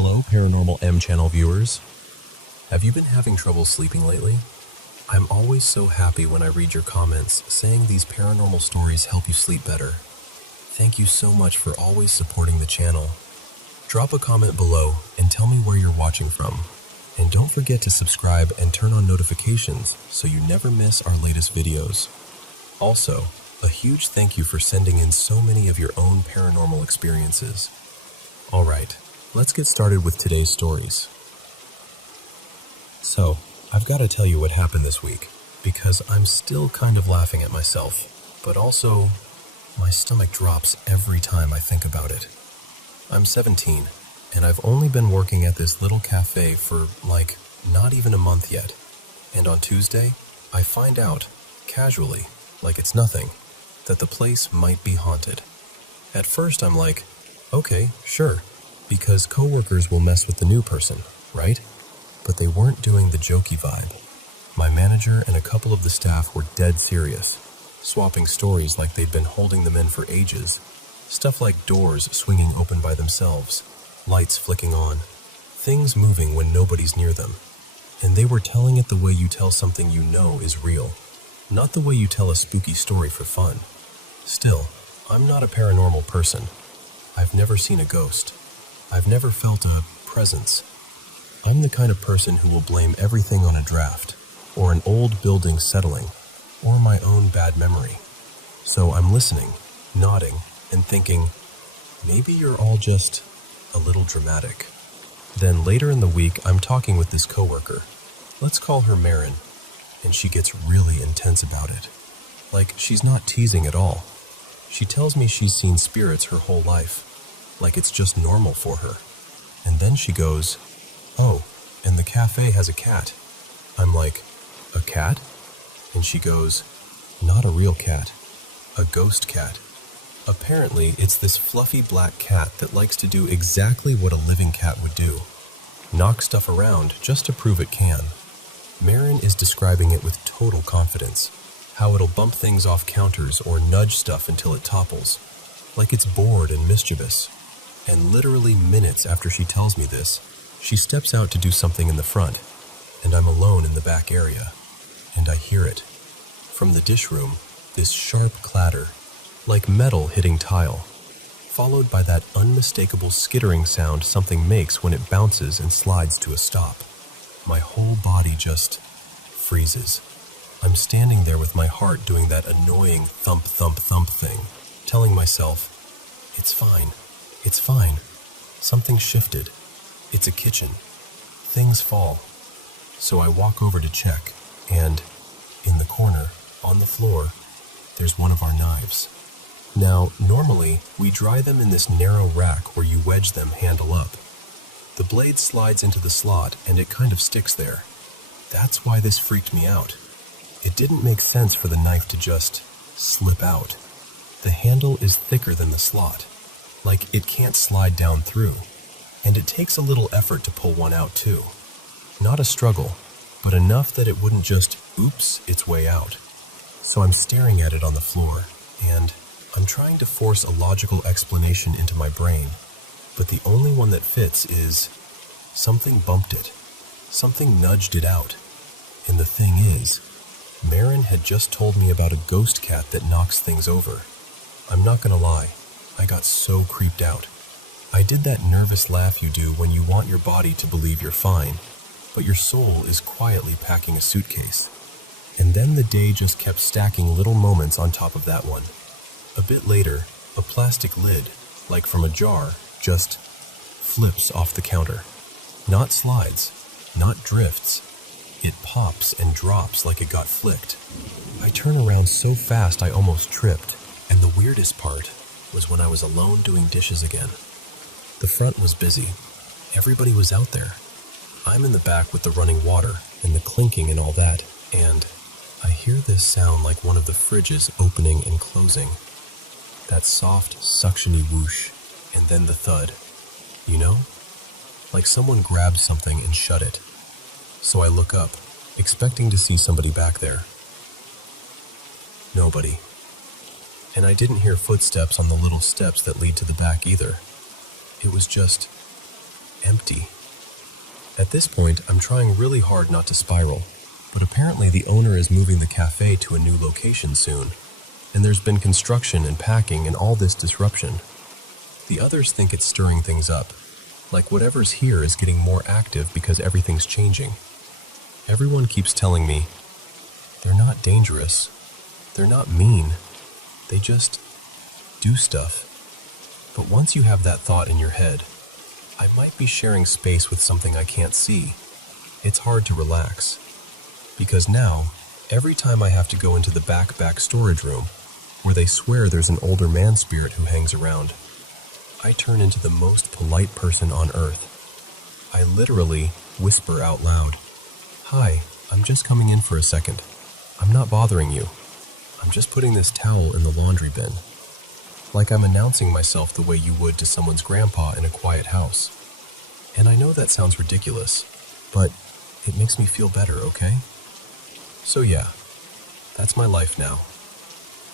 Hello, Paranormal M channel viewers. Have you been having trouble sleeping lately? I'm always so happy when I read your comments saying these paranormal stories help you sleep better. Thank you so much for always supporting the channel. Drop a comment below and tell me where you're watching from. And don't forget to subscribe and turn on notifications so you never miss our latest videos. Also, a huge thank you for sending in so many of your own paranormal experiences. Alright, let's get started with today's stories. So, I've got to tell you what happened this week, because I'm still kind of laughing at myself, but also, my stomach drops every time I think about it. I'm 17, and I've only been working at this little cafe for, not even a month yet. And on Tuesday, I find out, casually, like it's nothing, that the place might be haunted. At first I'm like, okay, sure, because coworkers will mess with the new person, right? But they weren't doing the jokey vibe. My manager and a couple of the staff were dead serious, swapping stories like they'd been holding them in for ages. Stuff like doors swinging open by themselves, lights flicking on, things moving when nobody's near them. And they were telling it the way you tell something you know is real, not the way you tell a spooky story for fun. Still, I'm not a paranormal person. I've never seen a ghost. I've never felt a presence. I'm the kind of person who will blame everything on a draft, or an old building settling, or my own bad memory. So I'm listening, nodding, and thinking, maybe you're all just a little dramatic. Then later in the week, I'm talking with this coworker. Let's call her Marin, and she gets really intense about it. Like, she's not teasing at all. She tells me she's seen spirits her whole life, like it's just normal for her. And then she goes, oh, and the cafe has a cat. I'm like, a cat? And she goes, not a real cat, a ghost cat. Apparently, it's this fluffy black cat that likes to do exactly what a living cat would do. Knock stuff around just to prove it can. Marin is describing it with total confidence. How it'll bump things off counters or nudge stuff until it topples. Like it's bored and mischievous. And literally minutes after she tells me this, she steps out to do something in the front, and I'm alone in the back area, and I hear it. From the dish room, this sharp clatter, like metal hitting tile, followed by that unmistakable skittering sound something makes when it bounces and slides to a stop. My whole body just freezes. I'm standing there with my heart doing that annoying thump, thump, thump thing, telling myself, it's fine. It's fine. Something shifted. It's a kitchen. Things fall. So I walk over to check, and in the corner, on the floor, there's one of our knives. Now, normally, we dry them in this narrow rack where you wedge them handle up. The blade slides into the slot, and it kind of sticks there. That's why this freaked me out. It didn't make sense for the knife to just slip out. The handle is thicker than the slot. Like it can't slide down through, and it takes a little effort to pull one out too. Not a struggle, but enough that it wouldn't just oops its way out. So I'm staring at it on the floor, and I'm trying to force a logical explanation into my brain, but the only one that fits is something bumped it, something nudged it out. And the thing is, Marin had just told me about a ghost cat that knocks things over. I'm not gonna lie. I got so creeped out. I did that nervous laugh you do when you want your body to believe you're fine, but your soul is quietly packing a suitcase. And then the day just kept stacking little moments on top of that one. A bit later, a plastic lid, like from a jar, just flips off the counter. Not slides, not drifts. It pops and drops like it got flicked. I turn around so fast I almost tripped, and the weirdest part was when I was alone doing dishes again. The front was busy. Everybody was out there. I'm in the back with the running water and the clinking and all that, and I hear this sound like one of the fridges opening and closing. That soft, suction-y whoosh, and then the thud. You know? Like someone grabbed something and shut it. So I look up, expecting to see somebody back there. Nobody. And I didn't hear footsteps on the little steps that lead to the back either. It was just empty. At this point, I'm trying really hard not to spiral, but apparently the owner is moving the cafe to a new location soon, and there's been construction and packing and all this disruption. The others think it's stirring things up, like whatever's here is getting more active because everything's changing. Everyone keeps telling me, they're not dangerous, they're not mean, they just do stuff. But once you have that thought in your head, I might be sharing space with something I can't see. It's hard to relax. Because now, every time I have to go into the back storage room, where they swear there's an older man spirit who hangs around, I turn into the most polite person on earth. I literally whisper out loud, "Hi, I'm just coming in for a second. I'm not bothering you. I'm just putting this towel in the laundry bin." Like I'm announcing myself the way you would to someone's grandpa in a quiet house. And I know that sounds ridiculous, but it makes me feel better, okay? So yeah, that's my life now.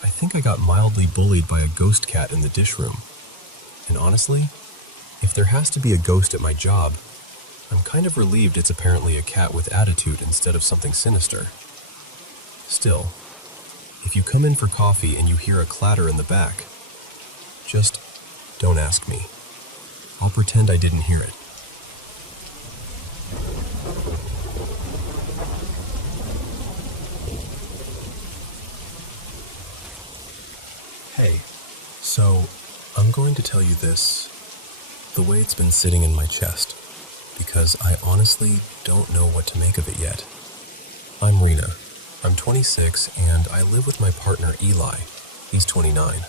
I think I got mildly bullied by a ghost cat in the Dishroom. And honestly, if there has to be a ghost at my job, I'm kind of relieved it's apparently a cat with attitude instead of something sinister. Still, if you come in for coffee and you hear a clatter in the back, just don't ask me. I'll pretend I didn't hear it. Hey, so I'm going to tell you this the way it's been sitting in my chest, because I honestly don't know what to make of it yet. I'm Rena. I'm 26 and I live with my partner Eli. He's 29.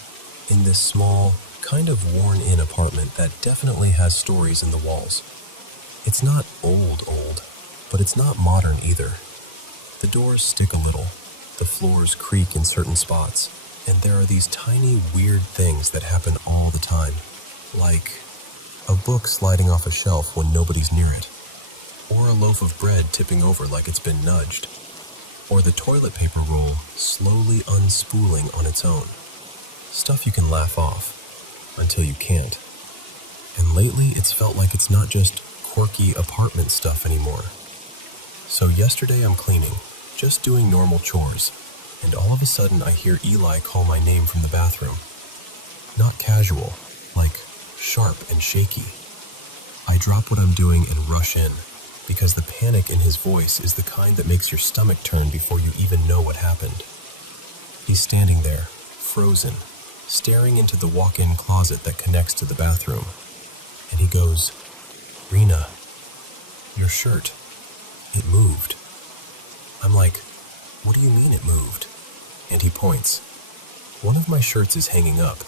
In this small, kind of worn-in apartment that definitely has stories in the walls. It's not old, but it's not modern either. The doors stick a little, the floors creak in certain spots, and there are these tiny, weird things that happen all the time, like a book sliding off a shelf when nobody's near it, or a loaf of bread tipping over like it's been nudged, or the toilet paper roll slowly unspooling on its own. Stuff you can laugh off, until you can't. And lately it's felt like it's not just quirky apartment stuff anymore. So yesterday I'm cleaning, just doing normal chores, and all of a sudden I hear Eli call my name from the bathroom. Not casual, like sharp and shaky. I drop what I'm doing and rush in, because the panic in his voice is the kind that makes your stomach turn before you even know what happened. He's standing there, frozen, staring into the walk-in closet that connects to the bathroom. And he goes, "Rena, your shirt, it moved." I'm like, "What do you mean it moved?" And he points. One of my shirts is hanging up,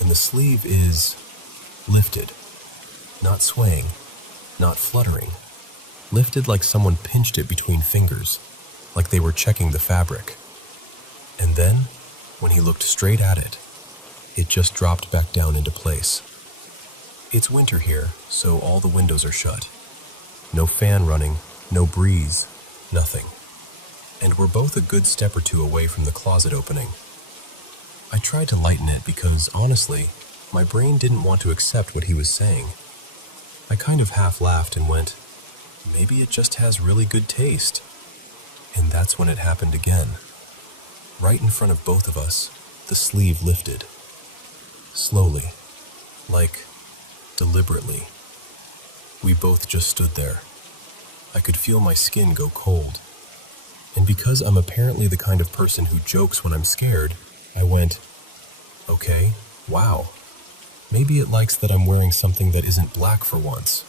and the sleeve is lifted. Not swaying, not fluttering. Lifted like someone pinched it between fingers, like they were checking the fabric. And then, when he looked straight at it, it just dropped back down into place. It's winter here, so all the windows are shut. No fan running, no breeze, nothing. And we're both a good step or two away from the closet opening. I tried to lighten it because, honestly, my brain didn't want to accept what he was saying. I kind of half laughed and went, maybe it just has really good taste. And that's when it happened again. Right in front of both of us, the sleeve lifted. Slowly, like deliberately. We both just stood there. I could feel my skin go cold. And because I'm apparently the kind of person who jokes when I'm scared, I went, "Okay, wow. Maybe it likes that I'm wearing something that isn't black for once."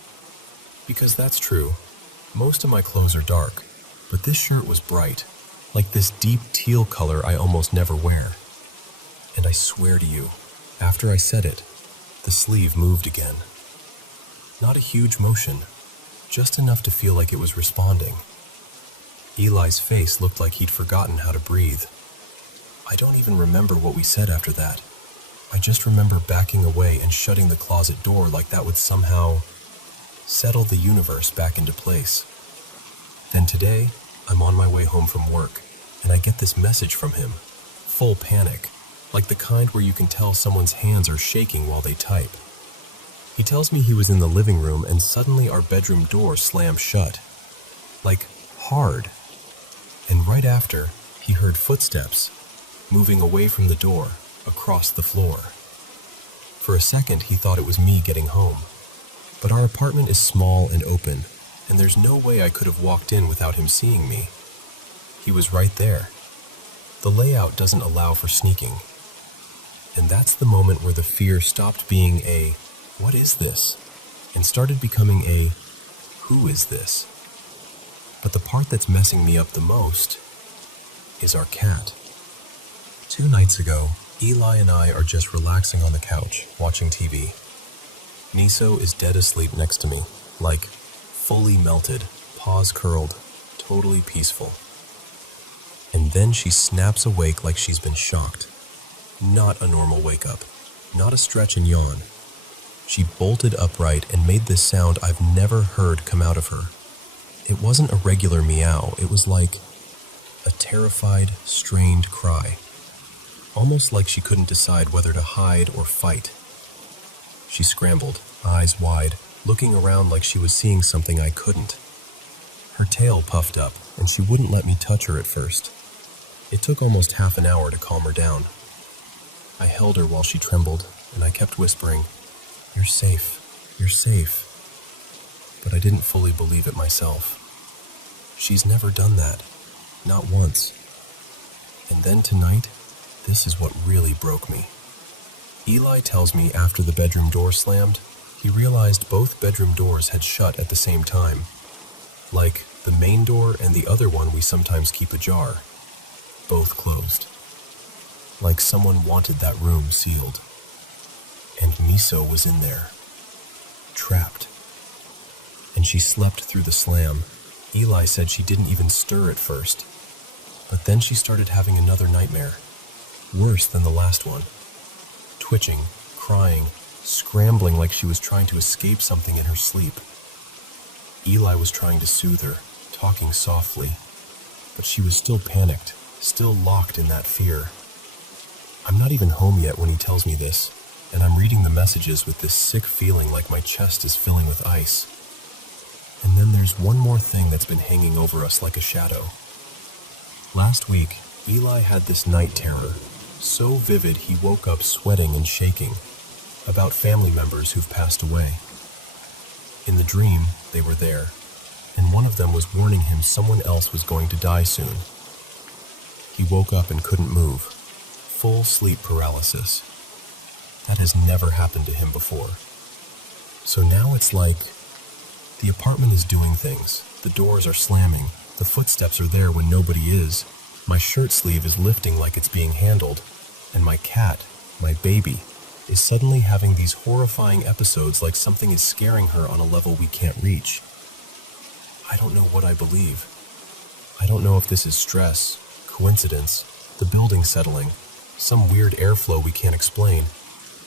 Because that's true. Most of my clothes are dark, but this shirt was bright, like this deep teal color I almost never wear. And I swear to you, after I said it, the sleeve moved again. Not a huge motion, just enough to feel like it was responding. Eli's face looked like he'd forgotten how to breathe. I don't even remember what we said after that. I just remember backing away and shutting the closet door like that would somehow settle the universe back into place. Then today, I'm on my way home from work, and I get this message from him, full panic, like the kind where you can tell someone's hands are shaking while they type. He tells me he was in the living room and suddenly our bedroom door slammed shut. Like, hard. And right after, he heard footsteps moving away from the door, across the floor. For a second, he thought it was me getting home. But our apartment is small and open, and there's no way I could have walked in without him seeing me. He was right there. The layout doesn't allow for sneaking. And that's the moment where the fear stopped being a, "What is this?" and started becoming a, "Who is this?" But the part that's messing me up the most is our cat. 2 nights ago, Eli and I are just relaxing on the couch, watching TV. Niso is dead asleep next to me, like fully melted, paws curled, totally peaceful. And then she snaps awake like she's been shocked. Not a normal wake-up, not a stretch and yawn. She bolted upright and made this sound I've never heard come out of her. It wasn't a regular meow, it was like a terrified, strained cry. Almost like she couldn't decide whether to hide or fight. She scrambled, eyes wide, looking around like she was seeing something I couldn't. Her tail puffed up, and she wouldn't let me touch her at first. It took almost half an hour to calm her down. I held her while she trembled, and I kept whispering, "You're safe, you're safe." But I didn't fully believe it myself. She's never done that, not once. And then tonight, this is what really broke me. Eli tells me after the bedroom door slammed, he realized both bedroom doors had shut at the same time. Like the main door and the other one we sometimes keep ajar. Both closed. Like someone wanted that room sealed. And Miso was in there. Trapped. And she slept through the slam. Eli said she didn't even stir at first. But then she started having another nightmare. Worse than the last one. Twitching, crying, scrambling like she was trying to escape something in her sleep. Eli was trying to soothe her, talking softly. But she was still panicked, still locked in that fear. I'm not even home yet when he tells me this, and I'm reading the messages with this sick feeling like my chest is filling with ice. And then there's one more thing that's been hanging over us like a shadow. Last week, Eli had this night terror, so vivid he woke up sweating and shaking, about family members who've passed away. In the dream, they were there, and one of them was warning him someone else was going to die soon. He woke up and couldn't move. Full sleep paralysis. That has never happened to him before. So now it's like the apartment is doing things. The doors are slamming. The footsteps are there when nobody is. My shirt sleeve is lifting like it's being handled. And my cat, my baby, is suddenly having these horrifying episodes like something is scaring her on a level we can't reach. I don't know what I believe. I don't know if this is stress, coincidence, the building settling, some weird airflow we can't explain,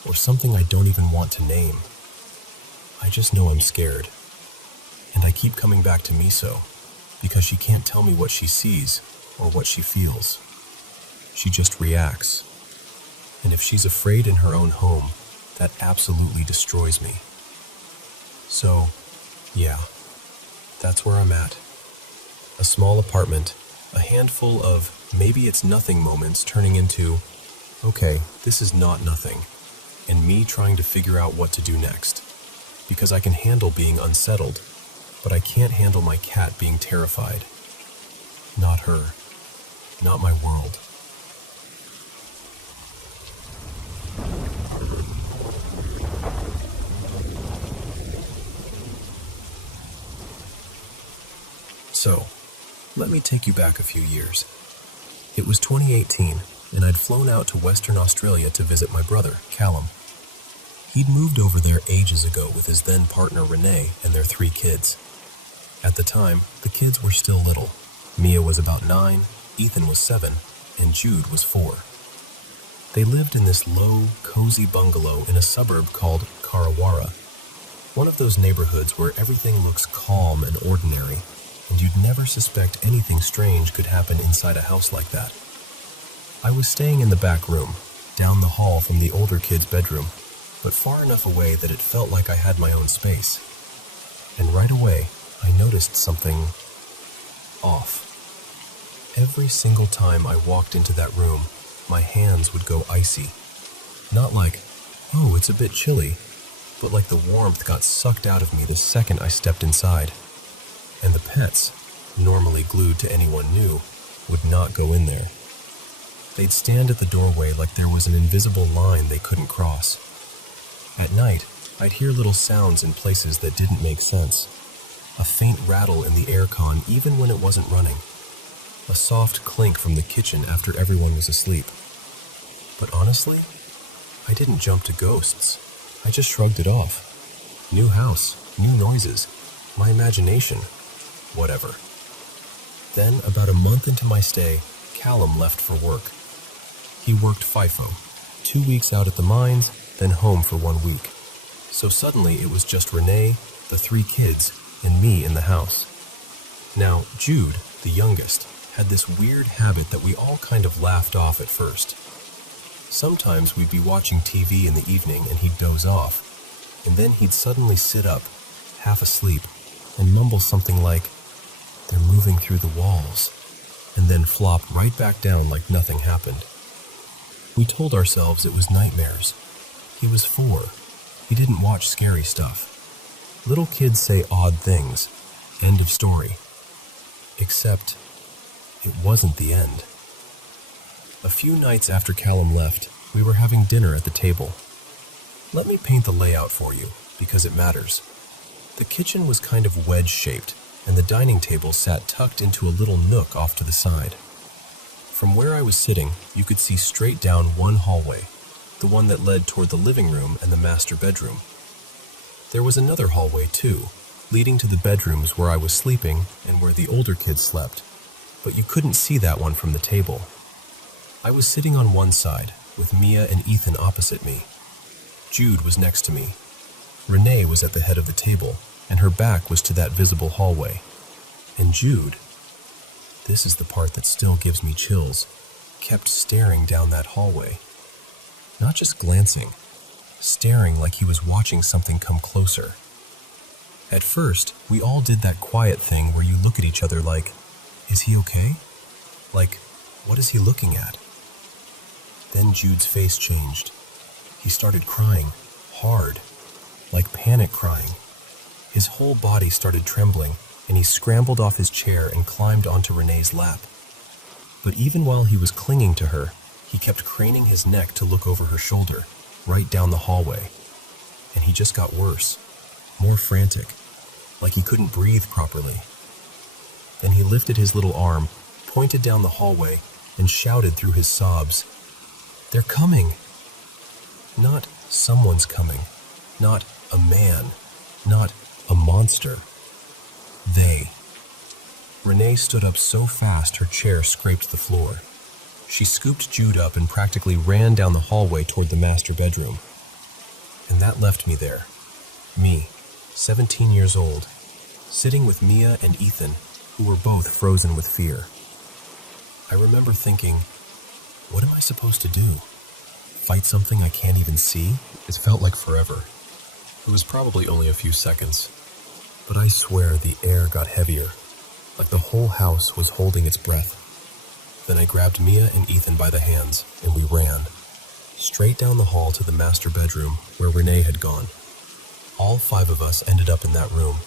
or something I don't even want to name. I just know I'm scared. And I keep coming back to Miso, because she can't tell me what she sees or what she feels. She just reacts. And if she's afraid in her own home, that absolutely destroys me. So, yeah, that's where I'm at. A small apartment, a handful of maybe it's nothing moments turning into, okay, this is not nothing, and me trying to figure out what to do next. Because I can handle being unsettled, but I can't handle my cat being terrified. Not her. Not my world. So, let me take you back a few years. It was 2018, and I'd flown out to Western Australia to visit my brother, Callum. He'd moved over there ages ago with his then partner Renee and their 3 kids. At the time, the kids were still little. Mia was about 9, Ethan was 7, and Jude was 4. They lived in this low, cozy bungalow in a suburb called Karawara, one of those neighborhoods where everything looks calm and ordinary, and you'd never suspect anything strange could happen inside a house like that. I was staying in the back room, down the hall from the older kid's bedroom, but far enough away that it felt like I had my own space. And right away, I noticed something off. Every single time I walked into that room, my hands would go icy. Not like, oh, it's a bit chilly, but like the warmth got sucked out of me the second I stepped inside. And the pets, normally glued to anyone new, would not go in there. They'd stand at the doorway like there was an invisible line they couldn't cross. At night, I'd hear little sounds in places that didn't make sense. A faint rattle in the aircon even when it wasn't running. A soft clink from the kitchen after everyone was asleep. But honestly, I didn't jump to ghosts. I just shrugged it off. New house, new noises, my imagination, whatever. Then, about a month into my stay, Callum left for work. He worked FIFO, 2 weeks out at the mines, then home for 1 week. So suddenly it was just Renee, the 3 kids, and me in the house. Now, Jude, the youngest, had this weird habit that we all kind of laughed off at first. Sometimes we'd be watching TV in the evening and he'd doze off, and then he'd suddenly sit up, half asleep, and mumble something like, "They're moving through the walls," and then flop right back down like nothing happened. We told ourselves it was nightmares. He was 4. He didn't watch scary stuff. Little kids say odd things. End of story. Except, it wasn't the end. A few nights after Callum left, we were having dinner at the table. Let me paint the layout for you, because it matters. The kitchen was kind of wedge-shaped, and the dining table sat tucked into a little nook off to the side. From where I was sitting, you could see straight down one hallway, the one that led toward the living room and the master bedroom. There was another hallway, too, leading to the bedrooms where I was sleeping and where the older kids slept, but you couldn't see that one from the table. I was sitting on one side, with Mia and Ethan opposite me. Jude was next to me. Renee was at the head of the table, and her back was to that visible hallway. And Jude, this is the part that still gives me chills, kept staring down that hallway. Not just glancing, staring like he was watching something come closer. At first, we all did that quiet thing where you look at each other like, is he okay? Like, what is he looking at? Then Jude's face changed. He started crying, hard, like panic crying. His whole body started trembling, and he scrambled off his chair and climbed onto Renee's lap. But even while he was clinging to her, he kept craning his neck to look over her shoulder, right down the hallway. And he just got worse, more frantic, like he couldn't breathe properly. Then he lifted his little arm, pointed down the hallway, and shouted through his sobs, "They're coming!" Not someone's coming, not a man, not a monster. They. Renee stood up so fast her chair scraped the floor. She scooped Jude up and practically ran down the hallway toward the master bedroom. And that left me there. Me, 17 years old, sitting with Mia and Ethan, who were both frozen with fear. I remember thinking, what am I supposed to do? Fight something I can't even see? It felt like forever. It was probably only a few seconds, but I swear the air got heavier, like the whole house was holding its breath. Then I grabbed Mia and Ethan by the hands, and we ran, straight down the hall to the master bedroom where Renee had gone. All 5 of us ended up in that room,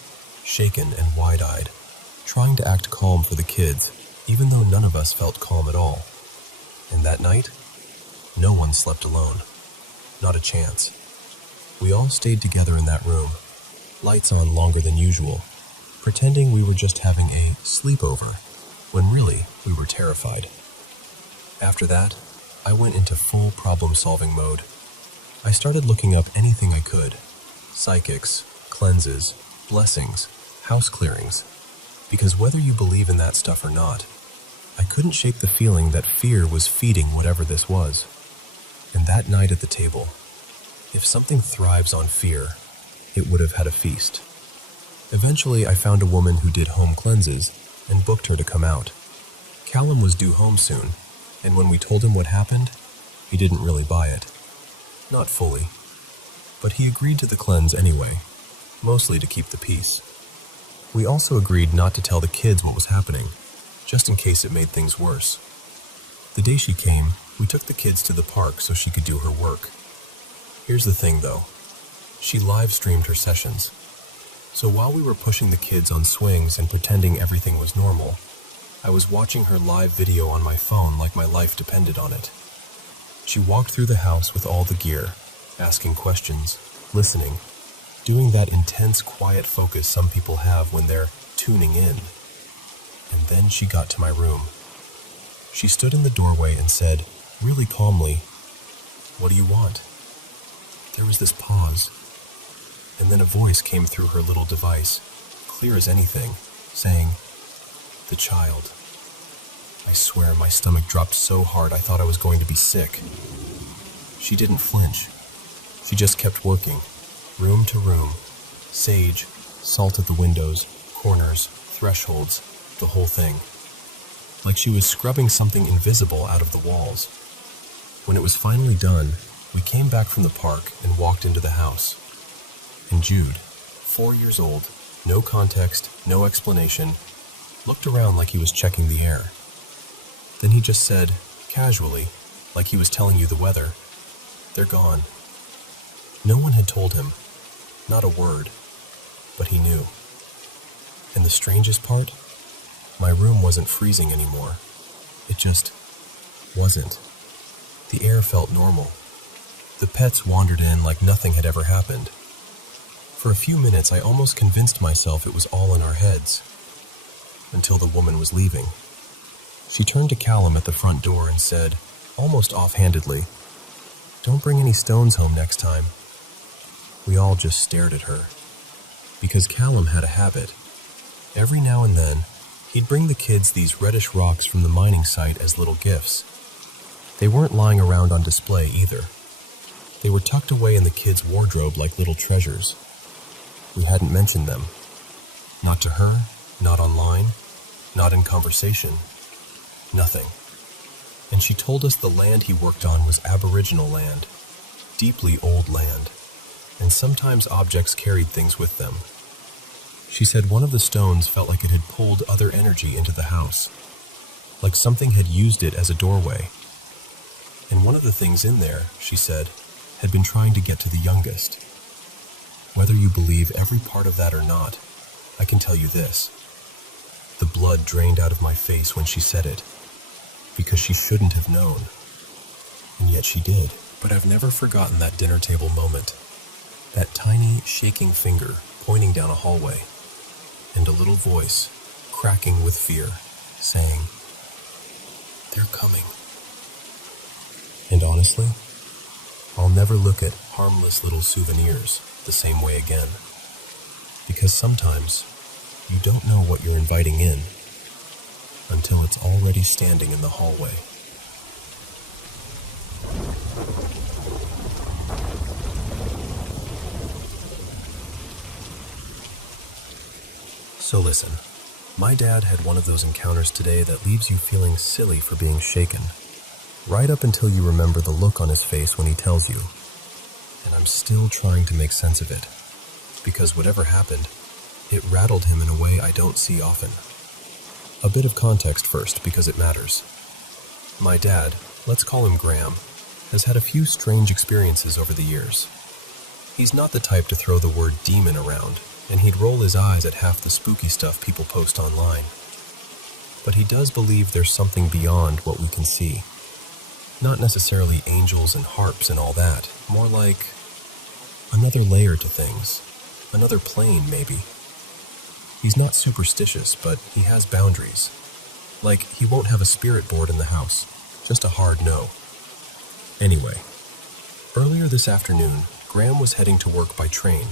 shaken and wide-eyed, trying to act calm for the kids, even though none of us felt calm at all. And that night, no one slept alone. Not a chance. We all stayed together in that room, lights on longer than usual, pretending we were just having a sleepover, when really we were terrified. After that, I went into full problem-solving mode. I started looking up anything I could. Psychics, cleanses, blessings, house clearings. Because whether you believe in that stuff or not, I couldn't shake the feeling that fear was feeding whatever this was. And that night at the table, if something thrives on fear, it would have had a feast. Eventually, I found a woman who did home cleanses and booked her to come out. Callum was due home soon, and when we told him what happened, he didn't really buy it. Not fully. but he agreed to the cleanse anyway, mostly to keep the peace. We also agreed not to tell the kids what was happening, just in case it made things worse. The day she came, we took the kids to the park so she could do her work. Here's the thing though, she live-streamed her sessions. So while we were pushing the kids on swings and pretending everything was normal, I was watching her live video on my phone like my life depended on it. She walked through the house with all the gear, asking questions, listening, doing that intense quiet focus some people have when they're tuning in. And then she got to my room. She stood in the doorway and said, really calmly, "What do you want?" There was this pause, and then a voice came through her little device, clear as anything, saying, "The child." I swear my stomach dropped so hard I thought I was going to be sick. She didn't flinch. She just kept working, room to room, sage, salt at the windows, corners, thresholds, the whole thing. Like she was scrubbing something invisible out of the walls. When it was finally done, we came back from the park and walked into the house. And Jude, 4 years old, no context, no explanation, looked around like he was checking the air. Then he just said, casually, like he was telling you the weather, "They're gone." No one had told him, not a word, but he knew. And the strangest part? My room wasn't freezing anymore. It just wasn't. The air felt normal. The pets wandered in like nothing had ever happened. For a few minutes, I almost convinced myself it was all in our heads. Until the woman was leaving. She turned to Callum at the front door and said, almost offhandedly, "Don't bring any stones home next time." We all just stared at her. Because Callum had a habit. Every now and then, he'd bring the kids these reddish rocks from the mining site as little gifts. They weren't lying around on display either. They were tucked away in the kids' wardrobe like little treasures. We hadn't mentioned them. Not to her, not online, not in conversation. Nothing. And she told us the land he worked on was Aboriginal land, deeply old land, and sometimes objects carried things with them. She said one of the stones felt like it had pulled other energy into the house, like something had used it as a doorway. And one of the things in there, she said, had been trying to get to the youngest. Whether you believe every part of that or not, I can tell you this. The blood drained out of my face when she said it, because she shouldn't have known. And yet she did. But I've never forgotten that dinner table moment. That tiny, shaking finger pointing down a hallway, and a little voice, cracking with fear, saying, "They're coming." And honestly, I'll never look at harmless little souvenirs the same way again. Because sometimes, you don't know what you're inviting in until it's already standing in the hallway. So listen, my dad had one of those encounters today that leaves you feeling silly for being shaken, right up until you remember the look on his face when he tells you. And I'm still trying to make sense of it, because whatever happened, it rattled him in a way I don't see often. A bit of context first, because it matters. My dad, let's call him Graham, has had a few strange experiences over the years. He's not the type to throw the word demon around, and he'd roll his eyes at half the spooky stuff people post online. But he does believe there's something beyond what we can see. Not necessarily angels and harps and all that, more like another layer to things, another plane maybe. He's not superstitious, but he has boundaries. Like, he won't have a spirit board in the house, just a hard no. Anyway, earlier this afternoon, Graham was heading to work by train.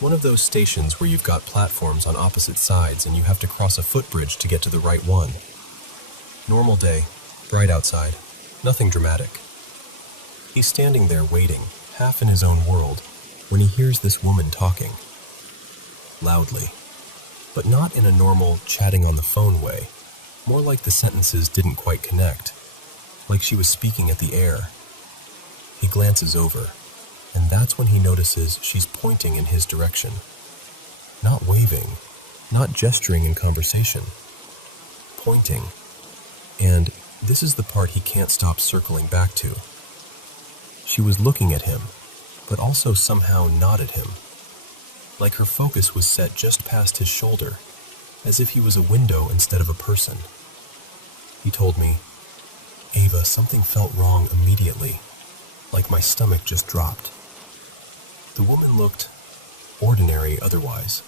One of those stations where you've got platforms on opposite sides and you have to cross a footbridge to get to the right one. Normal day, bright outside, nothing dramatic. He's standing there waiting, half in his own world, when he hears this woman talking. Loudly. But not in a normal chatting on the phone way, more like the sentences didn't quite connect, like she was speaking at the air. He glances over, And that's when he notices she's pointing in his direction. Not waving, not gesturing in conversation. Pointing. And this is the part he can't stop circling back to. She was looking at him, but also somehow not at him. Like her focus was set just past his shoulder, as if he was a window instead of a person. He told me, "Ava, something felt wrong immediately, like my stomach just dropped." The woman looked ordinary otherwise.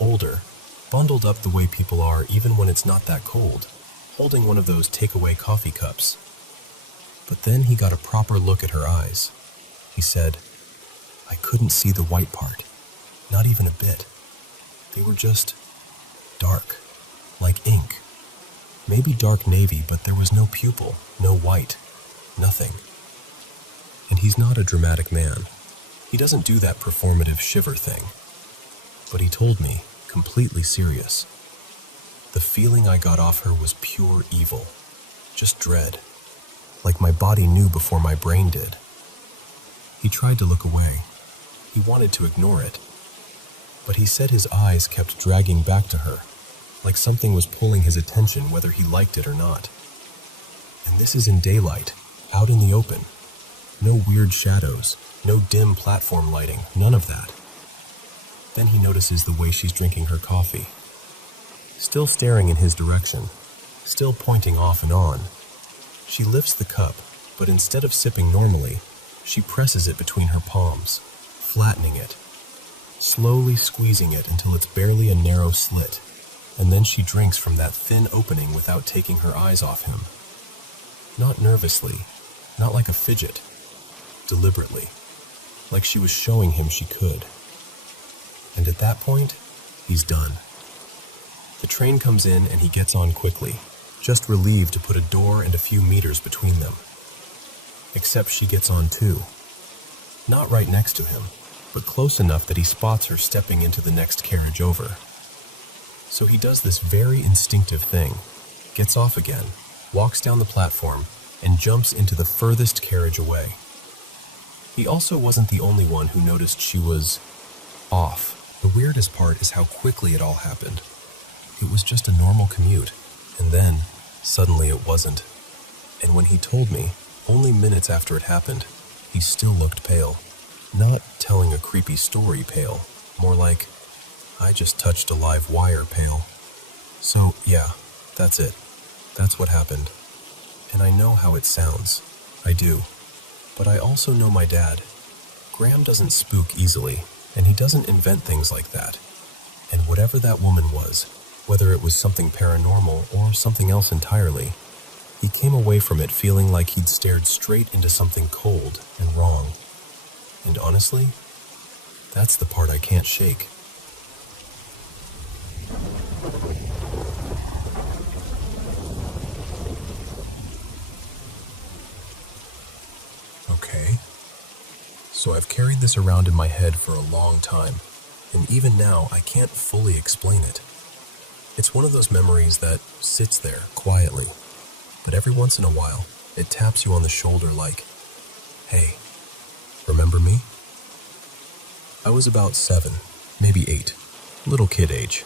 Older, bundled up the way people are even when it's not that cold, holding one of those takeaway coffee cups. But then he got a proper look at her eyes. He said, "I couldn't see the white part, not even a bit. They were just dark, like ink. Maybe dark navy, but there was no pupil, no white, nothing." And he's not a dramatic man. He doesn't do that performative shiver thing. But he told me, completely serious, the feeling I got off her was pure evil, just dread, like my body knew before my brain did. He tried to look away. He wanted to ignore it. But he said his eyes kept dragging back to her, like something was pulling his attention whether he liked it or not. And this is in daylight, out in the open. No weird shadows, no dim platform lighting, none of that. Then he notices the way she's drinking her coffee. Still staring in his direction, still pointing off and on. She lifts the cup, but instead of sipping normally, she presses it between her palms, flattening it, slowly squeezing it until it's barely a narrow slit, and then she drinks from that thin opening without taking her eyes off him. Not nervously, not like a fidget, deliberately, like she was showing him she could. And at that point, he's done. The train comes in and he gets on quickly, just relieved to put a door and a few meters between them. Except she gets on too. Not right next to him, but close enough that he spots her stepping into the next carriage over. So he does this very instinctive thing, gets off again, walks down the platform, and jumps into the furthest carriage away. He also wasn't the only one who noticed she was off. The weirdest part is how quickly it all happened. It was just a normal commute, and then, suddenly it wasn't. And when he told me, only minutes after it happened, he still looked pale. Not telling a creepy story pale, more like, I just touched a live wire pale. So, yeah, that's it. That's what happened. And I know how it sounds. I do. But I also know my dad. Graham doesn't spook easily, and he doesn't invent things like that. And whatever that woman was, whether it was something paranormal or something else entirely, he came away from it feeling like he'd stared straight into something cold and wrong. And honestly, that's the part I can't shake. Okay. So I've carried this around in my head for a long time, and even now I can't fully explain it. It's one of those memories that sits there quietly, but every once in a while, it taps you on the shoulder like, "Hey, remember me?" I was about 7, maybe 8, little kid age,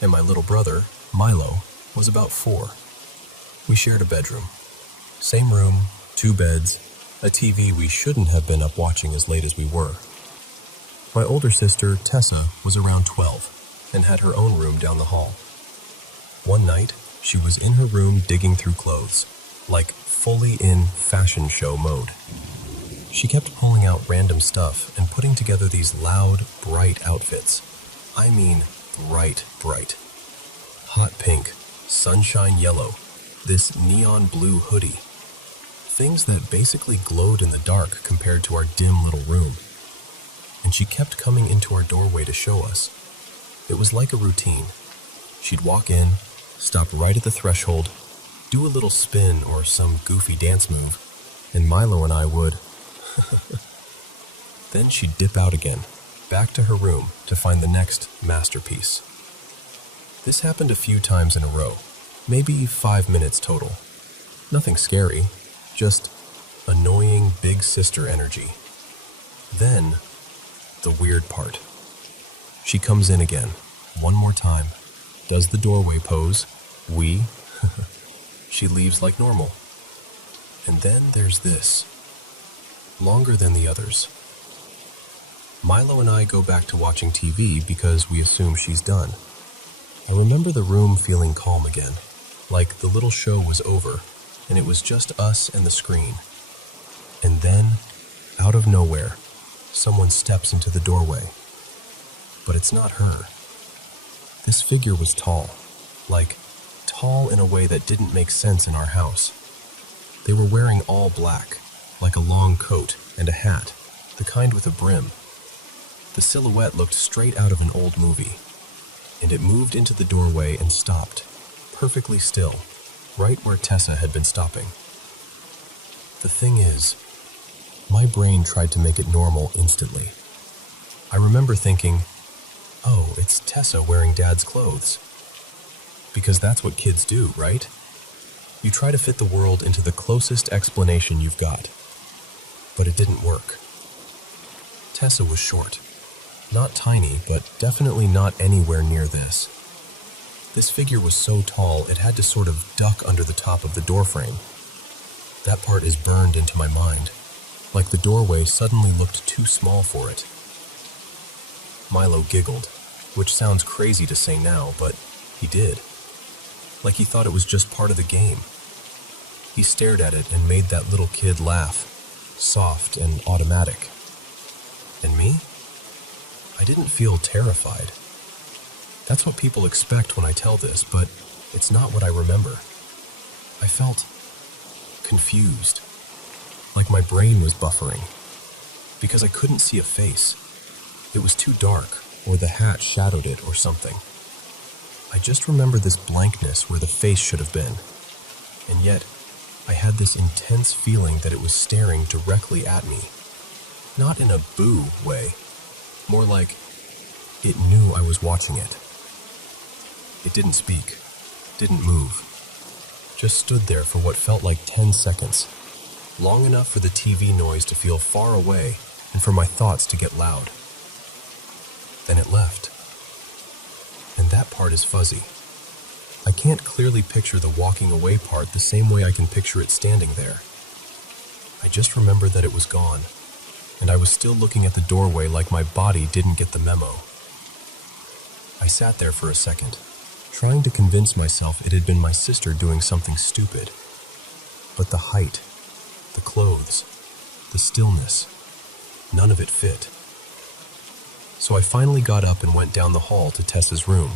and my little brother, Milo, was about 4. We shared a bedroom. Same room, 2 beds, a TV we shouldn't have been up watching as late as we were. My older sister, Tessa, was around 12 and had her own room down the hall. One night, she was in her room digging through clothes, like fully in fashion show mode. She kept pulling out random stuff and putting together these loud, bright outfits. I mean, bright. Hot pink, sunshine yellow, this neon blue hoodie. Things that basically glowed in the dark compared to our dim little room. And she kept coming into our doorway to show us. It was like a routine. She'd walk in, stop right at the threshold, do a little spin or some goofy dance move, and Milo and I would. Then she'd dip out again, back to her room to find the next masterpiece. This happened a few times in a row, maybe 5 minutes total. Nothing scary, just annoying big sister energy. Then, the weird part. She comes in again, one more time, does the doorway pose, she leaves like normal. And then there's this, longer than the others. Milo and I go back to watching TV because we assume she's done. I remember the room feeling calm again, like the little show was over, and it was just us and the screen. And then, out of nowhere, someone steps into the doorway. But it's not her. This figure was tall, like tall in a way that didn't make sense in our house. They were wearing all black, like a long coat and a hat, the kind with a brim. The silhouette looked straight out of an old movie, and it moved into the doorway and stopped, perfectly still, right where Tessa had been stopping. The thing is, my brain tried to make it normal instantly. I remember thinking, oh, it's Tessa wearing Dad's clothes. Because that's what kids do, right? You try to fit the world into the closest explanation you've got. But it didn't work. Tessa was short. Not tiny, but definitely not anywhere near this. This figure was so tall, it had to sort of duck under the top of the doorframe. That part is burned into my mind, like the doorway suddenly looked too small for it. Milo giggled, which sounds crazy to say now, but he did. Like he thought it was just part of the game. He stared at it and made that little kid laugh, soft and automatic. And me? I didn't feel terrified. That's what people expect when I tell this, but it's not what I remember. I felt confused, like my brain was buffering, because I couldn't see a face. It was too dark, or the hat shadowed it or something. I just remember this blankness where the face should have been, and yet I had this intense feeling that it was staring directly at me. Not in a boo way, more like it knew I was watching it. It didn't speak, didn't move, just stood there for what felt like 10 seconds, long enough for the TV noise to feel far away and for my thoughts to get loud. Then it left. And that part is fuzzy. I can't clearly picture the walking away part the same way I can picture it standing there. I just remember that it was gone, and I was still looking at the doorway like my body didn't get the memo. I sat there for a second, trying to convince myself it had been my sister doing something stupid. But the height, the clothes, the stillness, none of it fit. So I finally got up and went down the hall to Tessa's room.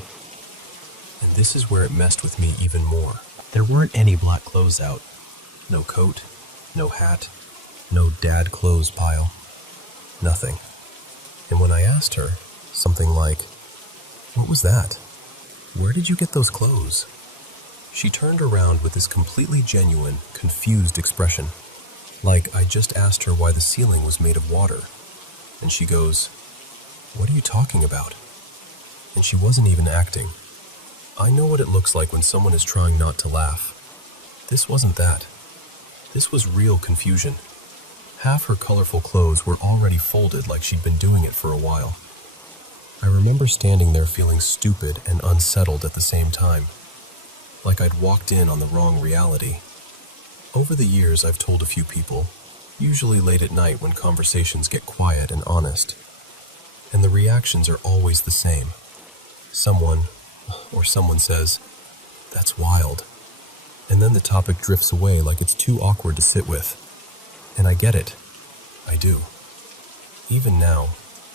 And this is where it messed with me even more. There weren't any black clothes out. No coat, no hat, no dad clothes pile. Nothing. And when I asked her, something like, "What was that? Where did you get those clothes?" She turned around with this completely genuine, confused expression, like I just asked her why the ceiling was made of water. And she goes, "What are you talking about?" And she wasn't even acting. I know what it looks like when someone is trying not to laugh. This wasn't that. This was real confusion. Half her colorful clothes were already folded like she'd been doing it for a while. I remember standing there feeling stupid and unsettled at the same time, like I'd walked in on the wrong reality. Over the years, I've told a few people, usually late at night when conversations get quiet and honest, and the reactions are always the same. Someone says, "That's wild," and then the topic drifts away like it's too awkward to sit with. And I get it. I do. Even now,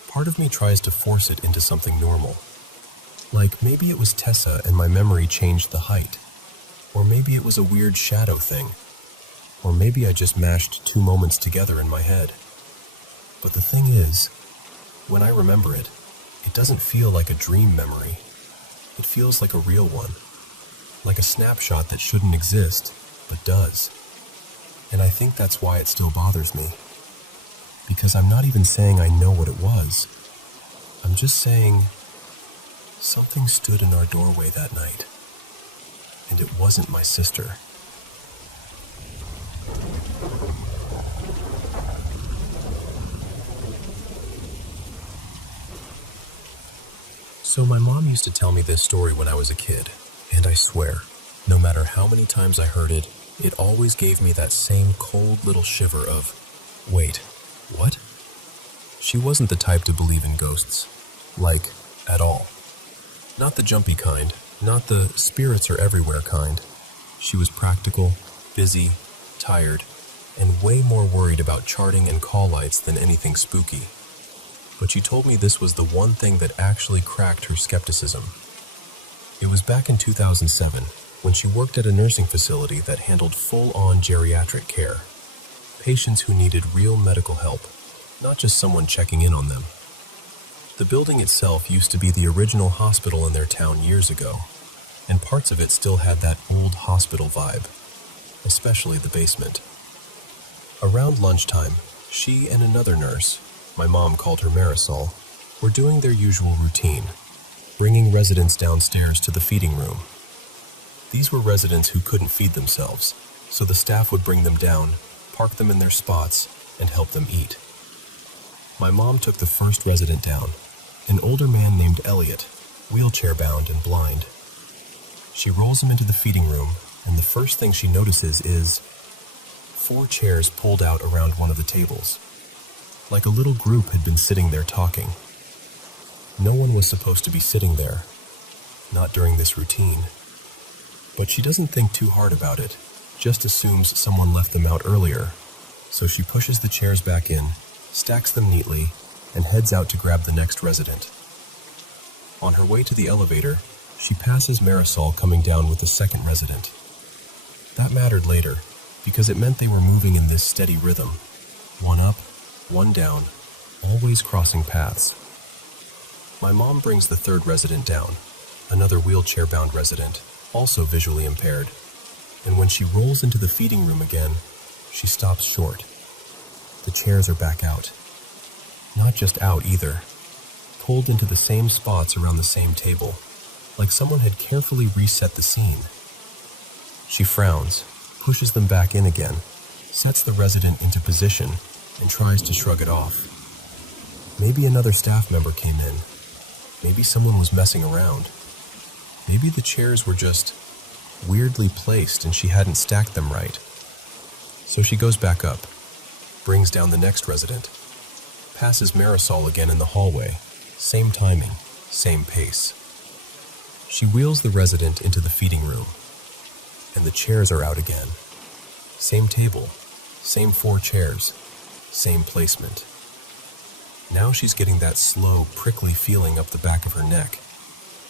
part of me tries to force it into something normal. Like maybe it was Tessa and my memory changed the height. Or maybe it was a weird shadow thing. Or maybe I just mashed two moments together in my head. But the thing is, when I remember it, it doesn't feel like a dream memory. It feels like a real one. Like a snapshot that shouldn't exist, but does. And I think that's why it still bothers me. Because I'm not even saying I know what it was. I'm just saying something stood in our doorway that night. And it wasn't my sister. So my mom used to tell me this story when I was a kid, and I swear, no matter how many times I heard it, it always gave me that same cold little shiver of, wait, what? She wasn't the type to believe in ghosts, like, at all. Not the jumpy kind, not the spirits are everywhere kind. She was practical, busy, tired, and way more worried about charting and call lights than anything spooky. But she told me this was the one thing that actually cracked her skepticism. It was back in 2007, when she worked at a nursing facility that handled full-on geriatric care. Patients who needed real medical help, not just someone checking in on them. The building itself used to be the original hospital in their town years ago, and parts of it still had that old hospital vibe, especially the basement. Around lunchtime, she and another nurse, my mom called her Marisol, were doing their usual routine, bringing residents downstairs to the feeding room. These were residents who couldn't feed themselves, so the staff would bring them down, park them in their spots, and help them eat. My mom took the first resident down, an older man named Elliot, wheelchair-bound and blind. She rolls him into the feeding room, and the first thing she notices is 4 chairs pulled out around one of the tables. Like a little group had been sitting there talking. No one was supposed to be sitting there, not during this routine. But she doesn't think too hard about it, just assumes someone left them out earlier. So she pushes the chairs back in, stacks them neatly, and heads out to grab the next resident. On her way to the elevator, she passes Marisol coming down with the second resident. That mattered later, because it meant they were moving in this steady rhythm. One up, one down, always crossing paths. My mom brings the third resident down, another wheelchair-bound resident, also visually impaired, and when she rolls into the feeding room again, she stops short. The chairs are back out. Not just out either, pulled into the same spots around the same table, like someone had carefully reset the scene. She frowns, pushes them back in again, sets the resident into position, and tries to shrug it off. Maybe another staff member came in. Maybe someone was messing around. Maybe the chairs were just weirdly placed and she hadn't stacked them right. So she goes back up, brings down the next resident, passes Marisol again in the hallway, same timing, same pace. She wheels the resident into the feeding room, and the chairs are out again. Same table, same 4 chairs, same placement. Now she's getting that slow, prickly feeling up the back of her neck,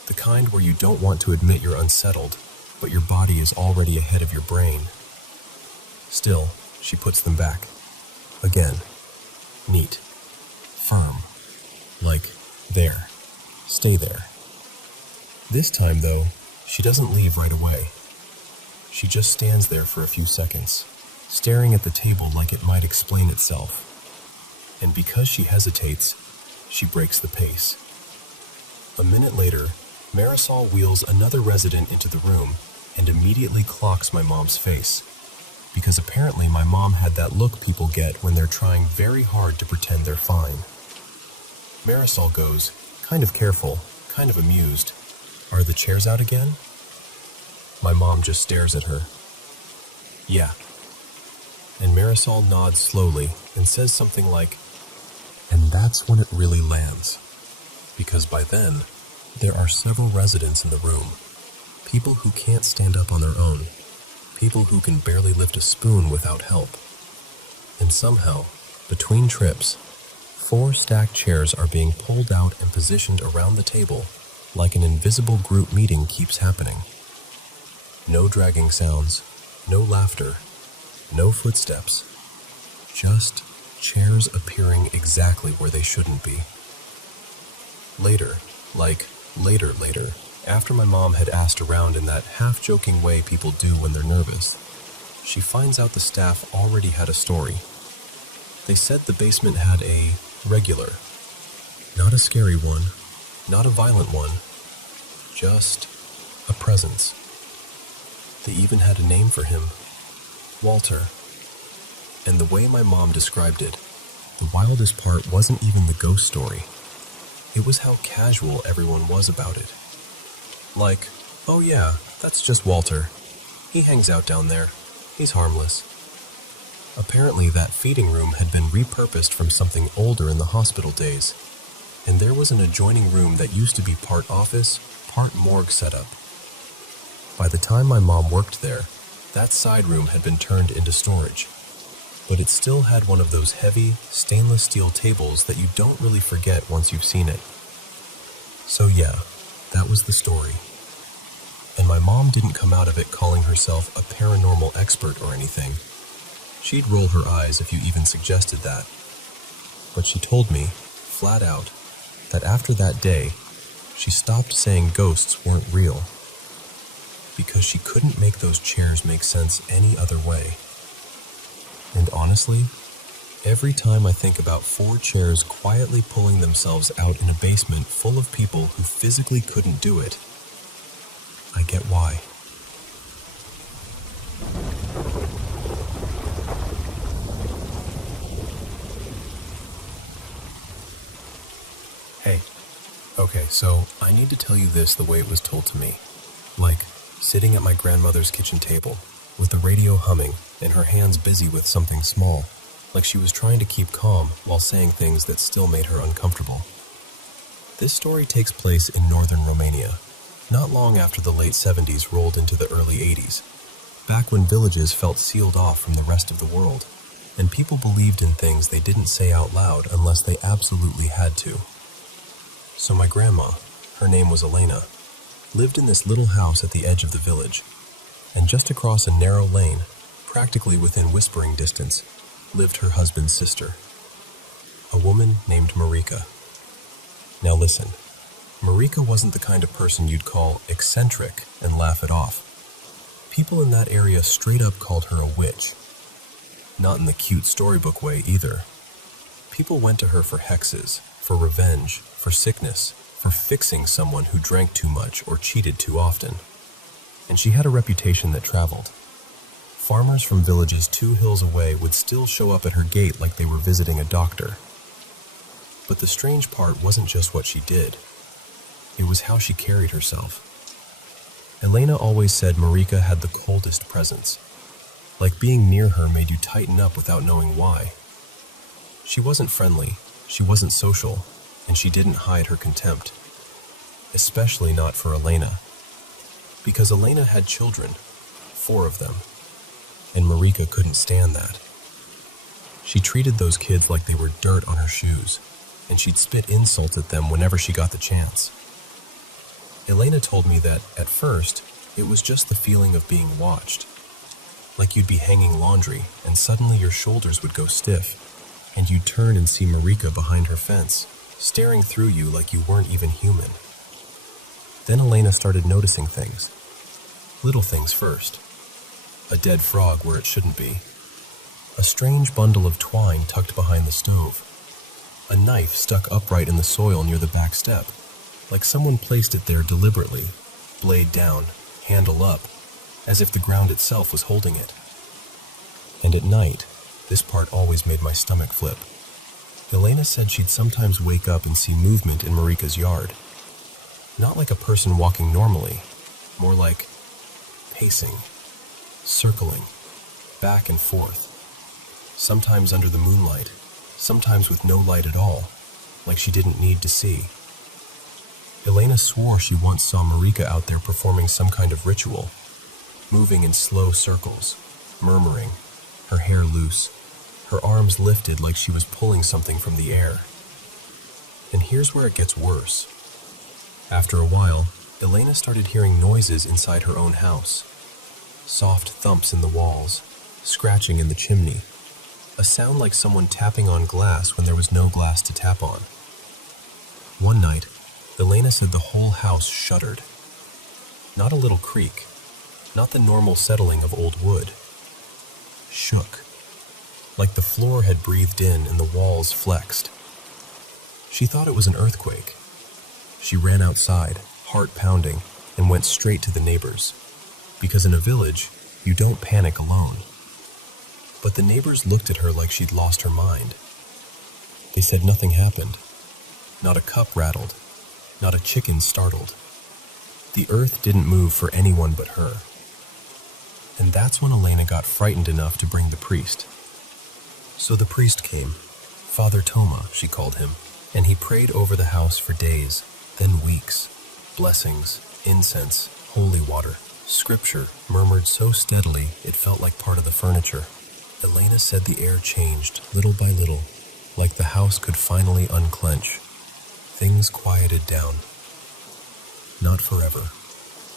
the kind where you don't want to admit you're unsettled, but your body is already ahead of your brain. Still, she puts them back. Again. Neat. Firm. Like, there. Stay there. This time, though, she doesn't leave right away. She just stands there for a few seconds, staring at the table like it might explain itself. And because she hesitates, she breaks the pace. A minute later, Marisol wheels another resident into the room and immediately clocks my mom's face, because apparently my mom had that look people get when they're trying very hard to pretend they're fine. Marisol goes, kind of careful, kind of amused, "Are the chairs out again?" My mom just stares at her. "Yeah." And Marisol nods slowly and says something like, and that's when it really lands. Because by then, there are several residents in the room. People who can't stand up on their own. People who can barely lift a spoon without help. And somehow, between trips, 4 stacked chairs are being pulled out and positioned around the table, like an invisible group meeting keeps happening. No dragging sounds, no laughter, no footsteps. Just chairs appearing exactly where they shouldn't be. Later, later, after my mom had asked around in that half-joking way people do when they're nervous, she finds out the staff already had a story. They said the basement had a regular. Not a scary one, not a violent one, just a presence. They even had a name for him, Walter. And the way my mom described it, the wildest part wasn't even the ghost story. It was how casual everyone was about it. Like, oh yeah, that's just Walter. He hangs out down there. He's harmless. Apparently that feeding room had been repurposed from something older in the hospital days, and there was an adjoining room that used to be part office, part morgue setup. By the time my mom worked there, that side room had been turned into storage, but it still had one of those heavy, stainless steel tables that you don't really forget once you've seen it. So yeah, that was the story. And my mom didn't come out of it calling herself a paranormal expert or anything. She'd roll her eyes if you even suggested that. But she told me, flat out, that after that day, she stopped saying ghosts weren't real, because she couldn't make those chairs make sense any other way. And honestly, every time I think about 4 chairs quietly pulling themselves out in a basement full of people who physically couldn't do it, I get why. Hey, okay, so I need to tell you this the way it was told to me. Like, sitting at my grandmother's kitchen table, with the radio humming and her hands busy with something small, like she was trying to keep calm while saying things that still made her uncomfortable. This story takes place in northern Romania, not long after the late 70s rolled into the early 80s, back when villages felt sealed off from the rest of the world, and people believed in things they didn't say out loud unless they absolutely had to. So my grandma, her name was Elena, lived in this little house at the edge of the village, and just across a narrow lane, practically within whispering distance, lived her husband's sister, a woman named Marika. Now listen, Marika wasn't the kind of person you'd call eccentric and laugh it off. People in that area straight up called her a witch. Not in the cute storybook way either. People went to her for hexes, for revenge, for sickness, for fixing someone who drank too much or cheated too often. And she had a reputation that traveled. Farmers from villages 2 hills away would still show up at her gate like they were visiting a doctor. But the strange part wasn't just what she did. It was how she carried herself. Elena always said Marika had the coldest presence. Like being near her made you tighten up without knowing why. She wasn't friendly, she wasn't social, and she didn't hide her contempt. Especially not for Elena. Because Elena had children, 4 of them, and Marika couldn't stand that. She treated those kids like they were dirt on her shoes, and she'd spit insults at them whenever she got the chance. Elena told me that, at first, it was just the feeling of being watched. Like you'd be hanging laundry, and suddenly your shoulders would go stiff, and you'd turn and see Marika behind her fence, staring through you like you weren't even human. Then Elena started noticing things. Little things first. A dead frog where it shouldn't be. A strange bundle of twine tucked behind the stove. A knife stuck upright in the soil near the back step, like someone placed it there deliberately, blade down, handle up, as if the ground itself was holding it. And at night, this part always made my stomach flip. Elena said she'd sometimes wake up and see movement in Marika's yard. Not like a person walking normally, more like pacing, circling, back and forth, sometimes under the moonlight, sometimes with no light at all, like she didn't need to see. Elena swore she once saw Marika out there performing some kind of ritual, moving in slow circles, murmuring, her hair loose, her arms lifted like she was pulling something from the air. And here's where it gets worse. After a while, Elena started hearing noises inside her own house. Soft thumps in the walls, scratching in the chimney, a sound like someone tapping on glass when there was no glass to tap on. One night, Elena said the whole house shuddered. Not a little creak, not the normal settling of old wood. Shook, like the floor had breathed in and the walls flexed. She thought it was an earthquake. She ran outside, heart pounding, and went straight to the neighbors. Because in a village, you don't panic alone. But the neighbors looked at her like she'd lost her mind. They said nothing happened. Not a cup rattled. Not a chicken startled. The earth didn't move for anyone but her. And that's when Elena got frightened enough to bring the priest. So the priest came. Father Toma, she called him, and he prayed over the house for days, then weeks. Blessings, incense, holy water, scripture murmured so steadily it felt like part of the furniture. Elena said the air changed, little by little, like the house could finally unclench. Things quieted down. Not forever,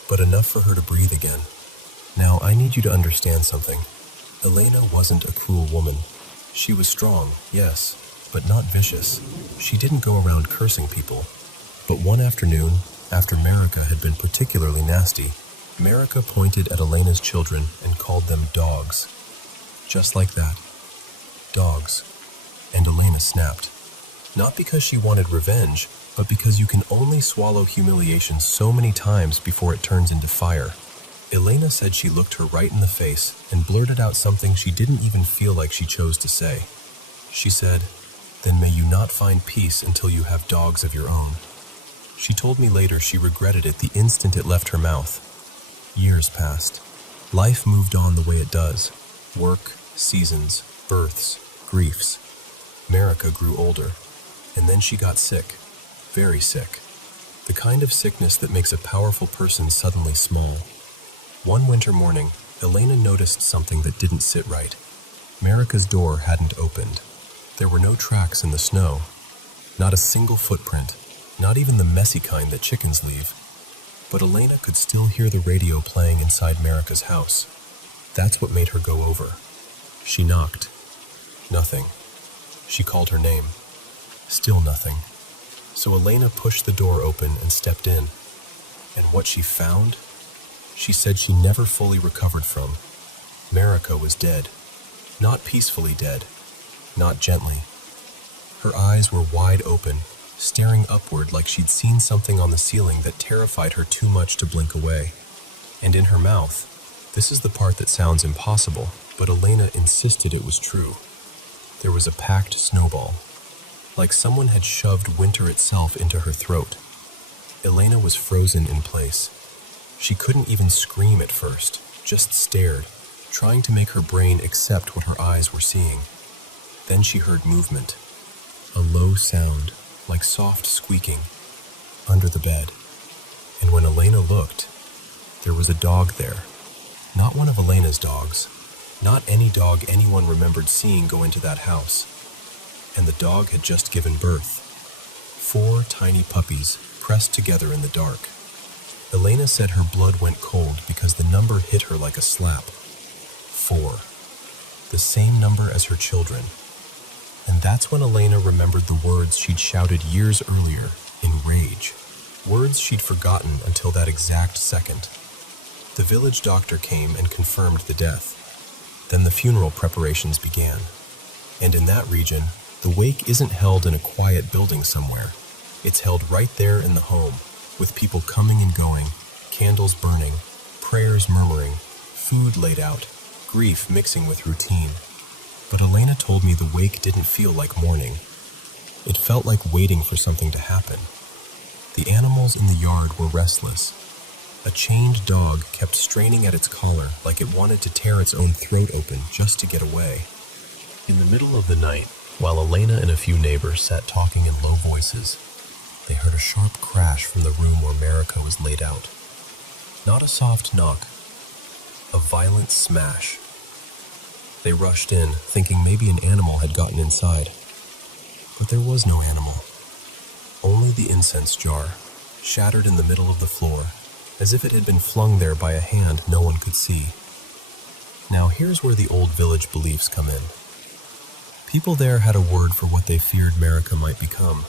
but enough for her to breathe again. Now, I need you to understand something. Elena wasn't a cruel woman. She was strong, yes, but not vicious. She didn't go around cursing people. But one afternoon, after Marika had been particularly nasty, Marika pointed at Elena's children and called them dogs. Just like that. Dogs. And Elena snapped. Not because she wanted revenge, but because you can only swallow humiliation so many times before it turns into fire. Elena said she looked her right in the face and blurted out something she didn't even feel like she chose to say. She said, "Then may you not find peace until you have dogs of your own." She told me later she regretted it the instant it left her mouth. Years passed. Life moved on the way it does. Work, seasons, births, griefs. Marika grew older, and then she got sick. Very sick. The kind of sickness that makes a powerful person suddenly small. One winter morning, Elena noticed something that didn't sit right. Marika's door hadn't opened. There were no tracks in the snow. Not a single footprint. Not even the messy kind that chickens leave. But Elena could still hear the radio playing inside Marika's house. That's what made her go over. She knocked. Nothing. She called her name. Still nothing. So Elena pushed the door open and stepped in. And what she found? She said she never fully recovered from. Marika was dead. Not peacefully dead. Not gently. Her eyes were wide open, staring upward like she'd seen something on the ceiling that terrified her too much to blink away. And in her mouth, this is the part that sounds impossible, but Elena insisted it was true. There was a packed snowball, like someone had shoved winter itself into her throat. Elena was frozen in place. She couldn't even scream at first, just stared, trying to make her brain accept what her eyes were seeing. Then she heard movement. A low sound, like soft squeaking, under the bed. And when Elena looked, there was a dog there. Not one of Elena's dogs. Not any dog anyone remembered seeing go into that house. And the dog had just given birth. 4 tiny puppies pressed together in the dark. Elena said her blood went cold because the number hit her like a slap. 4. The same number as her children. And that's when Elena remembered the words she'd shouted years earlier, in rage. Words she'd forgotten until that exact second. The village doctor came and confirmed the death. Then the funeral preparations began. And in that region, the wake isn't held in a quiet building somewhere. It's held right there in the home, with people coming and going, candles burning, prayers murmuring, food laid out, grief mixing with routine. But Elena told me the wake didn't feel like mourning. It felt like waiting for something to happen. The animals in the yard were restless. A chained dog kept straining at its collar like it wanted to tear its own throat open just to get away. In the middle of the night, while Elena and a few neighbors sat talking in low voices, they heard a sharp crash from the room where Marika was laid out. Not a soft knock, a violent smash. They rushed in, thinking maybe an animal had gotten inside. But there was no animal. Only the incense jar, shattered in the middle of the floor, as if it had been flung there by a hand no one could see. Now here's where the old village beliefs come in. People there had a word for what they feared Marika might become.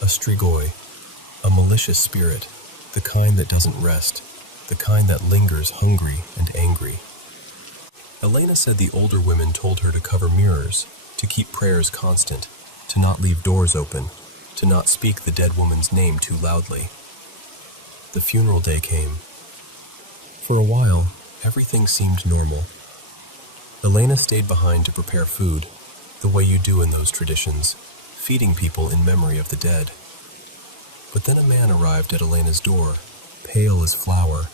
A strigoi, a malicious spirit, the kind that doesn't rest, the kind that lingers hungry and angry. Elena said the older women told her to cover mirrors, to keep prayers constant, to not leave doors open, to not speak the dead woman's name too loudly. The funeral day came. For a while, everything seemed normal. Elena stayed behind to prepare food, the way you do in those traditions, feeding people in memory of the dead. But then a man arrived at Elena's door, pale as flour,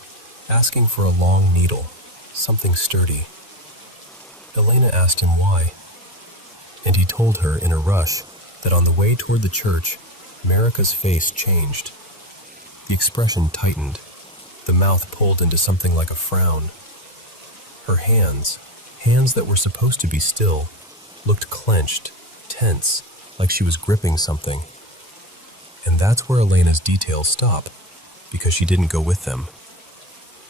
asking for a long needle, something sturdy. Elena asked him why, and he told her in a rush that on the way toward the church, Marika's face changed. The expression tightened, the mouth pulled into something like a frown. Her hands that were supposed to be still, looked clenched, tense, like she was gripping something. And that's where Elena's details stop, because she didn't go with them.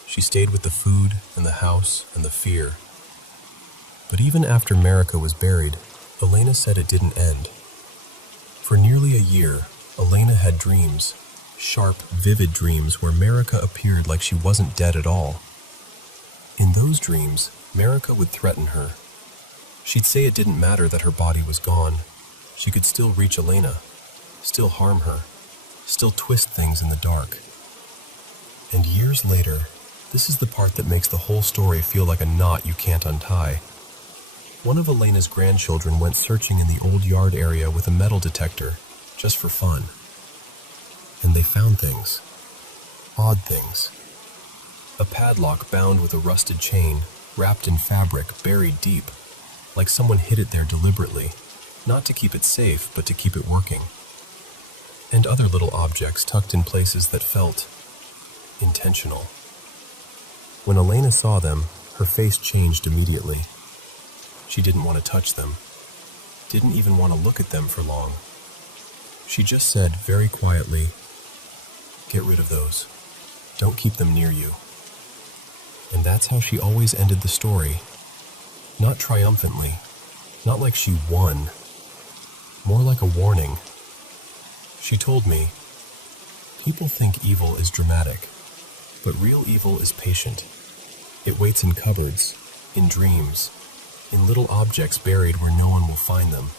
She stayed with the food and the house and the fear. But even after Marika was buried, Elena said it didn't end. For nearly a year, Elena had dreams, sharp, vivid dreams where Marika appeared like she wasn't dead at all. In those dreams, Marika would threaten her. She'd say it didn't matter that her body was gone. She could still reach Elena, still harm her, still twist things in the dark. And years later, this is the part that makes the whole story feel like a knot you can't untie. One of Elena's grandchildren went searching in the old yard area with a metal detector, just for fun. And they found things. Odd things. A padlock bound with a rusted chain, wrapped in fabric, buried deep, like someone hid it there deliberately, not to keep it safe, but to keep it working. And other little objects tucked in places that felt intentional. When Elena saw them, her face changed immediately. She didn't want to touch them, didn't even want to look at them for long. She just said very quietly, "Get rid of those. Don't keep them near you." And that's how she always ended the story. Not triumphantly, not like she won, more like a warning. She told me, "People think evil is dramatic, but real evil is patient. It waits in cupboards, in dreams, in little objects buried where no one will find them."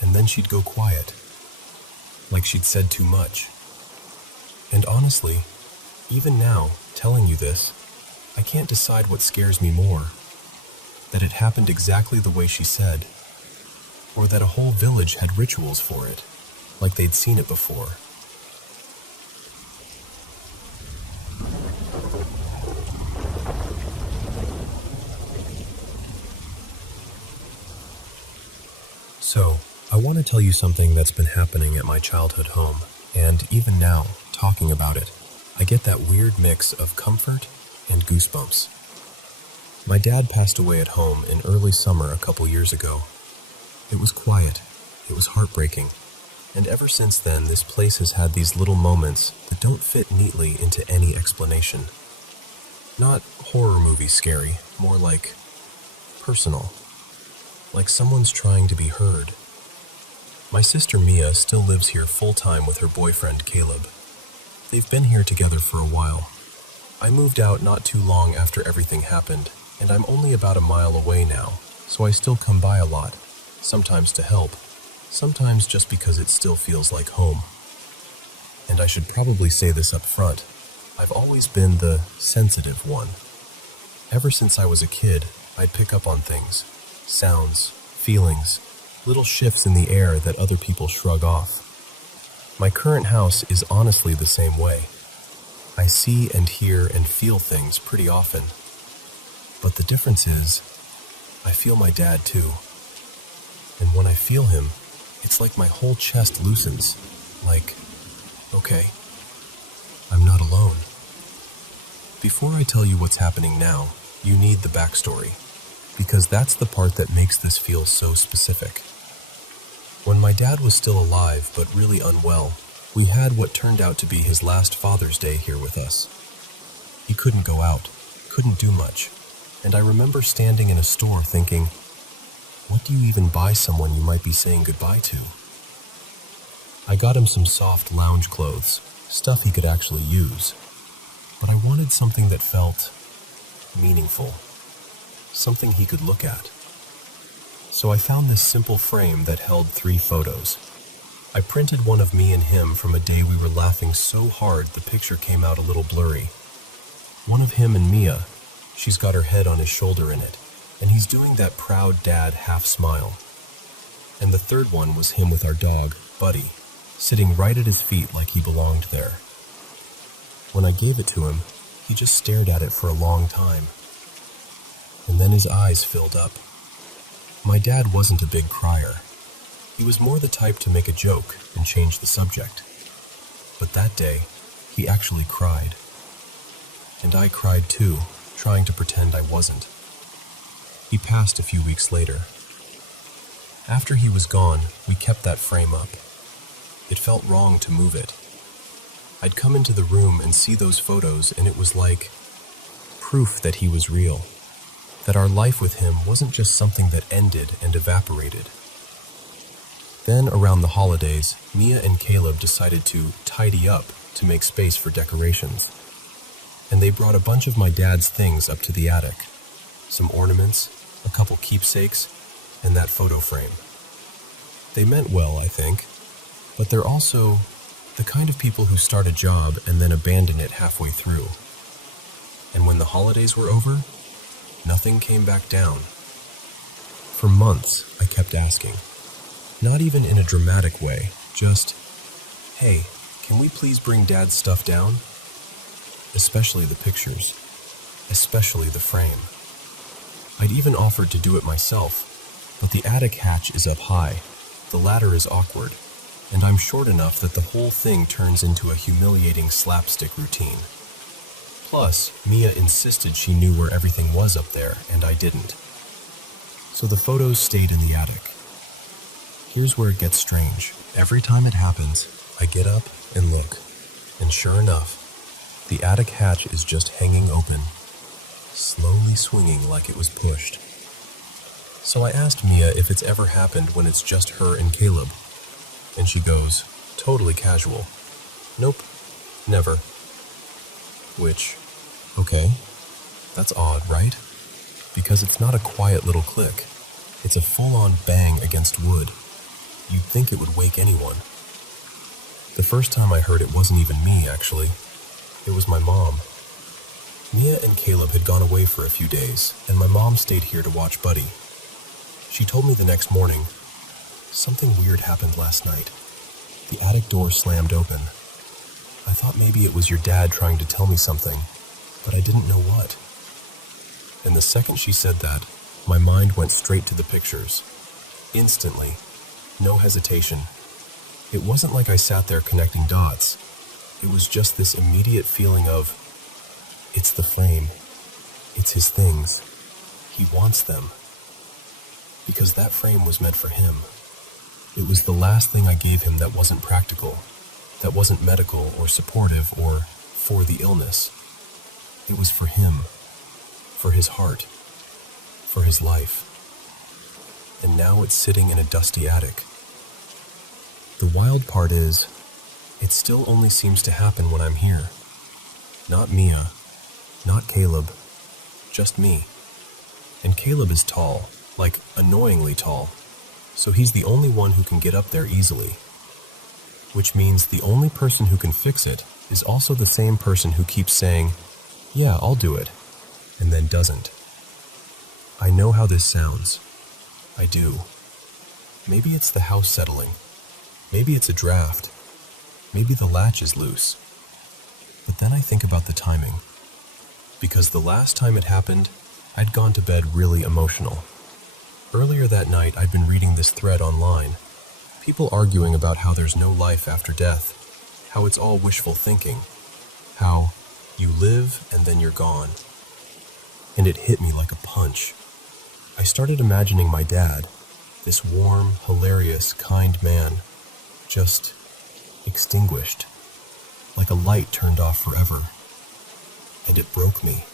And then she'd go quiet, like she'd said too much. And honestly, even now, telling you this, I can't decide what scares me more. That it happened exactly the way she said, or that a whole village had rituals for it, like they'd seen it before. So, I want to tell you something that's been happening at my childhood home, and even now, talking about it, I get that weird mix of comfort and goosebumps. My dad passed away at home in early summer a couple years ago. It was quiet, it was heartbreaking, and ever since then this place has had these little moments that don't fit neatly into any explanation. Not horror movie scary, more like personal. Like someone's trying to be heard. My sister Mia still lives here full-time with her boyfriend Caleb. They've been here together for a while. I moved out not too long after everything happened, and I'm only about a mile away now, so I still come by a lot, sometimes to help, sometimes just because it still feels like home. And I should probably say this up front, I've always been the sensitive one. Ever since I was a kid, I'd pick up on things, sounds, feelings, little shifts in the air that other people shrug off. My current house is honestly the same way. I see and hear and feel things pretty often. But the difference is, I feel my dad too. And when I feel him, it's like my whole chest loosens. Like, okay, I'm not alone. Before I tell you what's happening now, you need the backstory, because that's the part that makes this feel so specific. When my dad was still alive but really unwell, we had what turned out to be his last Father's Day here with us. He couldn't go out, couldn't do much, and I remember standing in a store thinking, what do you even buy someone you might be saying goodbye to? I got him some soft lounge clothes, stuff he could actually use, but I wanted something that felt meaningful, something he could look at. So I found this simple frame that held 3 photos. I printed one of me and him from a day we were laughing so hard the picture came out a little blurry. One of him and Mia, she's got her head on his shoulder in it, and he's doing that proud dad half smile. And the third one was him with our dog, Buddy, sitting right at his feet like he belonged there. When I gave it to him, he just stared at it for a long time. And then his eyes filled up. My dad wasn't a big crier. He was more the type to make a joke and change the subject. But that day, he actually cried. And I cried too, trying to pretend I wasn't. He passed a few weeks later. After he was gone, we kept that frame up. It felt wrong to move it. I'd come into the room and see those photos, and it was like proof that he was real, that our life with him wasn't just something that ended and evaporated. Then, around the holidays, Mia and Caleb decided to tidy up to make space for decorations. And they brought a bunch of my dad's things up to the attic. Some ornaments, a couple keepsakes, and that photo frame. They meant well, I think, but they're also the kind of people who start a job and then abandon it halfway through. And when the holidays were over, nothing came back down. For months, I kept asking. Not even in a dramatic way, just, hey, can we please bring Dad's stuff down? Especially the pictures, especially the frame. I'd even offered to do it myself, but the attic hatch is up high, the ladder is awkward, and I'm short enough that the whole thing turns into a humiliating slapstick routine. Plus, Mia insisted she knew where everything was up there, and I didn't. So the photos stayed in the attic. Here's where it gets strange. Every time it happens, I get up and look, and sure enough, the attic hatch is just hanging open, slowly swinging like it was pushed. So I asked Mia if it's ever happened when it's just her and Caleb, and she goes, totally casual. Nope, never. Which, okay, that's odd, right? Because it's not a quiet little click. It's a full-on bang against wood. You'd think it would wake anyone. The first time I heard it wasn't even me, actually. It was my mom. Mia and Caleb had gone away for a few days, and my mom stayed here to watch Buddy. She told me the next morning, something weird happened last night. The attic door slammed open. I thought maybe it was your dad trying to tell me something, but I didn't know what. And the second she said that, my mind went straight to the pictures. Instantly. No hesitation. It wasn't like I sat there connecting dots. It was just this immediate feeling of, it's the frame. It's his things. He wants them. Because that frame was meant for him. It was the last thing I gave him that wasn't practical, that wasn't medical or supportive or for the illness. It was for him, for his heart, for his life. And now it's sitting in a dusty attic. The wild part is, it still only seems to happen when I'm here. Not Mia, not Caleb, just me. And Caleb is tall, like annoyingly tall, so he's the only one who can get up there easily. Which means the only person who can fix it is also the same person who keeps saying, yeah, I'll do it, and then doesn't. I know how this sounds. I do. Maybe it's the house settling. Maybe it's a draft. Maybe the latch is loose. But then I think about the timing. Because the last time it happened, I'd gone to bed really emotional. Earlier that night, I'd been reading this thread online. People arguing about how there's no life after death, how it's all wishful thinking, how you live and then you're gone. And it hit me like a punch. I started imagining my dad, this warm, hilarious, kind man, just extinguished, like a light turned off forever. And it broke me.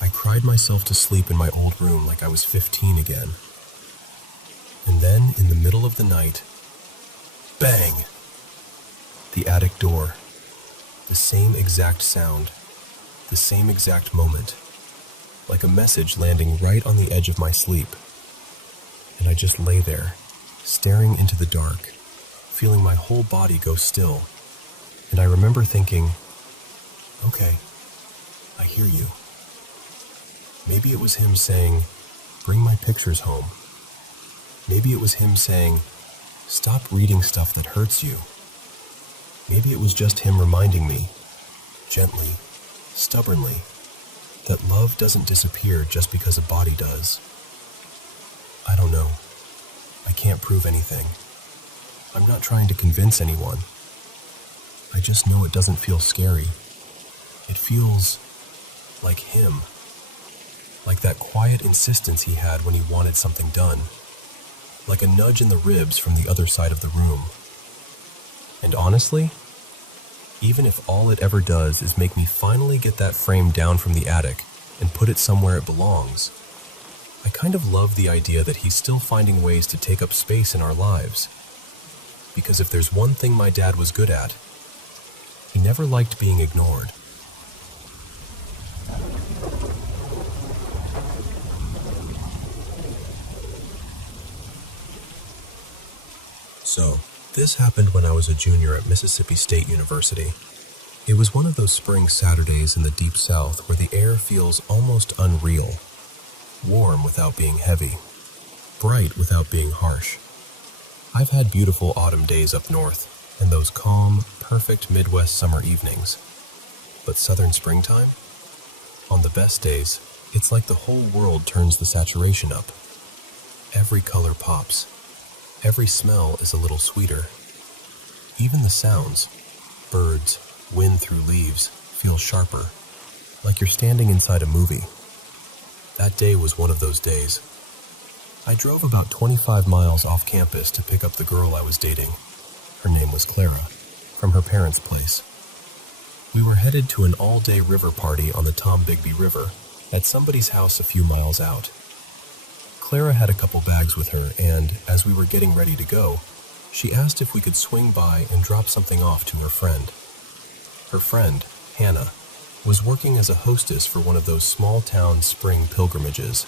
I cried myself to sleep in my old room like I was 15 again. And then, in the middle of the night, bang! The attic door. The same exact sound. The same exact moment. Like a message landing right on the edge of my sleep. And I just lay there, staring into the dark, feeling my whole body go still. And I remember thinking, okay, I hear you. Maybe it was him saying, bring my pictures home. Maybe it was him saying, Stop reading stuff that hurts you. Maybe it was just him reminding me, gently, stubbornly, that love doesn't disappear just because a body does. I don't know. I can't prove anything. I'm not trying to convince anyone. I just know it doesn't feel scary. It feels like him. Like that quiet insistence he had when he wanted something done. Like a nudge in the ribs from the other side of the room. And honestly, even if all it ever does is make me finally get that frame down from the attic and put it somewhere it belongs, I kind of love the idea that he's still finding ways to take up space in our lives. Because if there's one thing my dad was good at, he never liked being ignored. So, this happened when I was a junior at Mississippi State University. It was one of those spring Saturdays in the deep south where the air feels almost unreal. Warm without being heavy. Bright without being harsh. I've had beautiful autumn days up north, and those calm, perfect Midwest summer evenings. But southern springtime? On the best days, it's like the whole world turns the saturation up. Every color pops. Every smell is a little sweeter. Even the sounds, birds, wind through leaves, feel sharper, like you're standing inside a movie. That day was one of those days. I drove about 25 miles off campus to pick up the girl I was dating. Her name was Clara, from her parents' place. We were headed to an all-day river party on the Tombigbee River at somebody's house a few miles out. Clara had a couple bags with her, and as we were getting ready to go, she asked if we could swing by and drop something off to her friend. Her friend, Hannah, was working as a hostess for one of those small-town spring pilgrimages.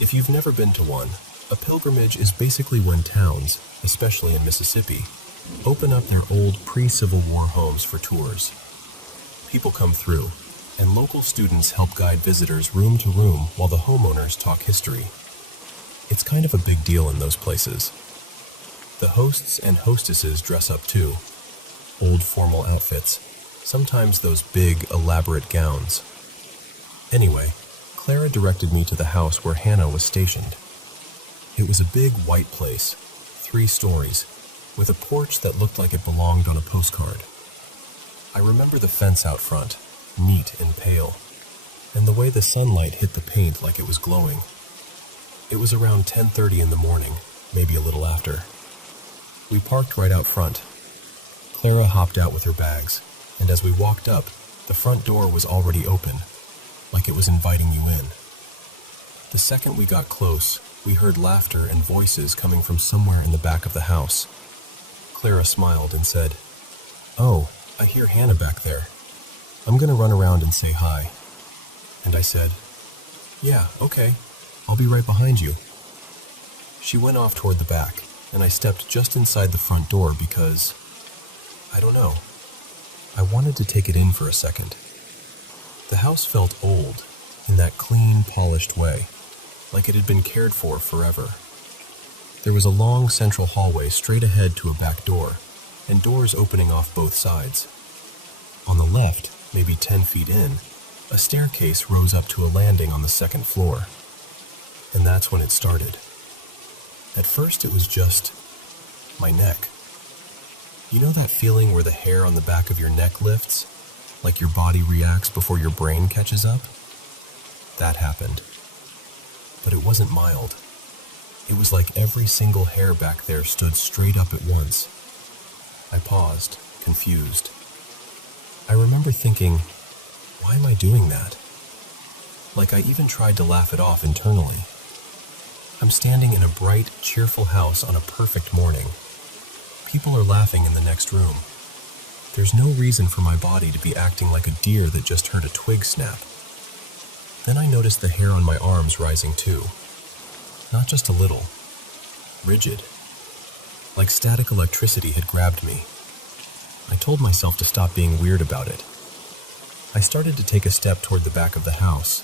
If you've never been to one, a pilgrimage is basically when towns, especially in Mississippi, open up their old pre-Civil War homes for tours. People come through, and local students help guide visitors room to room while the homeowners talk history. It's kind of a big deal in those places. The hosts and hostesses dress up too. Old formal outfits, sometimes those big, elaborate gowns. Anyway, Clara directed me to the house where Hannah was stationed. It was a big white place, 3 stories, with a porch that looked like it belonged on a postcard. I remember the fence out front, neat and pale, and the way the sunlight hit the paint like it was glowing. It was around 10:30 in the morning, maybe a little after. We parked right out front. Clara hopped out with her bags, and as we walked up, the front door was already open, like it was inviting you in. The second we got close, we heard laughter and voices coming from somewhere in the back of the house. Clara smiled and said, "Oh, I hear Hannah back there. I'm gonna run around and say hi." And I said, "Yeah, okay. I'll be right behind you." She went off toward the back, and I stepped just inside the front door because, I don't know, I wanted to take it in for a second. The house felt old, in that clean, polished way, like it had been cared for forever. There was a long central hallway straight ahead to a back door, and doors opening off both sides. On the left, maybe 10 feet in, a staircase rose up to a landing on the second floor. And that's when it started. At first it was just my neck. You know that feeling where the hair on the back of your neck lifts? Like your body reacts before your brain catches up? That happened. But it wasn't mild. It was like every single hair back there stood straight up at once. I paused, confused. I remember thinking, why am I doing that? Like I even tried to laugh it off internally. I'm standing in a bright, cheerful house on a perfect morning. People are laughing in the next room. There's no reason for my body to be acting like a deer that just heard a twig snap. Then I noticed the hair on my arms rising too. Not just a little. Rigid. Like static electricity had grabbed me. I told myself to stop being weird about it. I started to take a step toward the back of the house,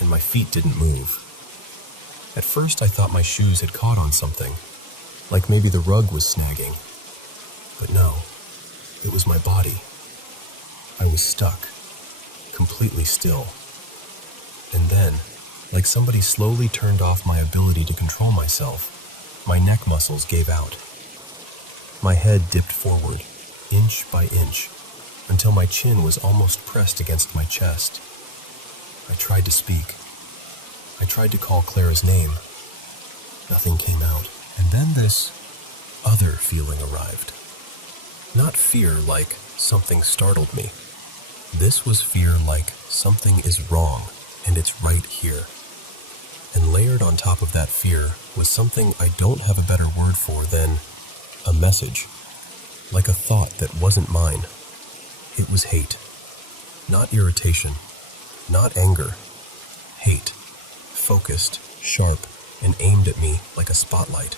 and my feet didn't move. At first I thought my shoes had caught on something, like maybe the rug was snagging. But no, it was my body. I was stuck, completely still. And then, like somebody slowly turned off my ability to control myself, my neck muscles gave out. My head dipped forward, inch by inch, until my chin was almost pressed against my chest. I tried to speak. I tried to call Clara's name. Nothing came out. And then this other feeling arrived. Not fear like something startled me. This was fear like something is wrong and it's right here. And layered on top of that fear was something I don't have a better word for than a message. Like a thought that wasn't mine. It was hate. Not irritation. Not anger. Hate. Focused, sharp, and aimed at me like a spotlight.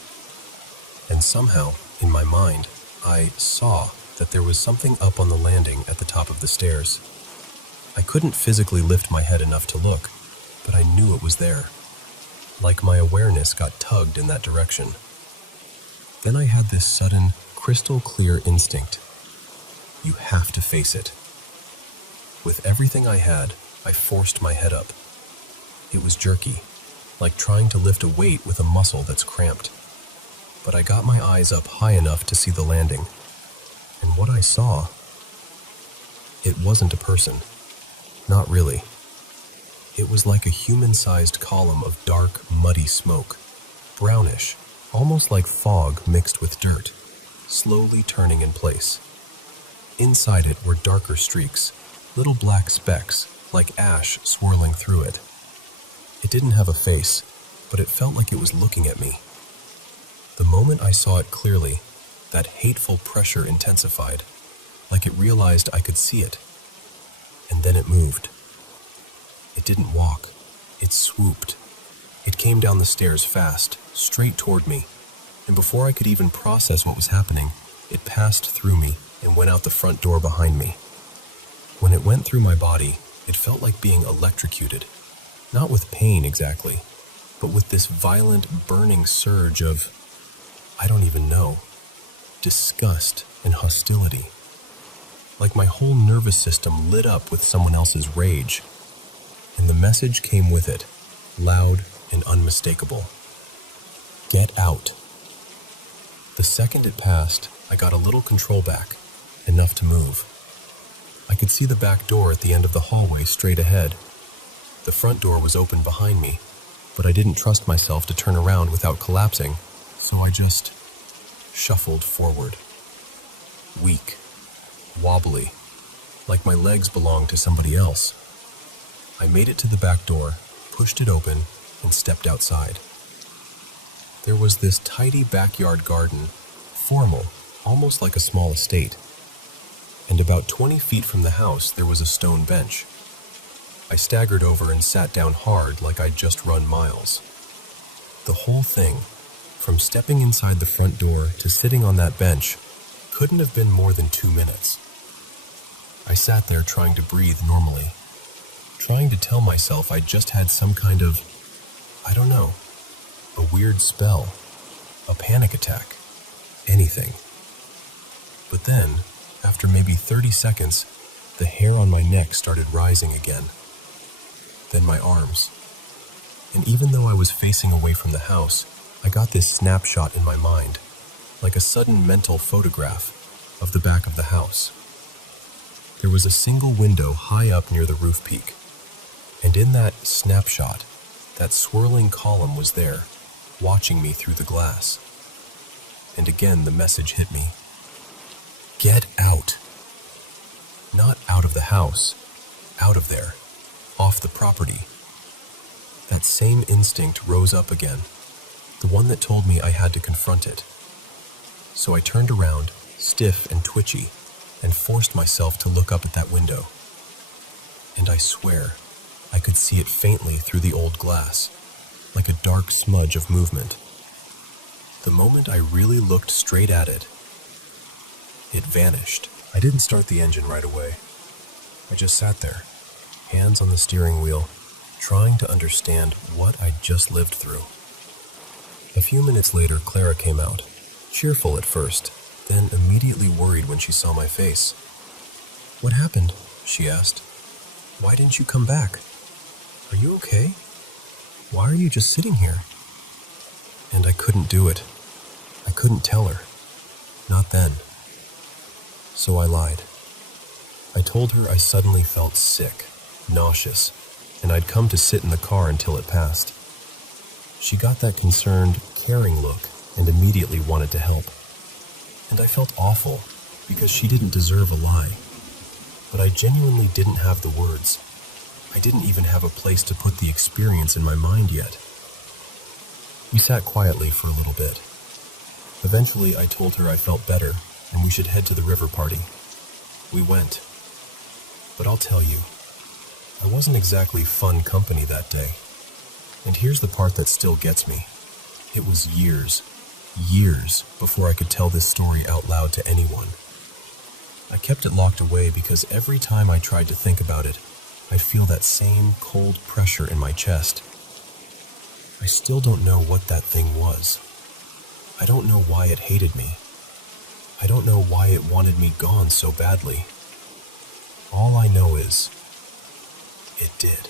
And somehow, in my mind, I saw that there was something up on the landing at the top of the stairs. I couldn't physically lift my head enough to look, but I knew it was there. Like my awareness got tugged in that direction. Then I had this sudden, crystal clear instinct. You have to face it. With everything I had, I forced my head up. It was jerky, like trying to lift a weight with a muscle that's cramped. But I got my eyes up high enough to see the landing. And what I saw, it wasn't a person. Not really. It was like a human-sized column of dark, muddy smoke. Brownish, almost like fog mixed with dirt, slowly turning in place. Inside it were darker streaks, little black specks, like ash swirling through it. It didn't have a face, but it felt like it was looking at me. The moment I saw it clearly, that hateful pressure intensified, like it realized I could see it. And then it moved. It didn't walk. It swooped. It came down the stairs fast, straight toward me, and before I could even process what was happening, it passed through me and went out the front door behind me. When it went through my body, it felt like being electrocuted. Not with pain exactly, but with this violent, burning surge of, I don't even know, disgust and hostility. Like my whole nervous system lit up with someone else's rage. And the message came with it, loud and unmistakable. Get out. The second it passed, I got a little control back, enough to move. I could see the back door at the end of the hallway straight ahead. The front door was open behind me, but I didn't trust myself to turn around without collapsing, so I just shuffled forward. Weak, wobbly, like my legs belonged to somebody else. I made it to the back door, pushed it open, and stepped outside. There was this tidy backyard garden, formal, almost like a small estate. And about 20 feet from the house, there was a stone bench. I staggered over and sat down hard like I'd just run miles. The whole thing, from stepping inside the front door to sitting on that bench, couldn't have been more than 2 minutes. I sat there trying to breathe normally, trying to tell myself I'd just had some kind of, I don't know, a weird spell, a panic attack, anything. But then, after maybe 30 seconds, the hair on my neck started rising again. Then my arms. And even though I was facing away from the house, I got this snapshot in my mind, like a sudden mental photograph of the back of the house. There was a single window high up near the roof peak, and in that snapshot, that swirling column was there, watching me through the glass. And again the message hit me. Get out. Not out of the house, out of there, off the property. That same instinct rose up again, the one that told me I had to confront it. So I turned around, stiff and twitchy, and forced myself to look up at that window. And I swear, I could see it faintly through the old glass, like a dark smudge of movement. The moment I really looked straight at it, it vanished. I didn't start the engine right away. I just sat there, hands on the steering wheel, trying to understand what I'd just lived through. A few minutes later, Clara came out, cheerful at first, then immediately worried when she saw my face. "What happened?" she asked. "Why didn't you come back? Are you okay? Why are you just sitting here?" And I couldn't do it. I couldn't tell her. Not then. So I lied. I told her I suddenly felt sick, nauseous, and I'd come to sit in the car until it passed. She got that concerned, caring look and immediately wanted to help. And I felt awful because she didn't deserve a lie. But I genuinely didn't have the words. I didn't even have a place to put the experience in my mind yet. We sat quietly for a little bit. Eventually, I told her I felt better and we should head to the river party. We went. But I'll tell you, I wasn't exactly fun company that day. And here's the part that still gets me. It was years before I could tell this story out loud to anyone. I kept it locked away because every time I tried to think about it, I'd feel that same cold pressure in my chest. I still don't know what that thing was. I don't know why it hated me. I don't know why it wanted me gone so badly. All I know is, it did.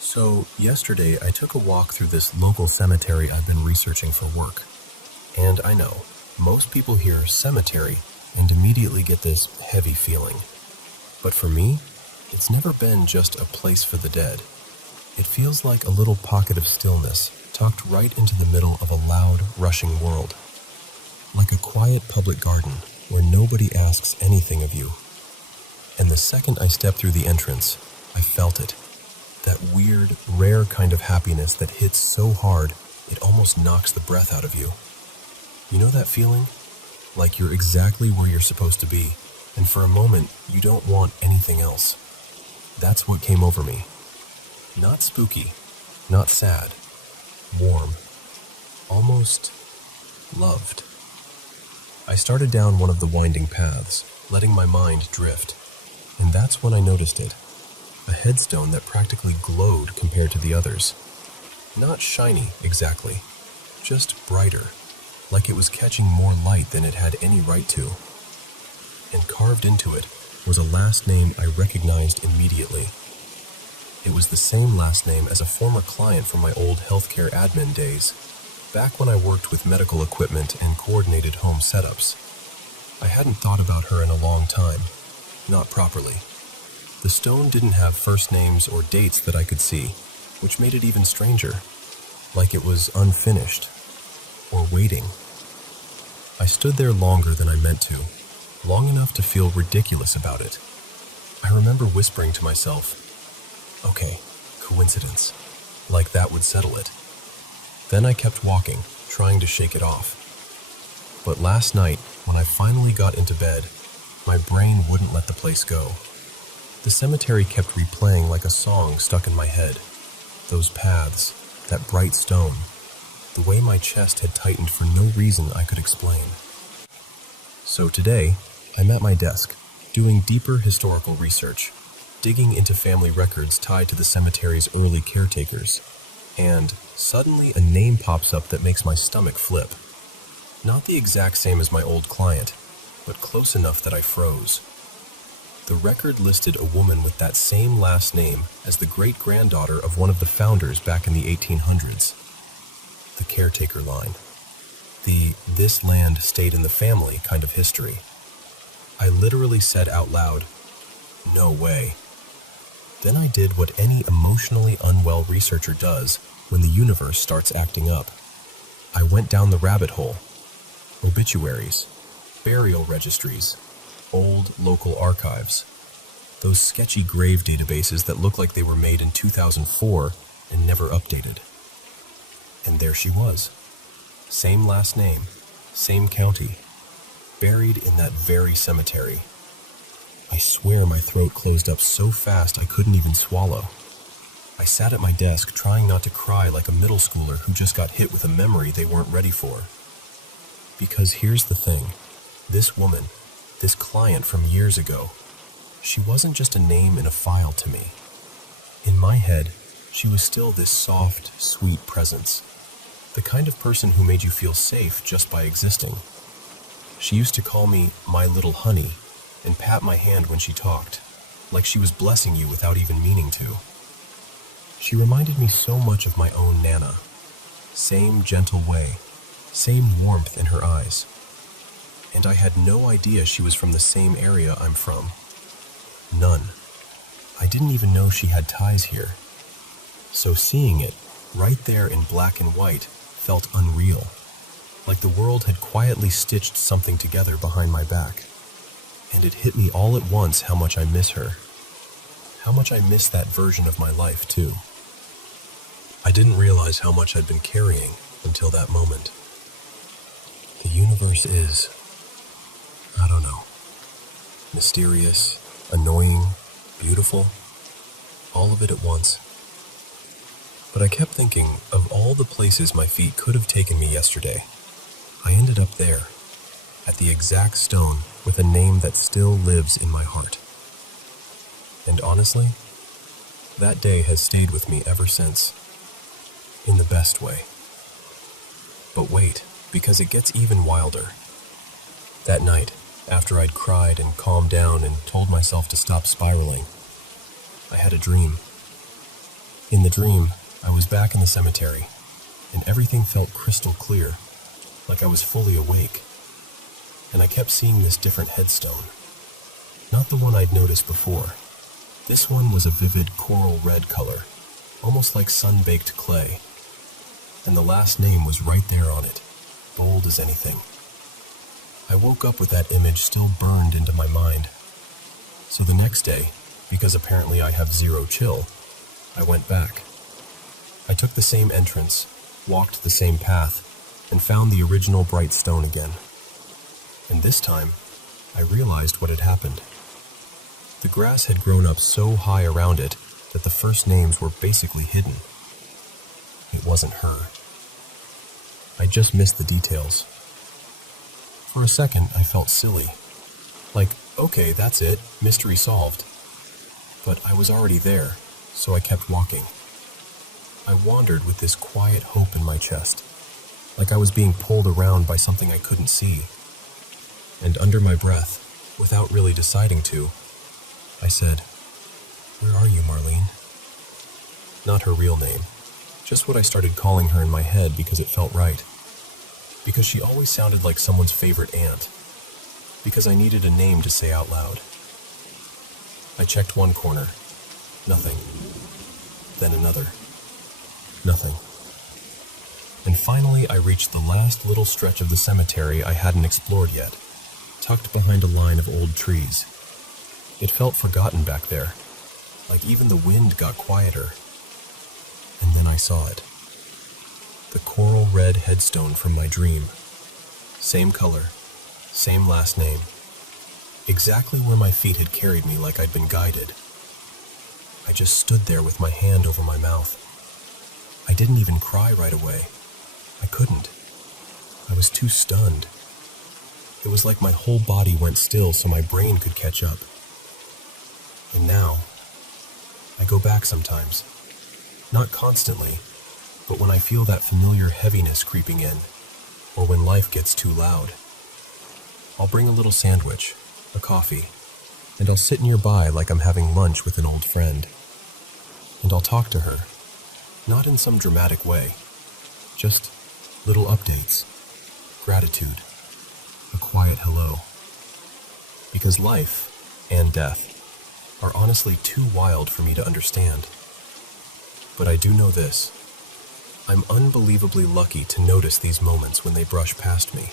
So, yesterday I took a walk through this local cemetery I've been researching for work. And I know, most people hear cemetery and immediately get this heavy feeling. But for me, it's never been just a place for the dead. It feels like a little pocket of stillness tucked right into the middle of a loud, rushing world. Like a quiet public garden where nobody asks anything of you. And the second I stepped through the entrance, I felt it. That weird, rare kind of happiness that hits so hard, it almost knocks the breath out of you. You know that feeling? Like you're exactly where you're supposed to be, and for a moment, you don't want anything else. That's what came over me. Not spooky, not sad, warm, almost loved. I started down one of the winding paths, letting my mind drift, and that's when I noticed it. A headstone that practically glowed compared to the others. Not shiny, exactly, just brighter, like it was catching more light than it had any right to. And carved into it was a last name I recognized immediately. It was the same last name as a former client from my old healthcare admin days, back when I worked with medical equipment and coordinated home setups. I hadn't thought about her in a long time, not properly. The stone didn't have first names or dates that I could see, which made it even stranger, like it was unfinished, or waiting. I stood there longer than I meant to, long enough to feel ridiculous about it. I remember whispering to myself, okay, coincidence, like that would settle it. Then I kept walking, trying to shake it off. But last night, when I finally got into bed, my brain wouldn't let the place go. The cemetery kept replaying like a song stuck in my head. Those paths, that bright stone, the way my chest had tightened for no reason I could explain. So today, I'm at my desk, doing deeper historical research, digging into family records tied to the cemetery's early caretakers, and suddenly a name pops up that makes my stomach flip. Not the exact same as my old client, but close enough that I froze. The record listed a woman with that same last name as the great-granddaughter of one of the founders back in the 1800s. The caretaker line. The "this land stayed in the family" kind of history. I literally said out loud, "No way." Then I did what any emotionally unwell researcher does when the universe starts acting up. I went down the rabbit hole. Obituaries, burial registries, old local archives, those sketchy grave databases that look like they were made in 2004 and never updated. And there she was. Same last name, same county, buried in that very cemetery. I swear my throat closed up so fast I couldn't even swallow. I sat at my desk trying not to cry like a middle schooler who just got hit with a memory they weren't ready for. Because here's the thing, this woman, this client from years ago, She wasn't just a name in a file to me. In my head, she was still this soft, sweet presence. The kind of person who made you feel safe just by existing. She used to call me my little honey and pat my hand when she talked, like she was blessing you without even meaning to. She reminded me so much of my own Nana. Same gentle way, same warmth in her eyes. And I had no idea she was from the same area I'm from. None. I didn't even know she had ties here. So seeing it, right there in black and white, felt unreal. Like the world had quietly stitched something together behind my back. And it hit me all at once how much I miss her. How much I miss that version of my life, too. I didn't realize how much I'd been carrying until that moment. The universe is, I don't know, mysterious, annoying, beautiful, all of it at once. But I kept thinking of all the places my feet could have taken me yesterday. I ended up there, at the exact stone with a name that still lives in my heart. And honestly, that day has stayed with me ever since, in the best way. But wait, because it gets even wilder. That night, after I'd cried and calmed down and told myself to stop spiraling, I had a dream. In the dream, I was back in the cemetery, and everything felt crystal clear, like I was fully awake. And I kept seeing this different headstone. Not the one I'd noticed before. This one was a vivid coral red color, almost like sun-baked clay. And the last name was right there on it, bold as anything. I woke up with that image still burned into my mind. So the next day, because apparently I have zero chill, I went back. I took the same entrance, walked the same path, and found the original bright stone again. And this time, I realized what had happened. The grass had grown up so high around it that the first names were basically hidden. It wasn't her. I just missed the details. For a second, I felt silly. Like, okay, that's it, mystery solved. But I was already there, so I kept walking. I wandered with this quiet hope in my chest, like I was being pulled around by something I couldn't see. And under my breath, without really deciding to, I said, "Where are you, Marlene?" Not her real name, just what I started calling her in my head because it felt right. Because she always sounded like someone's favorite aunt. Because I needed a name to say out loud. I checked one corner. Nothing. Then another. Nothing. And finally I reached the last little stretch of the cemetery I hadn't explored yet, tucked behind a line of old trees. It felt forgotten back there, like even the wind got quieter. And then I saw it. The coral red headstone from my dream. Same color, same last name. Exactly where my feet had carried me like I'd been guided. I just stood there with my hand over my mouth. I didn't even cry right away. I couldn't. I was too stunned. It was like my whole body went still so my brain could catch up. And now, I go back sometimes. Not constantly, but when I feel that familiar heaviness creeping in, or when life gets too loud. I'll bring a little sandwich, a coffee, and I'll sit nearby like I'm having lunch with an old friend. And I'll talk to her, not in some dramatic way, just little updates, gratitude, a quiet hello. Because life and death are honestly too wild for me to understand. But I do know this. I'm unbelievably lucky to notice these moments when they brush past me.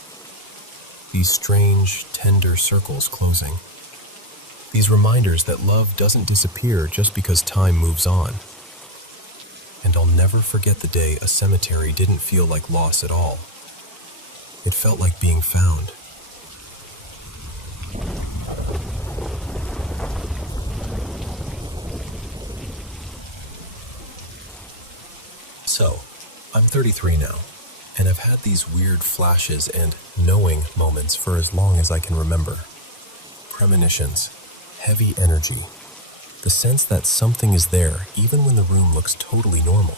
These strange, tender circles closing. These reminders that love doesn't disappear just because time moves on. And I'll never forget the day a cemetery didn't feel like loss at all. It felt like being found. So, I'm 33 now, and I've had these weird flashes and knowing moments for as long as I can remember. Premonitions. heavy energy, the sense that something is there even when the room looks totally normal.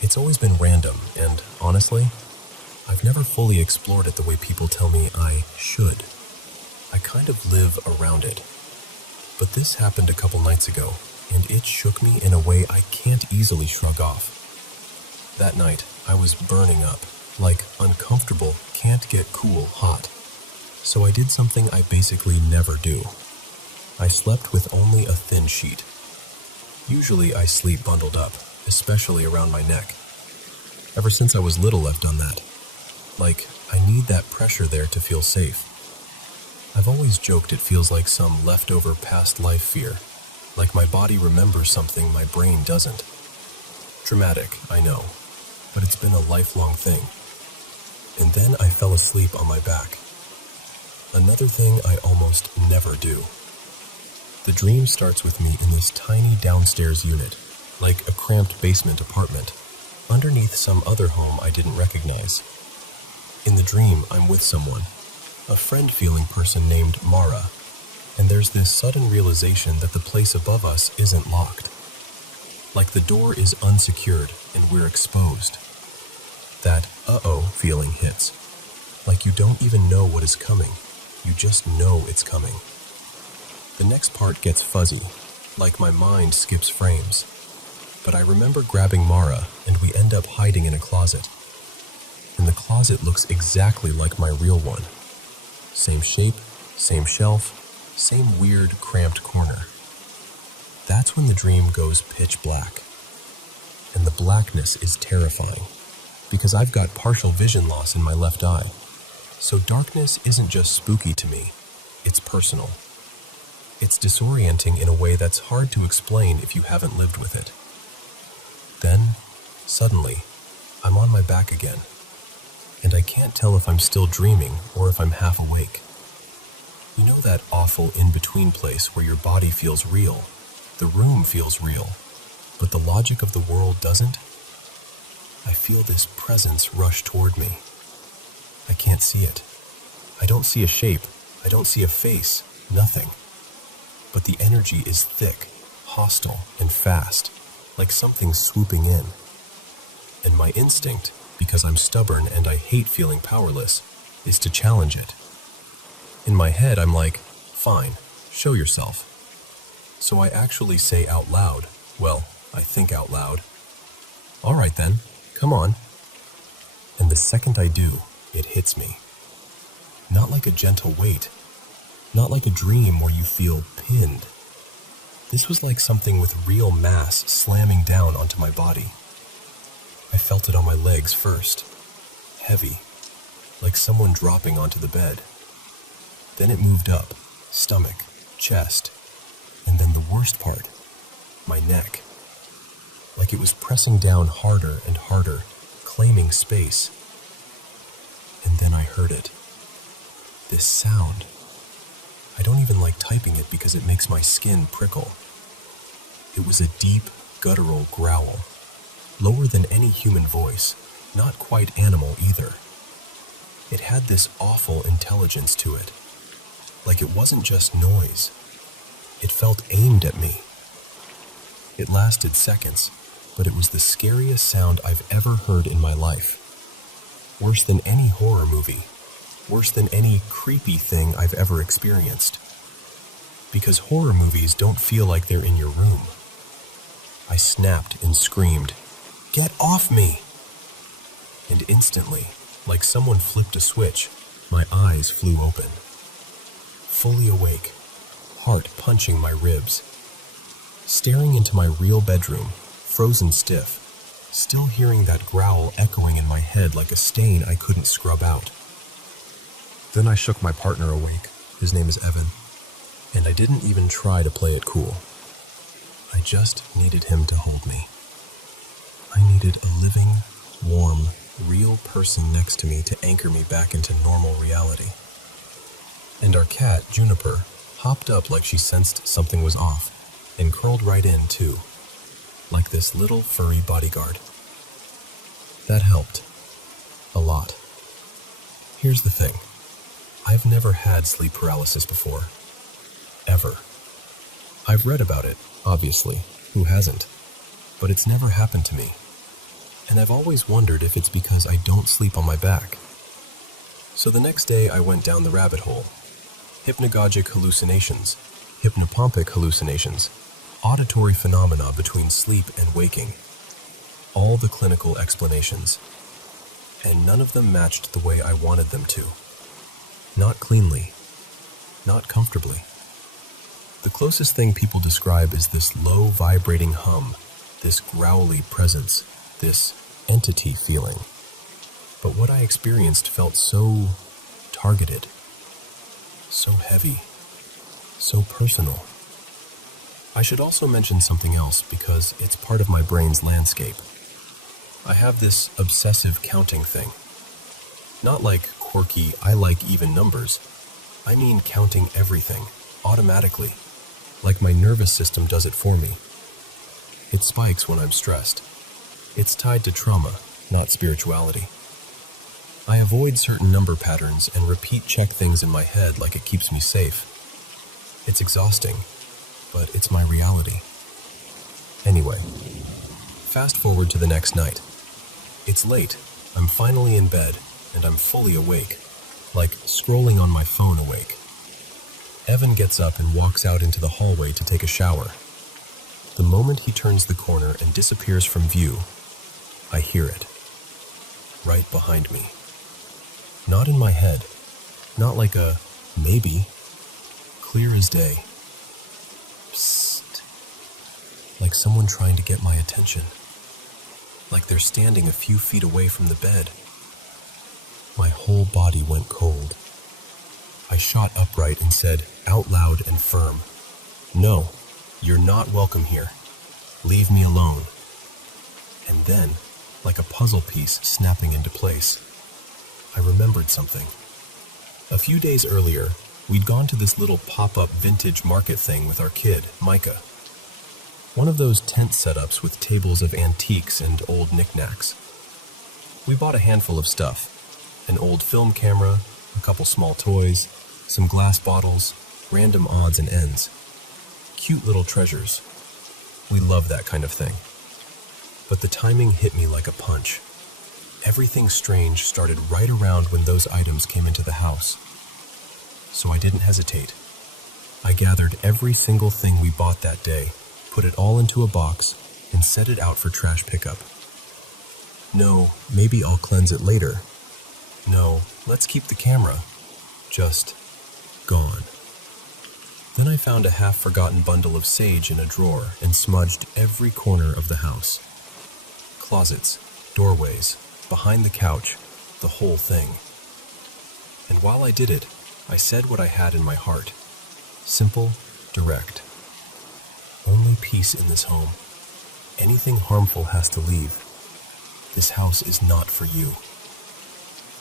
It's always been random, and honestly, I've never fully explored it the way people tell me I should. I kind of live around it. But this happened a couple nights ago, and it shook me in a way I can't easily shrug off. That night, I was burning up, like uncomfortable, can't get cool hot. So I did something I basically never do. I slept with only a thin sheet. Usually I sleep bundled up, especially around my neck. Ever since I was little, I've done that. Like, I need that pressure there to feel safe. I've always joked it feels like some leftover past life fear, like my body remembers something my brain doesn't. Dramatic, I know, but it's been a lifelong thing. And then I fell asleep on my back. Another thing I almost never do. The dream starts with me in this tiny downstairs unit, like a cramped basement apartment, underneath some other home I didn't recognize. In the dream, I'm with someone, a friend-feeling person named Mara, and there's this sudden realization that the place above us isn't locked. Like the door is unsecured and we're exposed. That uh-oh feeling hits. Like you don't even know what is coming. You just know it's coming. The next part gets fuzzy, like my mind skips frames. But I remember grabbing Mara and we end up hiding in a closet. And the closet looks exactly like my real one. Same shape, same shelf, same weird cramped corner. That's when the dream goes pitch black. And the blackness is terrifying, because I've got partial vision loss in my left eye. So darkness isn't just spooky to me, it's personal. It's disorienting in a way that's hard to explain if you haven't lived with it. Then, suddenly, I'm on my back again, and I can't tell if I'm still dreaming or if I'm half awake. You know that awful in-between place where your body feels real, the room feels real, but the logic of the world doesn't? I feel this presence rush toward me. I can't see it. I don't see a shape. I don't see a face. Nothing. But the energy is thick, hostile, and fast, like something swooping in. And my instinct, because I'm stubborn and I hate feeling powerless, is to challenge it. In my head, I'm like, fine, show yourself. So I actually say out loud, well, I think out loud, all right then, come on. And the second I do, it hits me. Not like a gentle weight, not like a dream where you feel pinned. This was like something with real mass slamming down onto my body. I felt it on my legs first, heavy, like someone dropping onto the bed. Then it moved up, stomach, chest, and then the worst part, my neck. Like it was pressing down harder and harder, claiming space. And then I heard it. This sound. I don't even like typing it because it makes my skin prickle. It was a deep, guttural growl, lower than any human voice, not quite animal either. It had this awful intelligence to it, like it wasn't just noise. It felt aimed at me. It lasted seconds, but it was the scariest sound I've ever heard in my life. Worse than any horror movie, worse than any creepy thing I've ever experienced. Because horror movies don't feel like they're in your room. I snapped and screamed, "Get off me!" And instantly, like someone flipped a switch, my eyes flew open. Fully awake, heart punching my ribs. Staring into my real bedroom, frozen stiff, still hearing that growl echoing in my head like a stain I couldn't scrub out. Then I shook my partner awake. His name is Evan. And I didn't even try to play it cool. I just needed him to hold me. I needed a living, warm, real person next to me to anchor me back into normal reality. And our cat, Juniper, hopped up like she sensed something was off, and curled right in, too, like this little furry bodyguard. That helped. A lot. Here's the thing. I've never had sleep paralysis before. Ever. I've read about it, obviously. Who hasn't? But it's never happened to me. And I've always wondered if it's because I don't sleep on my back. So the next day I went down the rabbit hole. Hypnagogic hallucinations, hypnopompic hallucinations, auditory phenomena between sleep and waking. All the clinical explanations. And none of them matched the way I wanted them to. Not cleanly. Not comfortably. The closest thing people describe is this low vibrating hum, this growly presence, this entity feeling. But what I experienced felt so targeted, so heavy, so personal. I should also mention something else because it's part of my brain's landscape. I have this obsessive counting thing. Not like quirky, I like even numbers. I mean counting everything, automatically, like my nervous system does it for me. It spikes when I'm stressed. It's tied to trauma, not spirituality. I avoid certain number patterns and repeat check things in my head like it keeps me safe. It's exhausting, but it's my reality. Anyway, fast forward to the next night. It's late, I'm finally in bed, and I'm fully awake, like scrolling on my phone awake. Evan gets up and walks out into the hallway to take a shower. The moment he turns the corner and disappears from view, I hear it. Right behind me. Not in my head. Not like a maybe. Clear as day. Psst. Like someone trying to get my attention. Like they're standing a few feet away from the bed. My whole body went cold. I shot upright and said, out loud and firm, "No, you're not welcome here. Leave me alone." And then, like a puzzle piece snapping into place, I remembered something. A few days earlier, we'd gone to this little pop-up vintage market thing with our kid, Micah. One of those tent setups with tables of antiques and old knickknacks. We bought a handful of stuff. An old film camera, a couple small toys, some glass bottles, random odds and ends. Cute little treasures. We love that kind of thing. But the timing hit me like a punch. Everything strange started right around when those items came into the house. So I didn't hesitate. I gathered every single thing we bought that day, put it all into a box, and set it out for trash pickup. No, maybe I'll cleanse it later. No, let's keep the camera. Just gone. Then I found a half-forgotten bundle of sage in a drawer and smudged every corner of the house. Closets, doorways, behind the couch, the whole thing. And while I did it, I said what I had in my heart. Simple, direct. Only peace in this home. Anything harmful has to leave. This house is not for you.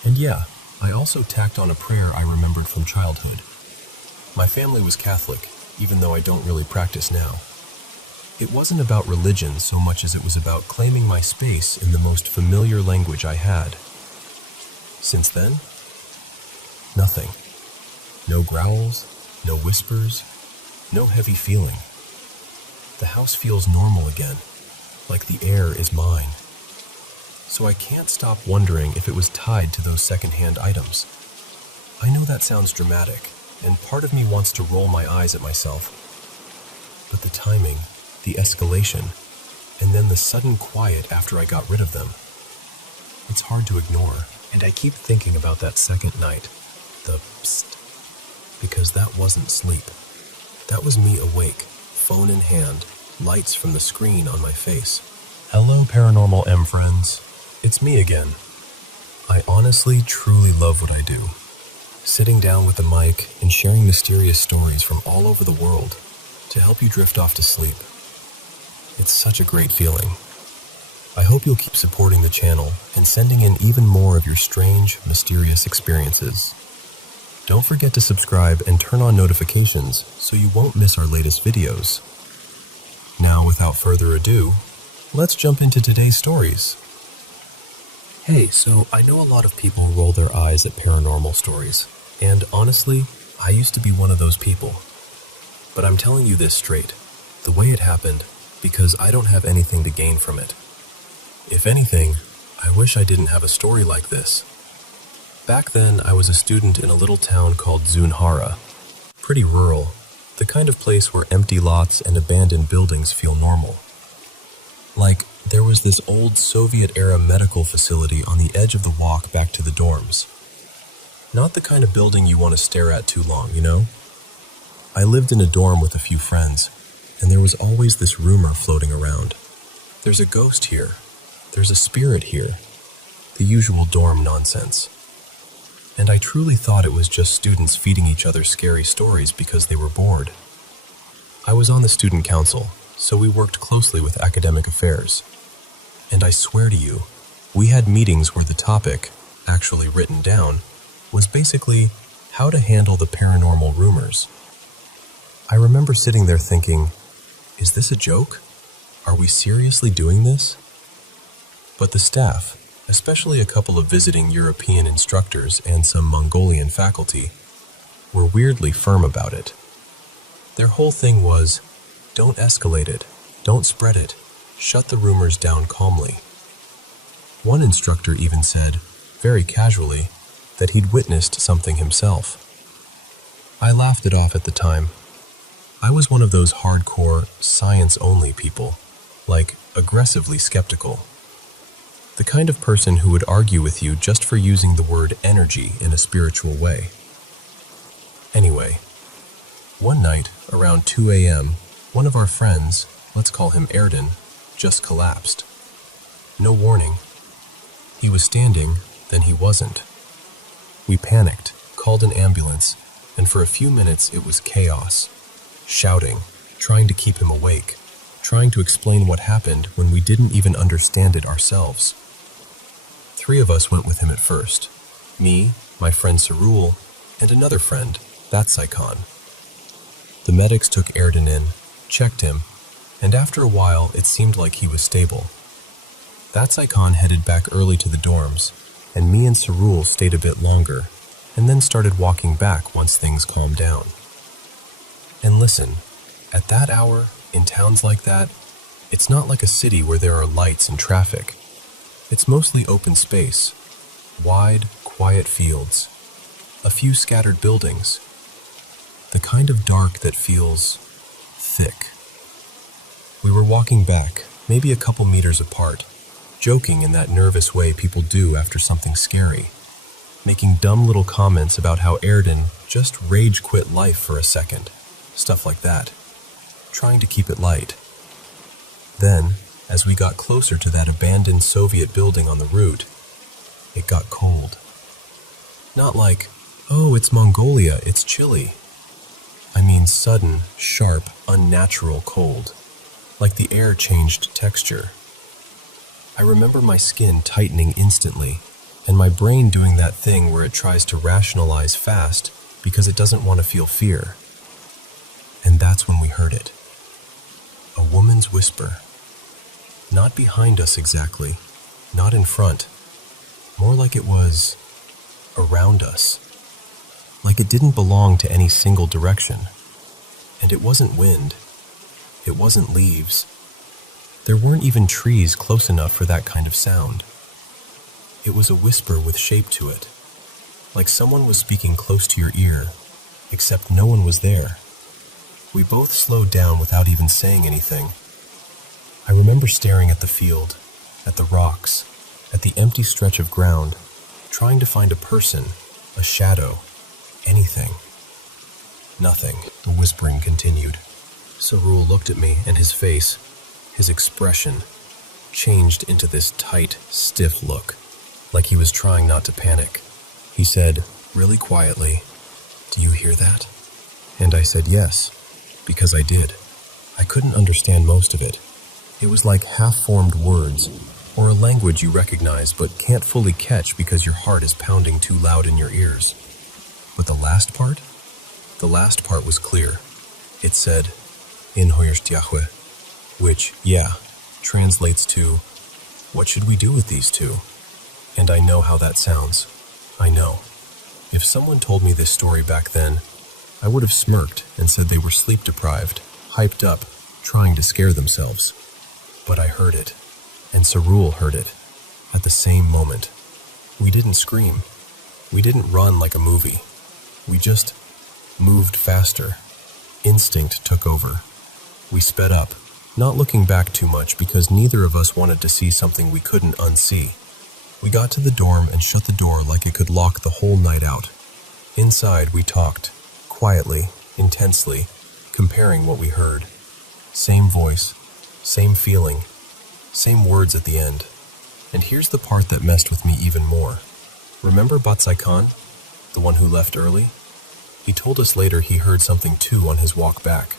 And yeah, I also tacked on a prayer I remembered from childhood. My family was Catholic, even though I don't really practice now. It wasn't about religion so much as it was about claiming my space in the most familiar language I had. Since then, nothing. No growls, no whispers, no heavy feeling. The house feels normal again, like the air is mine. So I can't stop wondering if it was tied to those secondhand items. I know that sounds dramatic, and part of me wants to roll my eyes at myself. But the timing, the escalation, and then the sudden quiet after I got rid of them, it's hard to ignore, and I keep thinking about that second night, the psst, because that wasn't sleep. That was me awake, phone in hand, lights from the screen on my face. Hello, Paranormal M friends. It's me again. I honestly, truly love what I do. Sitting down with the mic and sharing mysterious stories from all over the world to help you drift off to sleep. It's such a great feeling. I hope you'll keep supporting the channel and sending in even more of your strange, mysterious experiences. Don't forget to subscribe and turn on notifications so you won't miss our latest videos. Now, without further ado, let's jump into today's stories. Hey, so I know a lot of people roll their eyes at paranormal stories, and honestly, I used to be one of those people. But I'm telling you this straight, the way it happened, because I don't have anything to gain from it. If anything, I wish I didn't have a story like this. Back then, I was a student in a little town called Zunhara. Pretty rural, the kind of place where empty lots and abandoned buildings feel normal. Like, there was this old Soviet-era medical facility on the edge of the walk back to the dorms. Not the kind of building you want to stare at too long, you know? I lived in a dorm with a few friends, and there was always this rumor floating around. There's a ghost here. There's a spirit here. The usual dorm nonsense. And I truly thought it was just students feeding each other scary stories because they were bored. I was on the student council, so we worked closely with academic affairs. And I swear to you, we had meetings where the topic, actually written down, was basically how to handle the paranormal rumors. I remember sitting there thinking, is this a joke? Are we seriously doing this? But the staff, especially a couple of visiting European instructors and some Mongolian faculty, were weirdly firm about it. Their whole thing was, don't escalate it, don't spread it, shut the rumors down calmly. One instructor even said, very casually, that he'd witnessed something himself. I laughed it off at the time. I was one of those hardcore, science-only people, like aggressively skeptical. The kind of person who would argue with you just for using the word energy in a spiritual way. Anyway, one night, around 2 a.m., one of our friends, let's call him Erden, just collapsed. No warning. He was standing, then he wasn't. We panicked, called an ambulance, and for a few minutes it was chaos. Shouting, trying to keep him awake, trying to explain what happened when we didn't even understand it ourselves. 3 of us went with him at first. Me, my friend Sarul, and another friend, that Saikon. The medics took Erden in, checked him, and after a while it seemed like he was stable. That Saikon headed back early to the dorms, and me and Sarul stayed a bit longer, and then started walking back once things calmed down. And listen, at that hour, in towns like that, it's not like a city where there are lights and traffic. It's mostly open space, wide, quiet fields, a few scattered buildings, the kind of dark that feels thick. We were walking back, maybe a couple meters apart, joking in that nervous way people do after something scary, making dumb little comments about how Erden just rage quit life for a second, stuff like that, trying to keep it light. Then, as we got closer to that abandoned Soviet building on the route, it got cold. Not like, oh, it's Mongolia, it's chilly. I mean sudden, sharp, unnatural cold, like the air changed texture. I remember my skin tightening instantly, and my brain doing that thing where it tries to rationalize fast because it doesn't want to feel fear. And that's when we heard it. A woman's whisper. Not behind us exactly, not in front. More like it was around us. Like it didn't belong to any single direction. And it wasn't wind. It wasn't leaves. There weren't even trees close enough for that kind of sound. It was a whisper with shape to it. Like someone was speaking close to your ear, except no one was there. We both slowed down without even saying anything. I remember staring at the field, at the rocks, at the empty stretch of ground, trying to find a person, a shadow, anything. Nothing, the whispering continued. Sarul looked at me, and his face, his expression, changed into this tight, stiff look, like he was trying not to panic. He said, really quietly, "Do you hear that?" And I said yes, because I did. I couldn't understand most of it. It was like half-formed words, or a language you recognize but can't fully catch because your heart is pounding too loud in your ears. But the last part? The last part was clear. It said, "In Hoyerstjahwe," which, yeah, translates to, "What should we do with these two?" And I know how that sounds. I know. If someone told me this story back then, I would have smirked and said they were sleep-deprived, hyped up, trying to scare themselves. But I heard it, and Sarul heard it, at the same moment. We didn't scream. We didn't run like a movie. We just moved faster. Instinct took over. We sped up, not looking back too much because neither of us wanted to see something we couldn't unsee. We got to the dorm and shut the door like it could lock the whole night out. Inside, we talked, quietly, intensely, comparing what we heard. Same voice, same feeling, same words at the end. And here's the part that messed with me even more. Remember Batsai Khan, the one who left early? He told us later he heard something too on his walk back.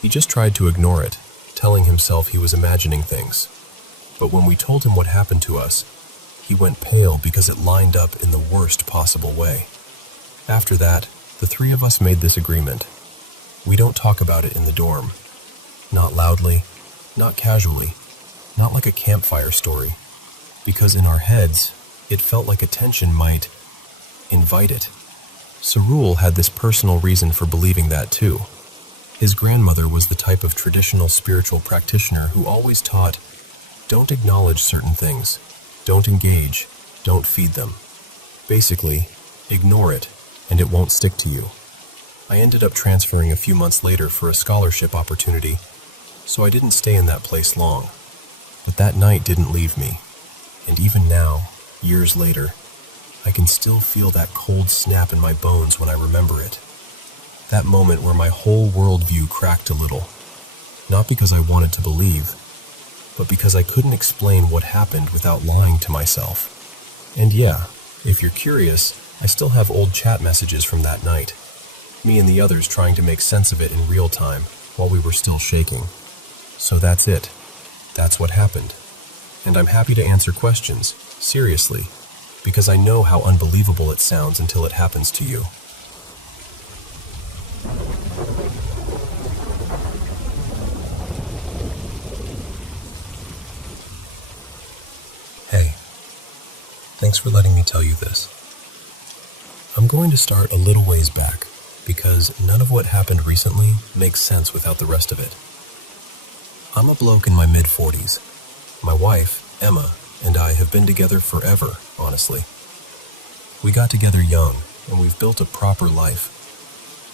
He just tried to ignore it, telling himself he was imagining things. But when we told him what happened to us, he went pale because it lined up in the worst possible way. After that, the three of us made this agreement. We don't talk about it in the dorm. Not loudly, not casually, not like a campfire story. Because in our heads, it felt like attention might invite it. Sarul had this personal reason for believing that too. His grandmother was the type of traditional spiritual practitioner who always taught, don't acknowledge certain things, don't engage, don't feed them. Basically, ignore it, and it won't stick to you. I ended up transferring a few months later for a scholarship opportunity, so I didn't stay in that place long. But that night didn't leave me, and even now, years later, I can still feel that cold snap in my bones when I remember it. That moment where my whole worldview cracked a little. Not because I wanted to believe, but because I couldn't explain what happened without lying to myself. And yeah, if you're curious, I still have old chat messages from that night. Me and the others trying to make sense of it in real time while we were still shaking. So that's it. That's what happened. And I'm happy to answer questions, seriously, because I know how unbelievable it sounds until it happens to you. Hey, thanks for letting me tell you this. I'm going to start a little ways back, because none of what happened recently makes sense without the rest of it. I'm a bloke in my mid-40s. My wife, Emma, and I have been together forever, honestly. We got together young, and we've built a proper life.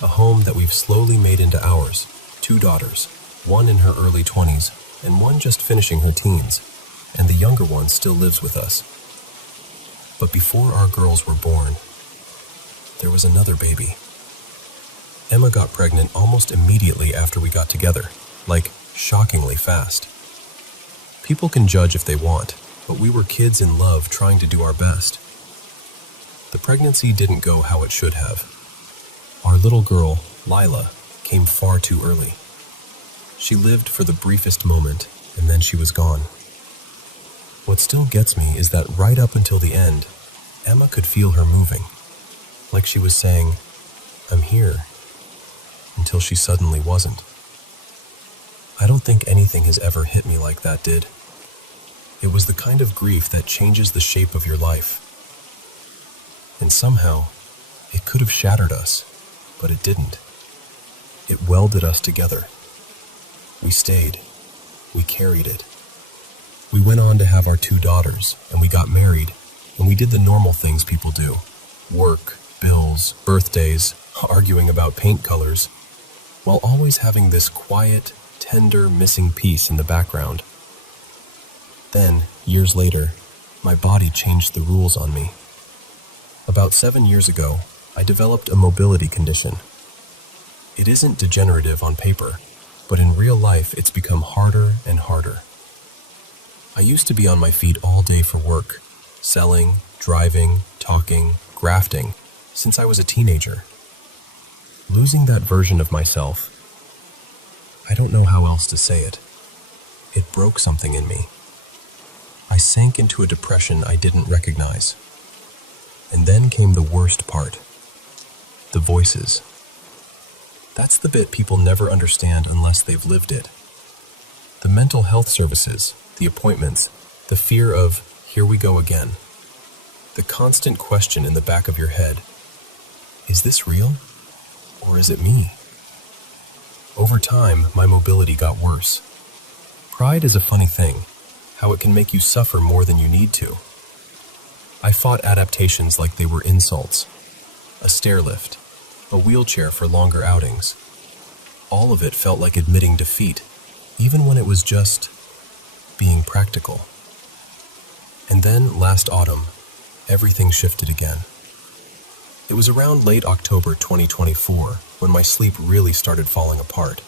A home that we've slowly made into ours. 2 daughters, one in her early 20s, and one just finishing her teens, and the younger one still lives with us. But before our girls were born, there was another baby. Emma got pregnant almost immediately after we got together, like shockingly fast. People can judge if they want, but we were kids in love trying to do our best. The pregnancy didn't go how it should have. Our little girl, Lila, came far too early. She lived for the briefest moment, and then she was gone. What still gets me is that right up until the end, Emma could feel her moving, like she was saying, "I'm here," until she suddenly wasn't. I don't think anything has ever hit me like that did. It was the kind of grief that changes the shape of your life. And somehow, it could have shattered us, but it didn't. It welded us together. We stayed. We carried it. We went on to have our 2 daughters, and we got married, and we did the normal things people do. Work, bills, birthdays, arguing about paint colors, while always having this quiet, tender, missing piece in the background. Then, years later, my body changed the rules on me. About 7 years ago, I developed a mobility condition. It isn't degenerative on paper, but in real life it's become harder and harder. I used to be on my feet all day for work, selling, driving, talking, grafting, since I was a teenager. Losing that version of myself, I don't know how else to say it. It broke something in me. I sank into a depression I didn't recognize. And then came the worst part. The voices. That's the bit people never understand unless they've lived it. The mental health services, the appointments, the fear of, here we go again. The constant question in the back of your head, is this real? Or is it me? Over time, my mobility got worse. Pride is a funny thing, how it can make you suffer more than you need to. I fought adaptations like they were insults. A stair lift, a wheelchair for longer outings. All of it felt like admitting defeat, even when it was just being practical. And then, last autumn, everything shifted again. It was around late October 2024 when my sleep really started falling apart.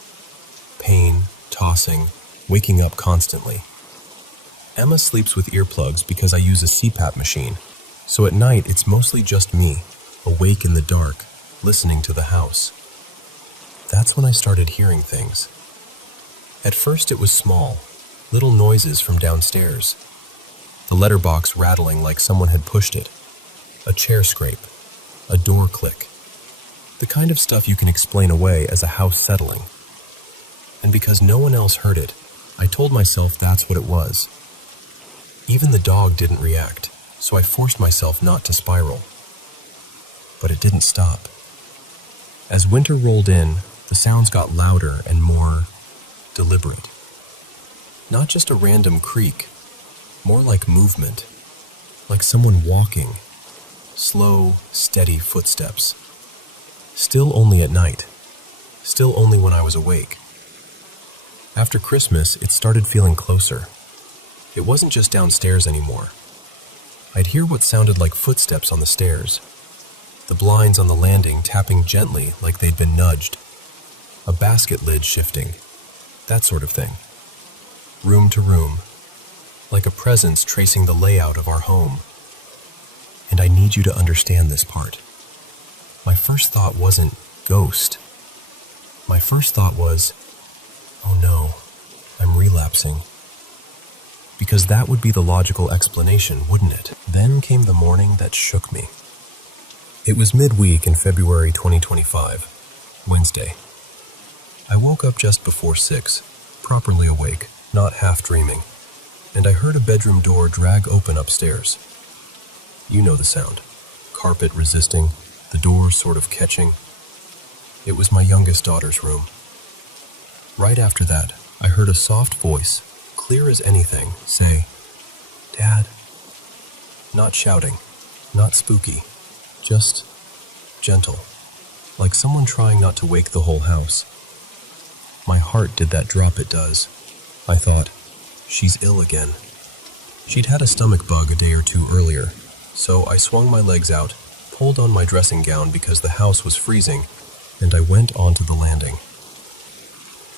Pain, tossing, waking up constantly. Emma sleeps with earplugs because I use a CPAP machine, so at night it's mostly just me, awake in the dark, listening to the house. That's when I started hearing things. At first it was small, little noises from downstairs. The letterbox rattling like someone had pushed it. A chair scrape. A door click. The kind of stuff you can explain away as a house settling. And because no one else heard it, I told myself that's what it was. Even the dog didn't react, so I forced myself not to spiral. But it didn't stop. As winter rolled in, the sounds got louder and more deliberate. Not just a random creak, more like movement, like someone walking, slow, steady footsteps. Still only at night, still only when I was awake. After Christmas, it started feeling closer. It wasn't just downstairs anymore. I'd hear what sounded like footsteps on the stairs, the blinds on the landing tapping gently like they'd been nudged, a basket lid shifting, that sort of thing. Room to room, like a presence tracing the layout of our home. And I need you to understand this part. My first thought wasn't ghost. My first thought was, oh no, I'm relapsing. Because that would be the logical explanation, wouldn't it? Then came the morning that shook me. It was midweek in February 2025, Wednesday. I woke up just before 6, properly awake, not half dreaming, and I heard a bedroom door drag open upstairs. You know the sound. Carpet resisting, the door sort of catching. It was my youngest daughter's room. Right after that, I heard a soft voice, clear as anything, say, "Dad." Not shouting, not spooky, just gentle, like someone trying not to wake the whole house. My heart did that drop it does. I thought, she's ill again. She'd had a stomach bug a day or two earlier, so I swung my legs out, pulled on my dressing gown because the house was freezing, and I went onto the landing.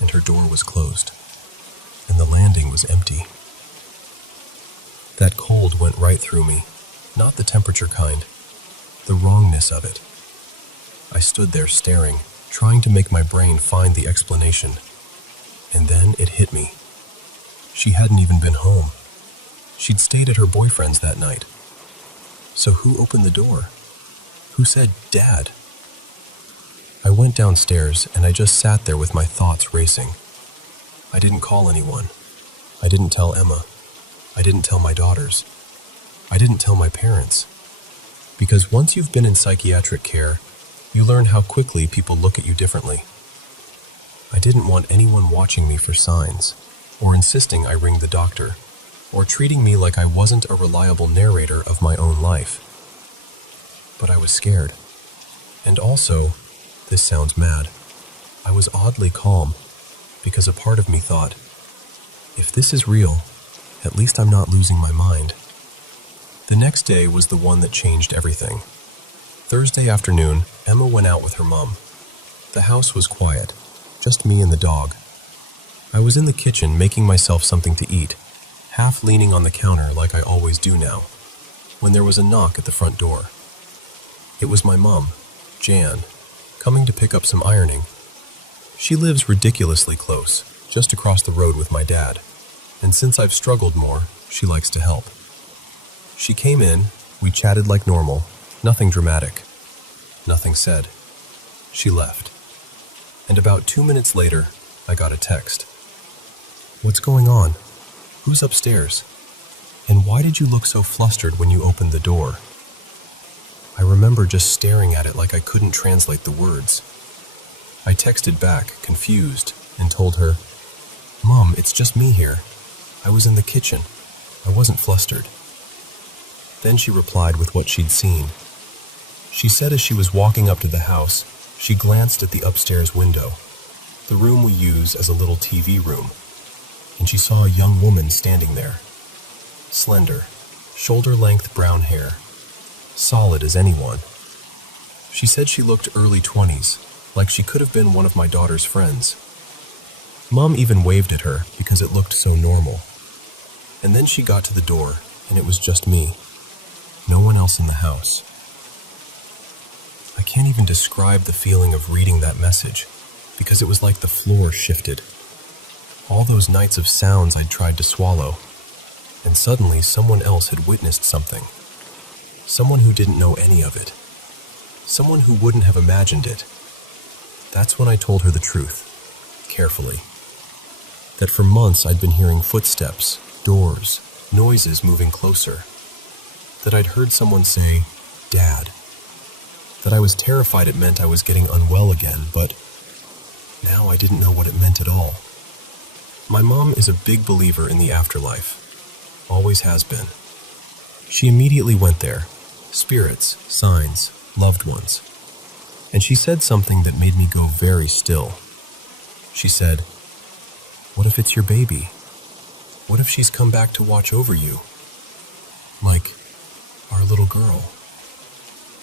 And her door was closed, and the landing was empty. That cold went right through me, not the temperature kind, the wrongness of it. I stood there staring, trying to make my brain find the explanation. And then it hit me. She hadn't even been home. She'd stayed at her boyfriend's that night. So who opened the door? Who said, "Dad"? I went downstairs and I just sat there with my thoughts racing. I didn't call anyone. I didn't tell Emma. I didn't tell my daughters. I didn't tell my parents. Because once you've been in psychiatric care, you learn how quickly people look at you differently. I didn't want anyone watching me for signs, or insisting I ring the doctor, or treating me like I wasn't a reliable narrator of my own life. But I was scared. And also, this sounds mad, I was oddly calm, because a part of me thought, if this is real, at least I'm not losing my mind. The next day was the one that changed everything. Thursday afternoon, Emma went out with her mom. The house was quiet, just me and the dog. I was in the kitchen making myself something to eat, half leaning on the counter like I always do now, when there was a knock at the front door. It was my mom, Jan, coming to pick up some ironing. She lives ridiculously close, just across the road with my dad, and since I've struggled more, she likes to help. She came in, we chatted like normal, nothing dramatic. Nothing said. She left. And about 2 minutes later, I got a text. "What's going on? Who's upstairs? And why did you look so flustered when you opened the door?" I remember just staring at it like I couldn't translate the words. I texted back, confused, and told her, "Mom, it's just me here. I was in the kitchen. I wasn't flustered." Then she replied with what she'd seen. She said as she was walking up to the house, she glanced at the upstairs window, the room we use as a little TV room, and she saw a young woman standing there. Slender, shoulder-length brown hair, solid as anyone. She said she looked early 20s, like she could have been one of my daughter's friends. Mom even waved at her because it looked so normal. And then she got to the door, and it was just me. No one else in the house. I can't even describe the feeling of reading that message, because it was like the floor shifted. All those nights of sounds I'd tried to swallow, and suddenly someone else had witnessed something. Someone who didn't know any of it. Someone who wouldn't have imagined it. That's when I told her the truth, carefully. That for months I'd been hearing footsteps, doors, noises moving closer. That I'd heard someone say, "Dad." That I was terrified it meant I was getting unwell again, but now I didn't know what it meant at all. My mom is a big believer in the afterlife. Always has been. She immediately went there. Spirits, signs, loved ones. And she said something that made me go very still. She said, "What if it's your baby? What if she's come back to watch over you? Like our little girl?"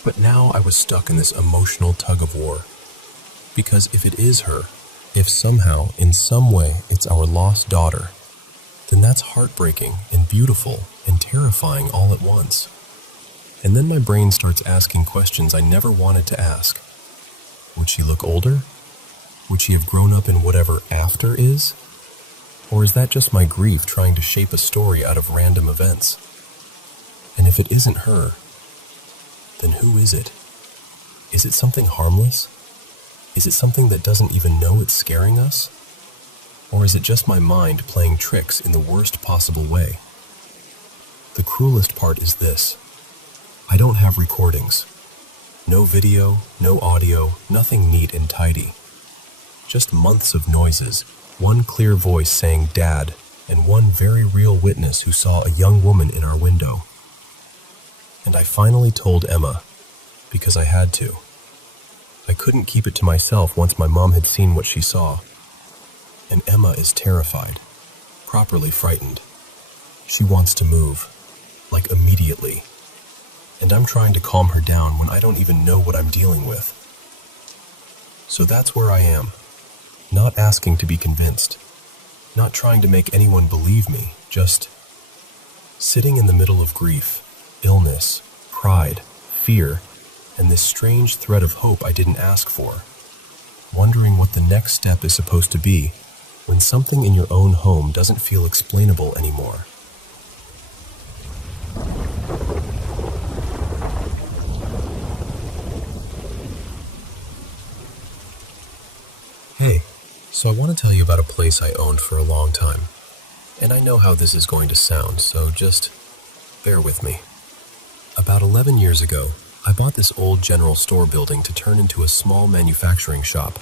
But now I was stuck in this emotional tug-of-war. Because if it is her, if somehow, in some way, it's our lost daughter, then that's heartbreaking and beautiful and terrifying all at once. And then my brain starts asking questions I never wanted to ask. Would she look older? Would she have grown up in whatever after is? Or is that just my grief trying to shape a story out of random events? And if it isn't her, then who is it? Is it something harmless? Is it something that doesn't even know it's scaring us? Or is it just my mind playing tricks in the worst possible way? The cruelest part is this. I don't have recordings. No video, no audio, nothing neat and tidy. Just months of noises, one clear voice saying "Dad," and one very real witness who saw a young woman in our window. And I finally told Emma, because I had to. I couldn't keep it to myself once my mom had seen what she saw. And Emma is terrified, properly frightened. She wants to move, like immediately. And I'm trying to calm her down when I don't even know what I'm dealing with. So that's where I am, not asking to be convinced, not trying to make anyone believe me, just sitting in the middle of grief, illness, pride, fear, and this strange thread of hope I didn't ask for, wondering what the next step is supposed to be when something in your own home doesn't feel explainable anymore. Hey, so I want to tell you about a place I owned for a long time. And I know how this is going to sound, so just bear with me. About 11 years ago, I bought this old general store building to turn into a small manufacturing shop.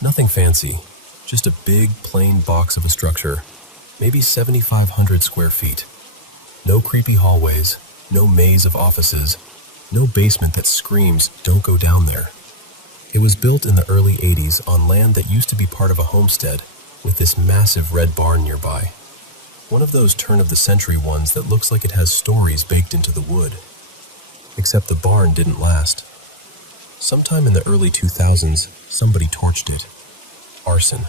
Nothing fancy, just a big, plain box of a structure, maybe 7,500 square feet. No creepy hallways, no maze of offices, no basement that screams, "Don't go down there." It was built in the early 80s on land that used to be part of a homestead, with this massive red barn nearby. One of those turn-of-the-century ones that looks like it has stories baked into the wood. Except the barn didn't last. Sometime in the early 2000s, somebody torched it. Arson.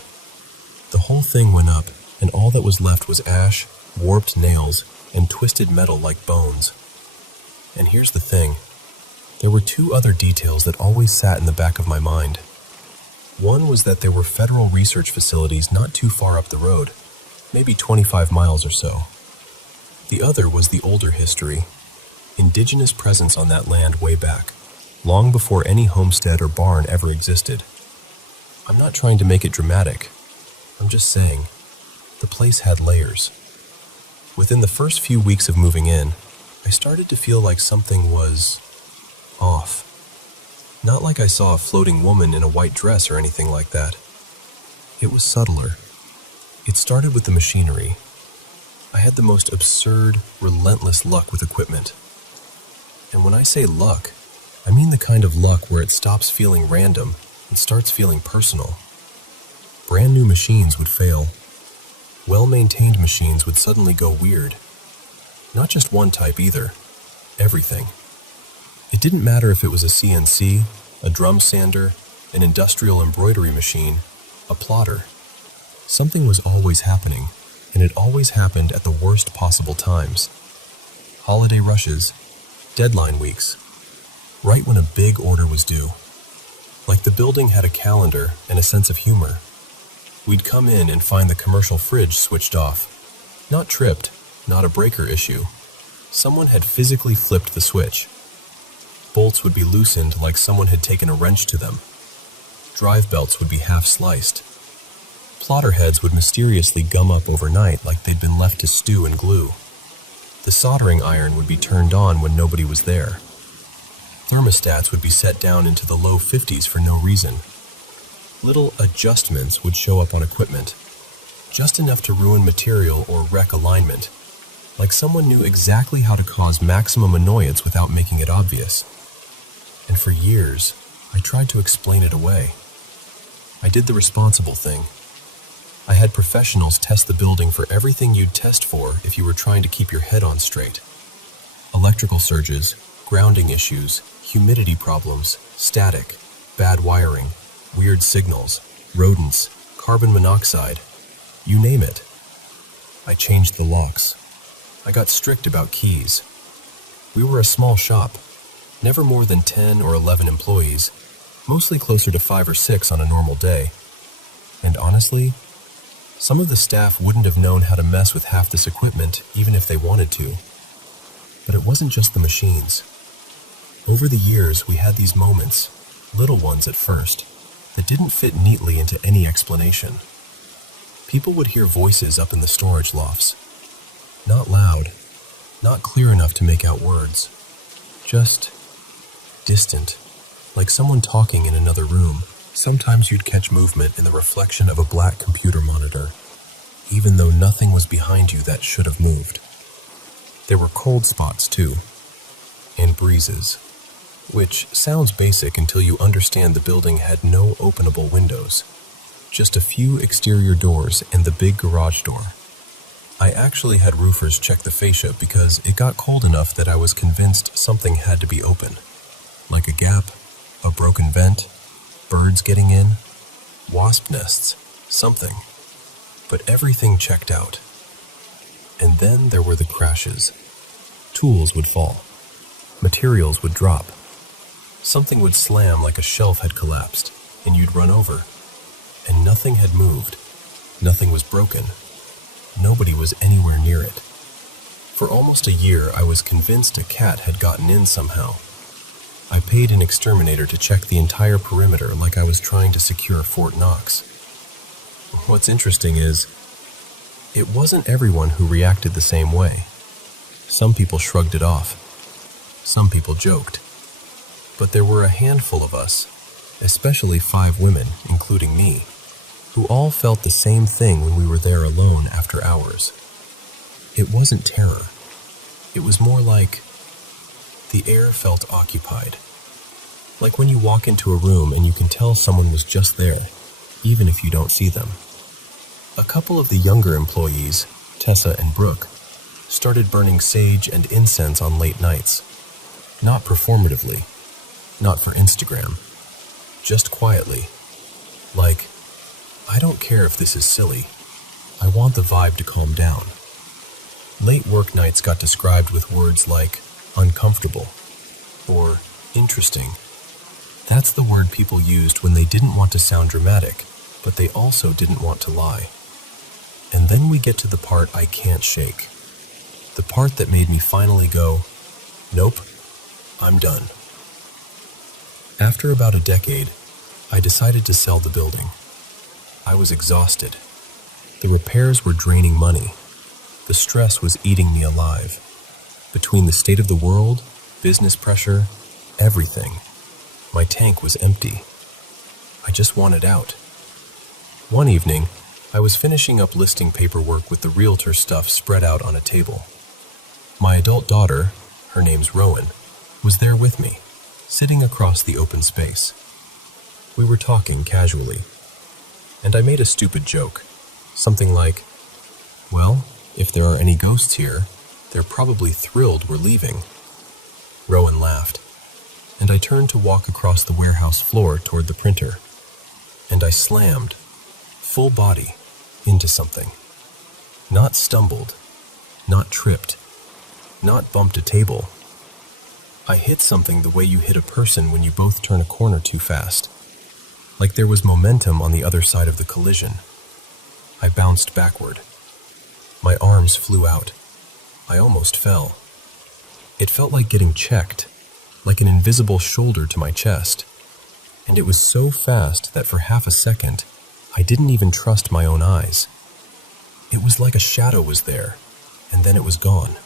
The whole thing went up, and all that was left was ash, warped nails, and twisted metal like bones. And here's the thing. There were two other details that always sat in the back of my mind. One was that there were federal research facilities not too far up the road, maybe 25 miles or so. The other was the older history. Indigenous presence on that land way back, long before any homestead or barn ever existed. I'm not trying to make it dramatic. I'm just saying, the place had layers. Within the first few weeks of moving in, I started to feel like something was off. Not like I saw a floating woman in a white dress or anything like that. It was subtler. It started with the machinery. I had the most absurd, relentless luck with equipment. And when I say luck, I mean the kind of luck where it stops feeling random and starts feeling personal. Brand new machines would fail. Well-maintained machines would suddenly go weird. Not just one type either. Everything. It didn't matter if it was a CNC, a drum sander, an industrial embroidery machine, a plotter. Something was always happening, and it always happened at the worst possible times. Holiday rushes, deadline weeks, right when a big order was due. Like the building had a calendar and a sense of humor. We'd come in and find the commercial fridge switched off. Not tripped, not a breaker issue. Someone had physically flipped the switch. Bolts would be loosened like someone had taken a wrench to them. Drive belts would be half sliced. Plotter heads would mysteriously gum up overnight like they'd been left to stew in glue. The soldering iron would be turned on when nobody was there. Thermostats would be set down into the low 50s for no reason. Little adjustments would show up on equipment, just enough to ruin material or wreck alignment, like someone knew exactly how to cause maximum annoyance without making it obvious. And for years, I tried to explain it away. I did the responsible thing. I had professionals test the building for everything you'd test for if you were trying to keep your head on straight. Electrical surges, grounding issues, humidity problems, static, bad wiring, weird signals, rodents, carbon monoxide, you name it. I changed the locks. I got strict about keys. We were a small shop, never more than 10 or 11 employees, mostly closer to 5 or 6 on a normal day. And honestly, some of the staff wouldn't have known how to mess with half this equipment even if they wanted to. But it wasn't just the machines. Over the years, we had these moments, little ones at first, that didn't fit neatly into any explanation. People would hear voices up in the storage lofts. Not loud, not clear enough to make out words. Just distant, like someone talking in another room. Sometimes you'd catch movement in the reflection of a black computer monitor, even though nothing was behind you that should have moved. There were cold spots too, and breezes, which sounds basic until you understand the building had no openable windows, just a few exterior doors and the big garage door. I actually had roofers check the fascia because it got cold enough that I was convinced something had to be open, like a gap, a broken vent, birds getting in, wasp nests, something. But everything checked out. And then there were the crashes. Tools would fall. Materials would drop. Something would slam like a shelf had collapsed, and you'd run over. And nothing had moved. Nothing was broken. Nobody was anywhere near it. For almost a year, I was convinced a cat had gotten in somehow. I paid an exterminator to check the entire perimeter like I was trying to secure Fort Knox. What's interesting is, it wasn't everyone who reacted the same way. Some people shrugged it off. Some people joked. But there were a handful of us, especially 5 women, including me, who all felt the same thing when we were there alone after hours. It wasn't terror. It was more like the air felt occupied. Like when you walk into a room and you can tell someone was just there, even if you don't see them. A couple of the younger employees, Tessa and Brooke, started burning sage and incense on late nights. Not performatively, not for Instagram, just quietly. Like, I don't care if this is silly. I want the vibe to calm down. Late work nights got described with words like uncomfortable or interesting. That's the word people used when they didn't want to sound dramatic, but they also didn't want to lie. And then we get to the part I can't shake. The part that made me finally go, nope, I'm done. After about a decade, I decided to sell the building. I was exhausted. The repairs were draining money. The stress was eating me alive. Between the state of the world, business pressure, everything. My tank was empty. I just wanted out. One evening, I was finishing up listing paperwork with the realtor stuff spread out on a table. My adult daughter, her name's Rowan, was there with me, sitting across the open space. We were talking casually, and I made a stupid joke, something like, "Well, if there are any ghosts here, they're probably thrilled we're leaving." Rowan laughed, and I turned to walk across the warehouse floor toward the printer, and I slammed, full body, into something. Not stumbled, not tripped, not bumped a table. I hit something the way you hit a person when you both turn a corner too fast. Like there was momentum on the other side of the collision. I bounced backward. My arms flew out. I almost fell. It felt like getting checked, like an invisible shoulder to my chest. And it was so fast that for half a second, I didn't even trust my own eyes. It was like a shadow was there, and then it was gone.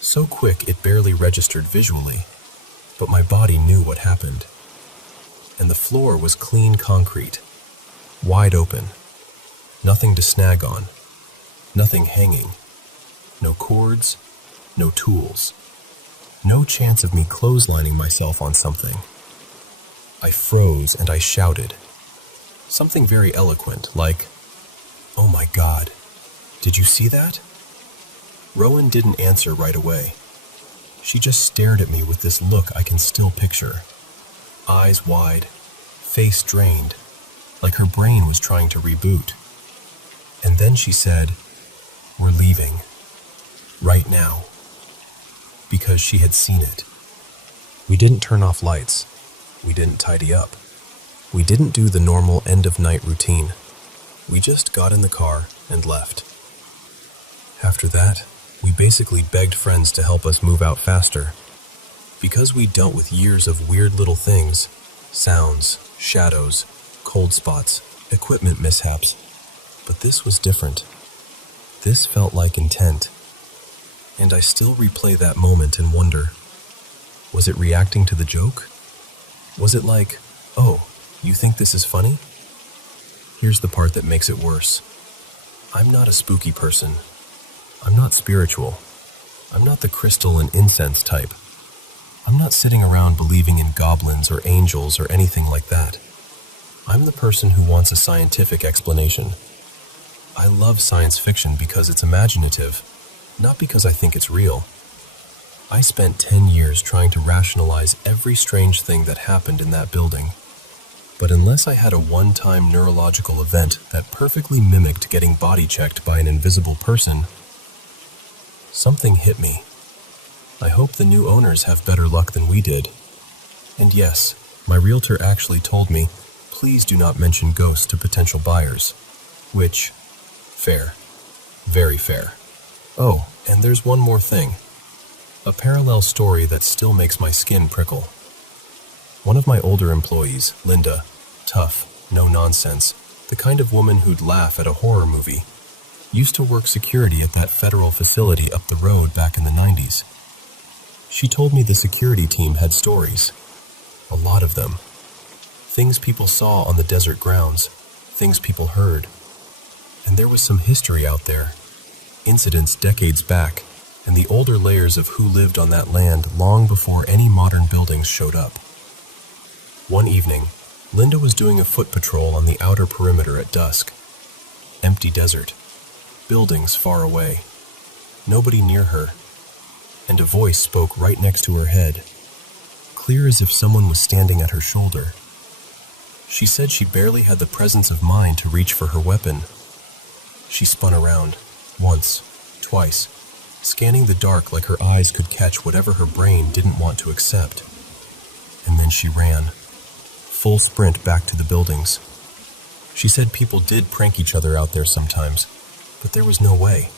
So quick it barely registered visually, but my body knew what happened. And the floor was clean concrete, wide open, nothing to snag on, nothing hanging, no cords, no tools, no chance of me clotheslining myself on something. I froze and I shouted, something very eloquent, like, "Oh my God, did you see that?" Rowan didn't answer right away. She just stared at me with this look I can still picture. Eyes wide, face drained, like her brain was trying to reboot. And then she said, "We're leaving. Right now." Because she had seen it. We didn't turn off lights. We didn't tidy up. We didn't do the normal end-of-night routine. We just got in the car and left. After that, we basically begged friends to help us move out faster. Because we dealt with years of weird little things, sounds, shadows, cold spots, equipment mishaps. But this was different. This felt like intent. And I still replay that moment and wonder, was it reacting to the joke? Was it like, "Oh, you think this is funny?" Here's the part that makes it worse. I'm not a spooky person. I'm not spiritual. I'm not the crystal and incense type. I'm not sitting around believing in goblins or angels or anything like that. I'm the person who wants a scientific explanation. I love science fiction because it's imaginative, not because I think it's real. I spent 10 years trying to rationalize every strange thing that happened in that building. But unless I had a one-time neurological event that perfectly mimicked getting body checked by an invisible person, something hit me. I hope the new owners have better luck than we did. And yes, my realtor actually told me, please do not mention ghosts to potential buyers. Which, fair. Very fair. Oh, and there's one more thing. A parallel story that still makes my skin prickle. One of my older employees, Linda, tough, no nonsense, the kind of woman who'd laugh at a horror movie, used to work security at that federal facility up the road back in the 90s. She told me the security team had stories. A lot of them. Things people saw on the desert grounds, things people heard. And there was some history out there. Incidents decades back, and the older layers of who lived on that land long before any modern buildings showed up. One evening, Linda was doing a foot patrol on the outer perimeter at dusk. Empty desert. Buildings far away. Nobody near her. And a voice spoke right next to her head, clear as if someone was standing at her shoulder. She said she barely had the presence of mind to reach for her weapon. She spun around, once, twice, scanning the dark like her eyes could catch whatever her brain didn't want to accept. And then she ran, full sprint back to the buildings. She said people did prank each other out there sometimes, but there was no way.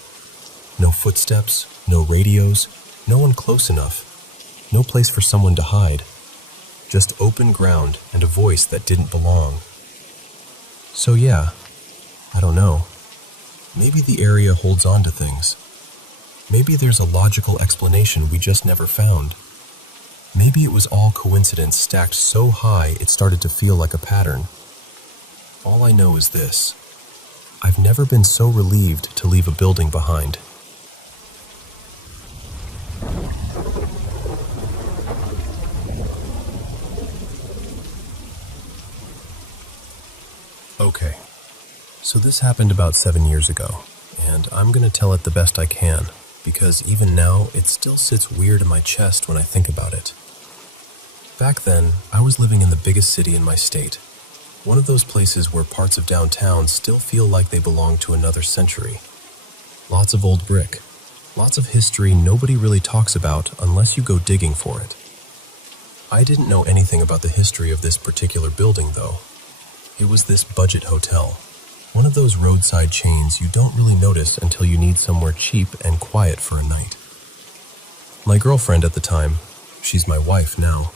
No footsteps, no radios, no one close enough, no place for someone to hide. Just open ground and a voice that didn't belong. So yeah, I don't know. Maybe the area holds on to things. Maybe there's a logical explanation we just never found. Maybe it was all coincidence stacked so high it started to feel like a pattern. All I know is this: I've never been so relieved to leave a building behind. Okay, so this happened about 7 years ago, and I'm gonna tell it the best I can, because even now it still sits weird in my chest when I think about it. Back then, I was living in the biggest city in my state, one of those places where parts of downtown still feel like they belong to another century. Lots of old brick, lots of history nobody really talks about unless you go digging for it. I didn't know anything about the history of this particular building, though. It was this budget hotel, one of those roadside chains you don't really notice until you need somewhere cheap and quiet for a night. My girlfriend at the time, she's my wife now,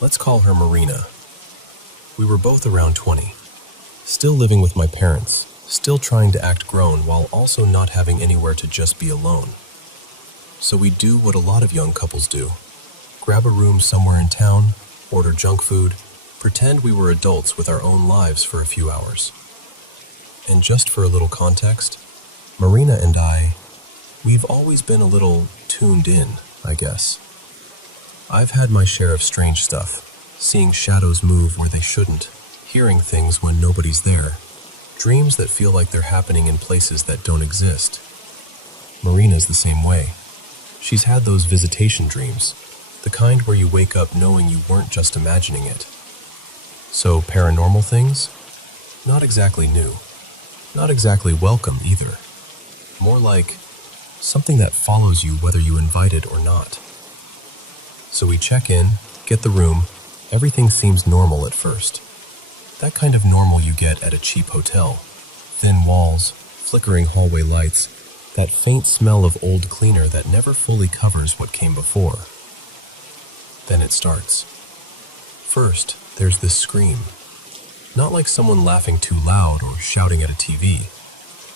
let's call her Marina. We were both around 20, still living with my parents, still trying to act grown while also not having anywhere to just be alone. So we do what a lot of young couples do: grab a room somewhere in town, order junk food, pretend we were adults with our own lives for a few hours. And just for a little context, Marina and we've always been a little tuned in, I guess. I've had my share of strange stuff, seeing shadows move where they shouldn't, hearing things when nobody's there, dreams that feel like they're happening in places that don't exist. Marina's the same way. She's had those visitation dreams, the kind where you wake up knowing you weren't just imagining it. So paranormal things? Not exactly new. Not exactly welcome either. More like something that follows you whether you invite it or not. So we check in, get the room, everything seems normal at first. That kind of normal you get at a cheap hotel. Thin walls, flickering hallway lights, that faint smell of old cleaner that never fully covers what came before. Then it starts. First, there's this scream. Not like someone laughing too loud or shouting at a TV.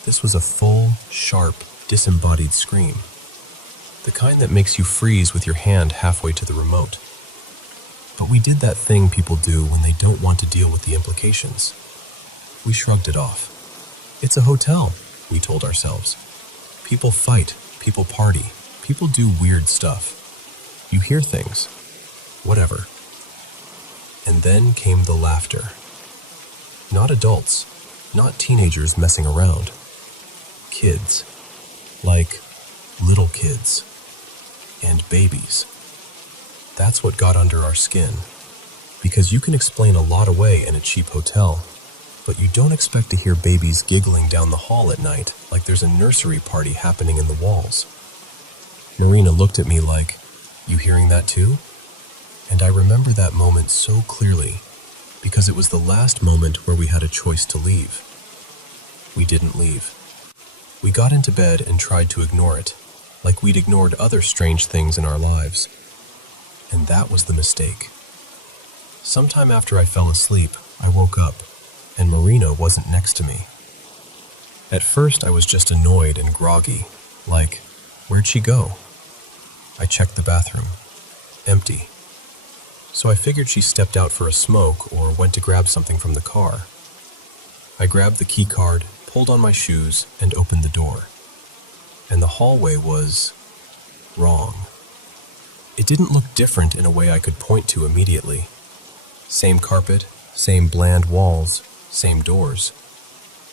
This was a full, sharp, disembodied scream. The kind that makes you freeze with your hand halfway to the remote. But we did that thing people do when they don't want to deal with the implications. We shrugged it off. It's a hotel, we told ourselves. People fight, people party, people do weird stuff. You hear things. Whatever. And then came the laughter. Not adults, not teenagers messing around. Kids. Like little kids. And babies. That's what got under our skin. Because you can explain a lot away in a cheap hotel, but you don't expect to hear babies giggling down the hall at night like there's a nursery party happening in the walls. Marina looked at me like, "You hearing that too?" And I remember that moment so clearly, because it was the last moment where we had a choice to leave. We didn't leave. We got into bed and tried to ignore it, like we'd ignored other strange things in our lives. And that was the mistake. Sometime after I fell asleep, I woke up, and Marina wasn't next to me. At first, I was just annoyed and groggy, like, where'd she go? I checked the bathroom. Empty. So I figured she stepped out for a smoke or went to grab something from the car. I grabbed the key card, pulled on my shoes, and opened the door. And the hallway was wrong. It didn't look different in a way I could point to immediately. Same carpet, same bland walls, same doors.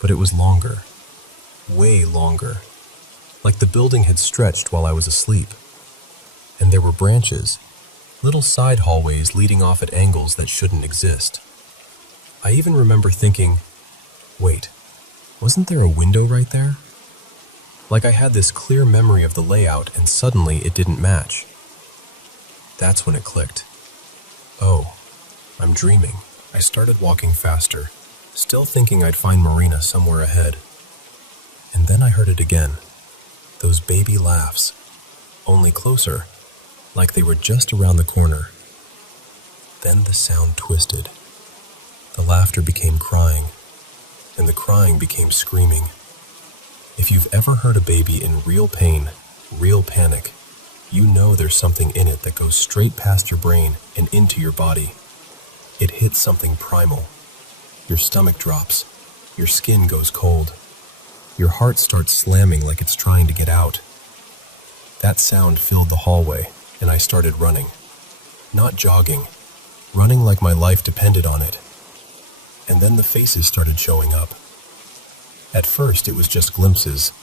But it was longer. Way longer. Like the building had stretched while I was asleep. And there were branches. Little side hallways leading off at angles that shouldn't exist. I even remember thinking, wait, wasn't there a window right there? Like I had this clear memory of the layout and suddenly it didn't match. That's when it clicked. Oh, I'm dreaming. I started walking faster, still thinking I'd find Marina somewhere ahead. And then I heard it again. Those baby laughs. Only closer. Like they were just around the corner. Then the sound twisted. The laughter became crying, and the crying became screaming. If you've ever heard a baby in real pain, real panic, You know there's something in it that goes straight past your brain and into your body. It hits something primal. Your stomach drops. Your skin goes cold. Your heart starts slamming like it's trying to get out. That sound filled the hallway, and I started running. Not jogging, running like my life depended on it. And then the faces started showing up. At first, it was just glimpses,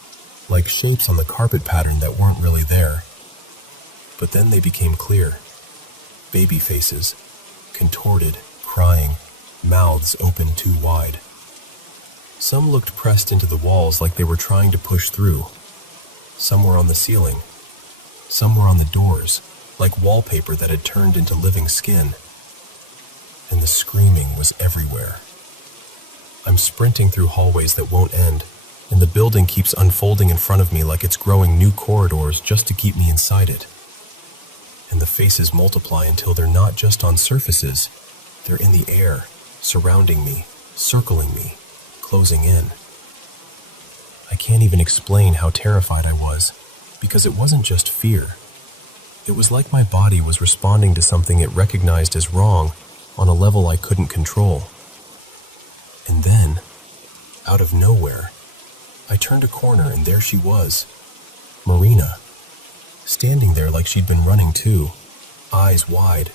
like shapes on the carpet pattern that weren't really there. But then they became clear. Baby faces, contorted, crying, mouths open too wide. Some looked pressed into the walls like they were trying to push through. Some were on the ceiling. Some were on the doors, like wallpaper that had turned into living skin. And the screaming was everywhere. I'm sprinting through hallways that won't end, and the building keeps unfolding in front of me like it's growing new corridors just to keep me inside it. And the faces multiply until they're not just on surfaces, they're in the air, surrounding me, circling me, closing in. I can't even explain how terrified I was, because it wasn't just fear. It was like my body was responding to something it recognized as wrong on a level I couldn't control. And then, out of nowhere, I turned a corner and there she was, Marina, standing there like she'd been running too, eyes wide,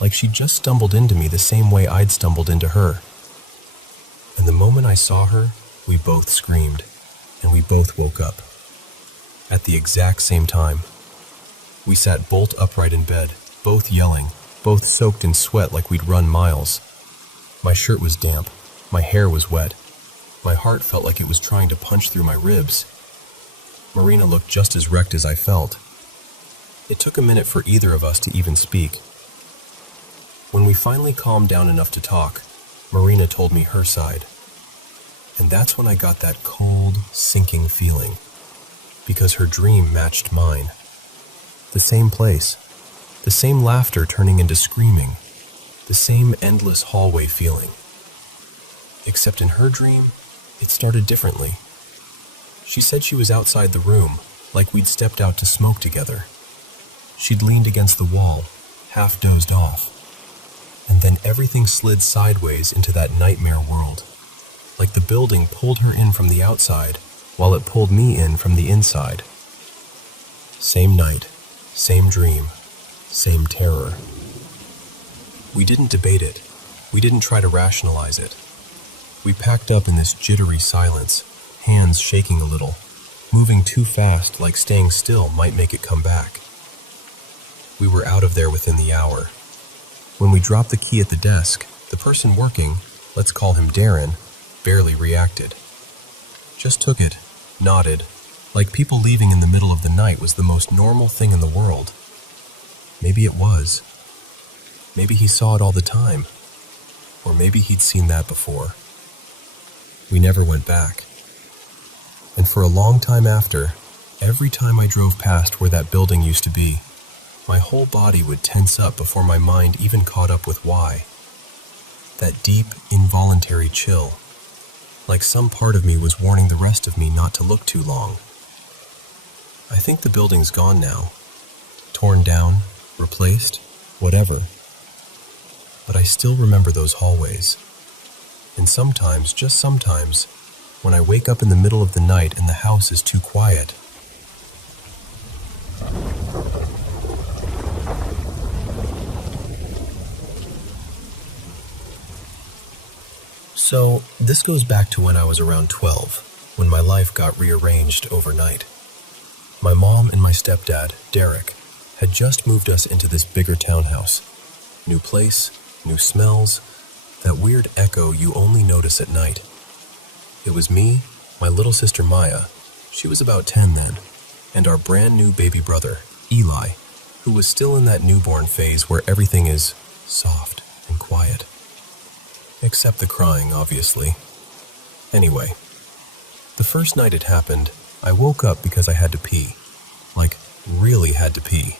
like she'd just stumbled into me the same way I'd stumbled into her. And the moment I saw her, we both screamed, and we both woke up. At the exact same time. We sat bolt upright in bed, both yelling, both soaked in sweat like we'd run miles. My shirt was damp, my hair was wet. My heart felt like it was trying to punch through my ribs. Marina looked just as wrecked as I felt. It took a minute for either of us to even speak. When we finally calmed down enough to talk, Marina told me her side. And that's when I got that cold, sinking feeling. Because her dream matched mine. The same place, the same laughter turning into screaming, the same endless hallway feeling. Except in her dream, it started differently. She said she was outside the room, like we'd stepped out to smoke together. She'd leaned against the wall, half dozed off. And then everything slid sideways into that nightmare world, like the building pulled her in from the outside, while it pulled me in from the inside. Same night, same dream, same terror. We didn't debate it. We didn't try to rationalize it. We packed up in this jittery silence, hands shaking a little, moving too fast like staying still might make it come back. We were out of there within the hour. When we dropped the key at the desk, the person working, let's call him Darren, barely reacted. Just took it, nodded, like people leaving in the middle of the night was the most normal thing in the world. Maybe it was. Maybe he saw it all the time. Or maybe he'd seen that before. We never went back. And for a long time after, every time I drove past where that building used to be, my whole body would tense up before my mind even caught up with why. That deep, involuntary chill. Like some part of me was warning the rest of me not to look too long. I think the building's gone now. Torn down, replaced, whatever. But I still remember those hallways. And sometimes, just sometimes, when I wake up in the middle of the night and the house is too quiet. So, this goes back to when I was around 12, when my life got rearranged overnight. My mom and my stepdad, Derek, had just moved us into this bigger townhouse. New place, new smells, that weird echo you only notice at night. It was me, my little sister Maya, she was about 10 then, and our brand new baby brother, Eli, who was still in that newborn phase where everything is soft and quiet. Except the crying, obviously. Anyway, the first night it happened, I woke up because I had to pee. Like, really had to pee.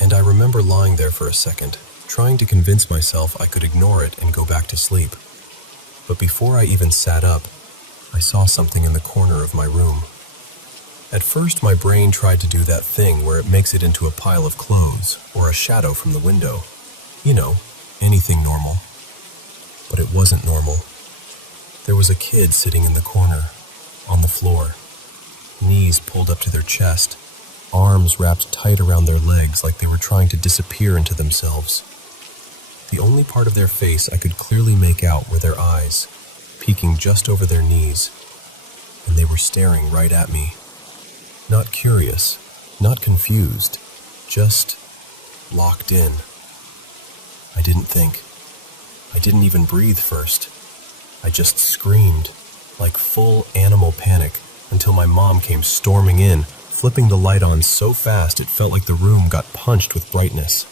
And I remember lying there for a second, trying to convince myself I could ignore it and go back to sleep. But before I even sat up, I saw something in the corner of my room. At first, my brain tried to do that thing where it makes it into a pile of clothes or a shadow from the window. You know, anything normal. But it wasn't normal. There was a kid sitting in the corner, on the floor, knees pulled up to their chest, arms wrapped tight around their legs like they were trying to disappear into themselves. The only part of their face I could clearly make out were their eyes, peeking just over their knees, and they were staring right at me. Not curious, not confused, just locked in. I didn't think. I didn't even breathe first. I just screamed, like full animal panic, until my mom came storming in, flipping the light on so fast it felt like the room got punched with brightness.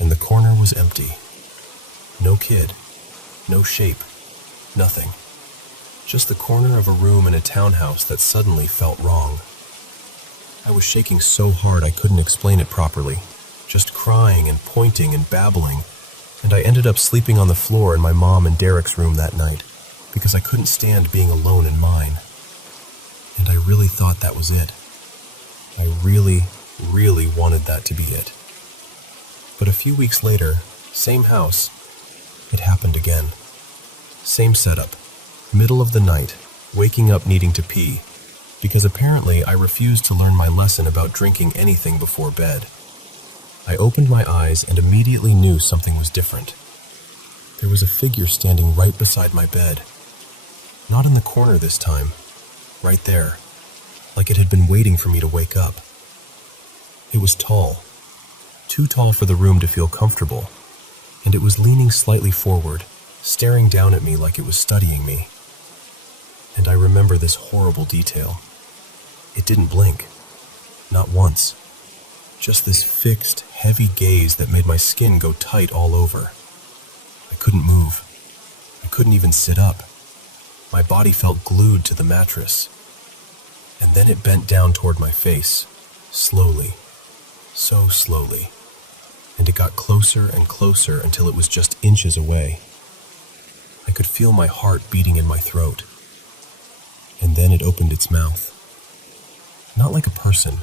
And the corner was empty. No kid, no shape, nothing. Just the corner of a room in a townhouse that suddenly felt wrong. I was shaking so hard I couldn't explain it properly, just crying and pointing and babbling, and I ended up sleeping on the floor in my mom and Derek's room that night because I couldn't stand being alone in mine. And I really thought that was it. I really, really wanted that to be it. But a few weeks later, same house, it happened again. Same setup, middle of the night, waking up needing to pee, because apparently I refused to learn my lesson about drinking anything before bed. I opened my eyes and immediately knew something was different. There was a figure standing right beside my bed. Not in the corner this time, right there, like it had been waiting for me to wake up. It was tall, too tall for the room to feel comfortable, and it was leaning slightly forward, staring down at me like it was studying me. And I remember this horrible detail. It didn't blink, not once. Just this fixed, heavy gaze that made my skin go tight all over. I couldn't move. I couldn't even sit up. My body felt glued to the mattress. And then it bent down toward my face, slowly, so slowly. And it got closer and closer until it was just inches away. I could feel my heart beating in my throat. And then it opened its mouth. Not like a person,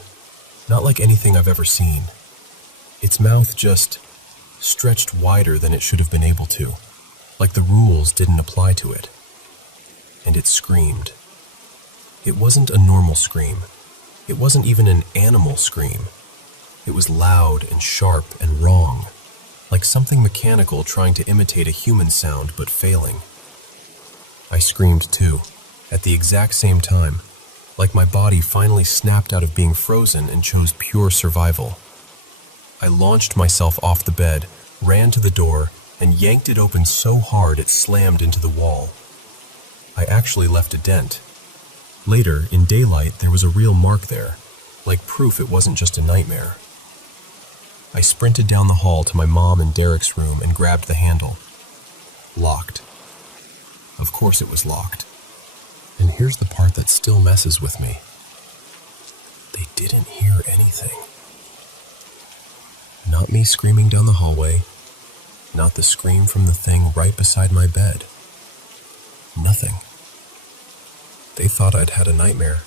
not like anything I've ever seen. Its mouth just stretched wider than it should have been able to, like the rules didn't apply to it. And it screamed. It wasn't a normal scream. It wasn't even an animal scream. It was loud and sharp and wrong, like something mechanical trying to imitate a human sound but failing. I screamed too, at the exact same time, like my body finally snapped out of being frozen and chose pure survival. I launched myself off the bed, ran to the door, and yanked it open so hard it slammed into the wall. I actually left a dent. Later, in daylight, there was a real mark there, like proof it wasn't just a nightmare. I sprinted down the hall to my mom and Derek's room and grabbed the handle. Locked. Of course it was locked. And here's the part that still messes with me. They didn't hear anything. Not me screaming down the hallway. Not the scream from the thing right beside my bed. Nothing. They thought I'd had a nightmare,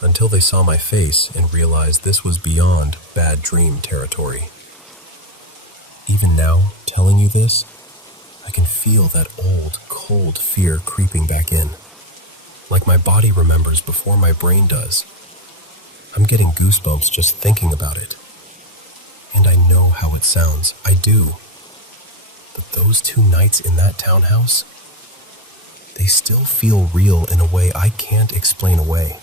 until they saw my face and realized this was beyond bad dream territory. Even now, telling you this, I can feel that old, cold fear creeping back in, like my body remembers before my brain does. I'm getting goosebumps just thinking about it. And I know how it sounds, I do. But those 2 nights in that townhouse, they still feel real in a way I can't explain away.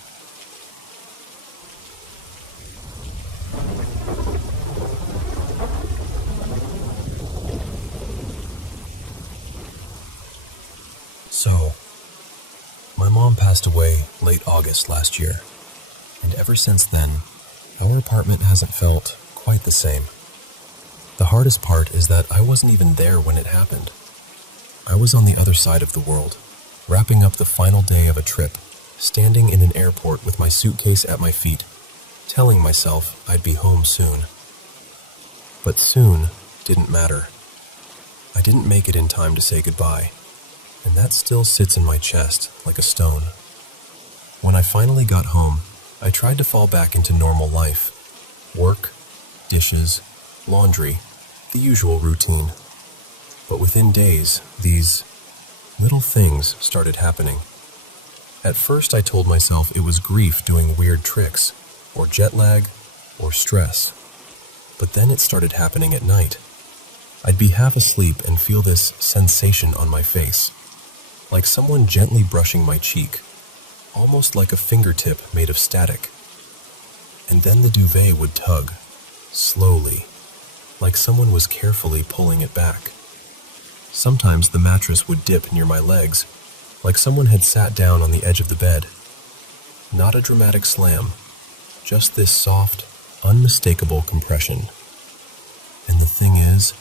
So, my mom passed away late August last year, and ever since then, our apartment hasn't felt quite the same. The hardest part is that I wasn't even there when it happened. I was on the other side of the world, wrapping up the final day of a trip, standing in an airport with my suitcase at my feet, telling myself I'd be home soon. But soon didn't matter. I didn't make it in time to say goodbye, and that still sits in my chest like a stone. When I finally got home, I tried to fall back into normal life. Work, dishes, laundry, the usual routine. But within days, these little things started happening. At first I told myself it was grief doing weird tricks, or jet lag, or stress. But then it started happening at night. I'd be half asleep and feel this sensation on my face, like someone gently brushing my cheek, almost like a fingertip made of static. And then the duvet would tug, slowly, like someone was carefully pulling it back. Sometimes the mattress would dip near my legs, like someone had sat down on the edge of the bed. Not a dramatic slam, just this soft, unmistakable compression. And the thing is,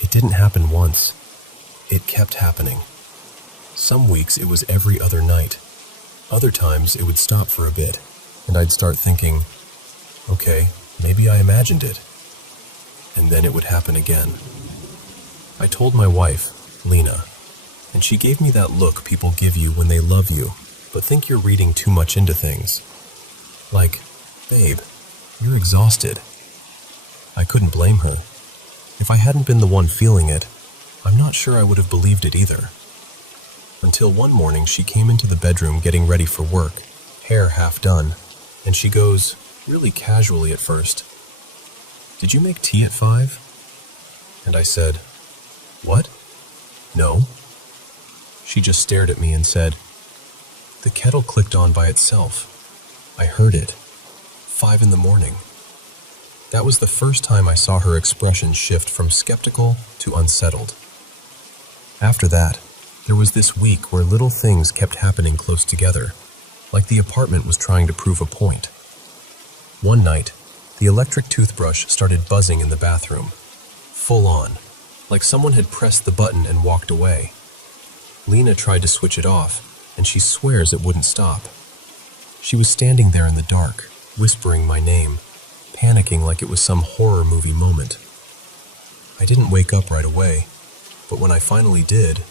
it didn't happen once. It kept happening. Some weeks it was every other night. Other times it would stop for a bit, and I'd start thinking, okay, maybe I imagined it. And then it would happen again. I told my wife, Lena, and she gave me that look people give you when they love you, but think you're reading too much into things. Like, babe, you're exhausted. I couldn't blame her. If I hadn't been the one feeling it, I'm not sure I would have believed it either. Until one morning she came into the bedroom getting ready for work, hair half done, and she goes, really casually at first, "Did you make tea at 5?" And I said, "What? No." She just stared at me and said, "The kettle clicked on by itself. I heard it. 5 in the morning." That was the first time I saw her expression shift from skeptical to unsettled. After that, there was this week where little things kept happening close together, like the apartment was trying to prove a point. One night, the electric toothbrush started buzzing in the bathroom, full on, like someone had pressed the button and walked away. Lena tried to switch it off, and she swears it wouldn't stop. She was standing there in the dark, whispering my name, panicking like it was some horror movie moment. I didn't wake up right away, but when I finally did,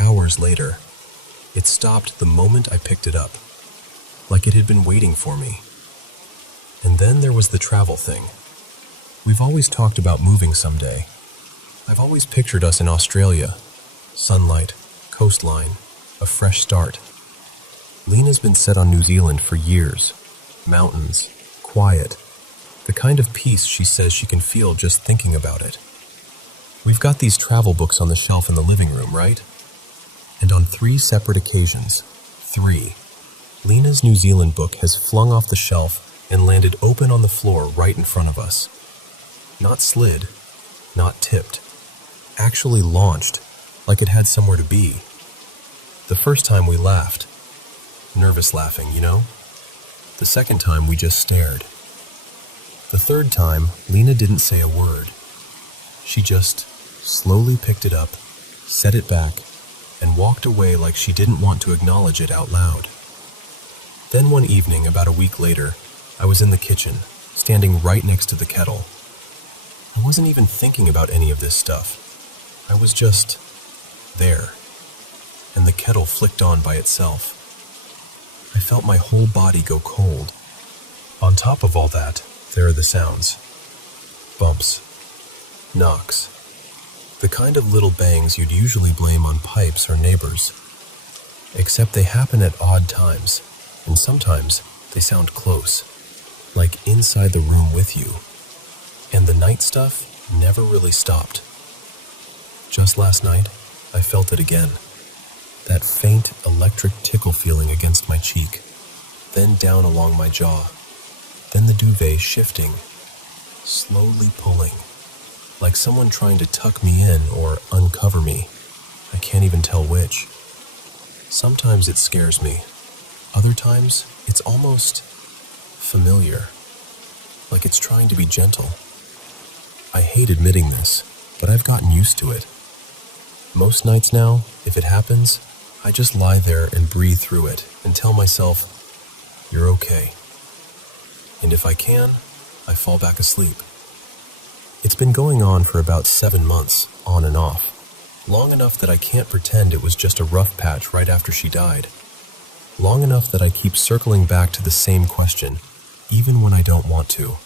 hours later, it stopped the moment I picked it up, like it had been waiting for me. And then there was the travel thing. We've always talked about moving someday. I've always pictured us in Australia. Sunlight, coastline, a fresh start. Lena's been set on New Zealand for years. Mountains, quiet, the kind of peace she says she can feel just thinking about it. We've got these travel books on the shelf in the living room, right? And on 3 separate occasions, 3, Lena's New Zealand book has flung off the shelf and landed open on the floor right in front of us. Not slid, not tipped, actually launched, like it had somewhere to be. The first time we laughed, nervous laughing, you know? The second time we just stared. The third time, Lena didn't say a word. She just slowly picked it up, set it back, and walked away like she didn't want to acknowledge it out loud. Then one evening, about a week later, I was in the kitchen, standing right next to the kettle. I wasn't even thinking about any of this stuff. I was just there, and the kettle flicked on by itself. I felt my whole body go cold. On top of all that, there are the sounds. Bumps. Knocks. The kind of little bangs you'd usually blame on pipes or neighbors. Except they happen at odd times, and sometimes they sound close, like inside the room with you. And the night stuff never really stopped. Just last night, I felt it again. That faint electric tickle feeling against my cheek, then down along my jaw, then the duvet shifting, slowly pulling, like someone trying to tuck me in or uncover me. I can't even tell which. Sometimes it scares me. Other times, it's almost familiar, like it's trying to be gentle. I hate admitting this, but I've gotten used to it. Most nights now, if it happens, I just lie there and breathe through it and tell myself, "You're okay." And if I can, I fall back asleep. It's been going on for about 7 months, on and off, long enough that I can't pretend it was just a rough patch right after she died. long enough that I keep circling back to the same question, even when I don't want to.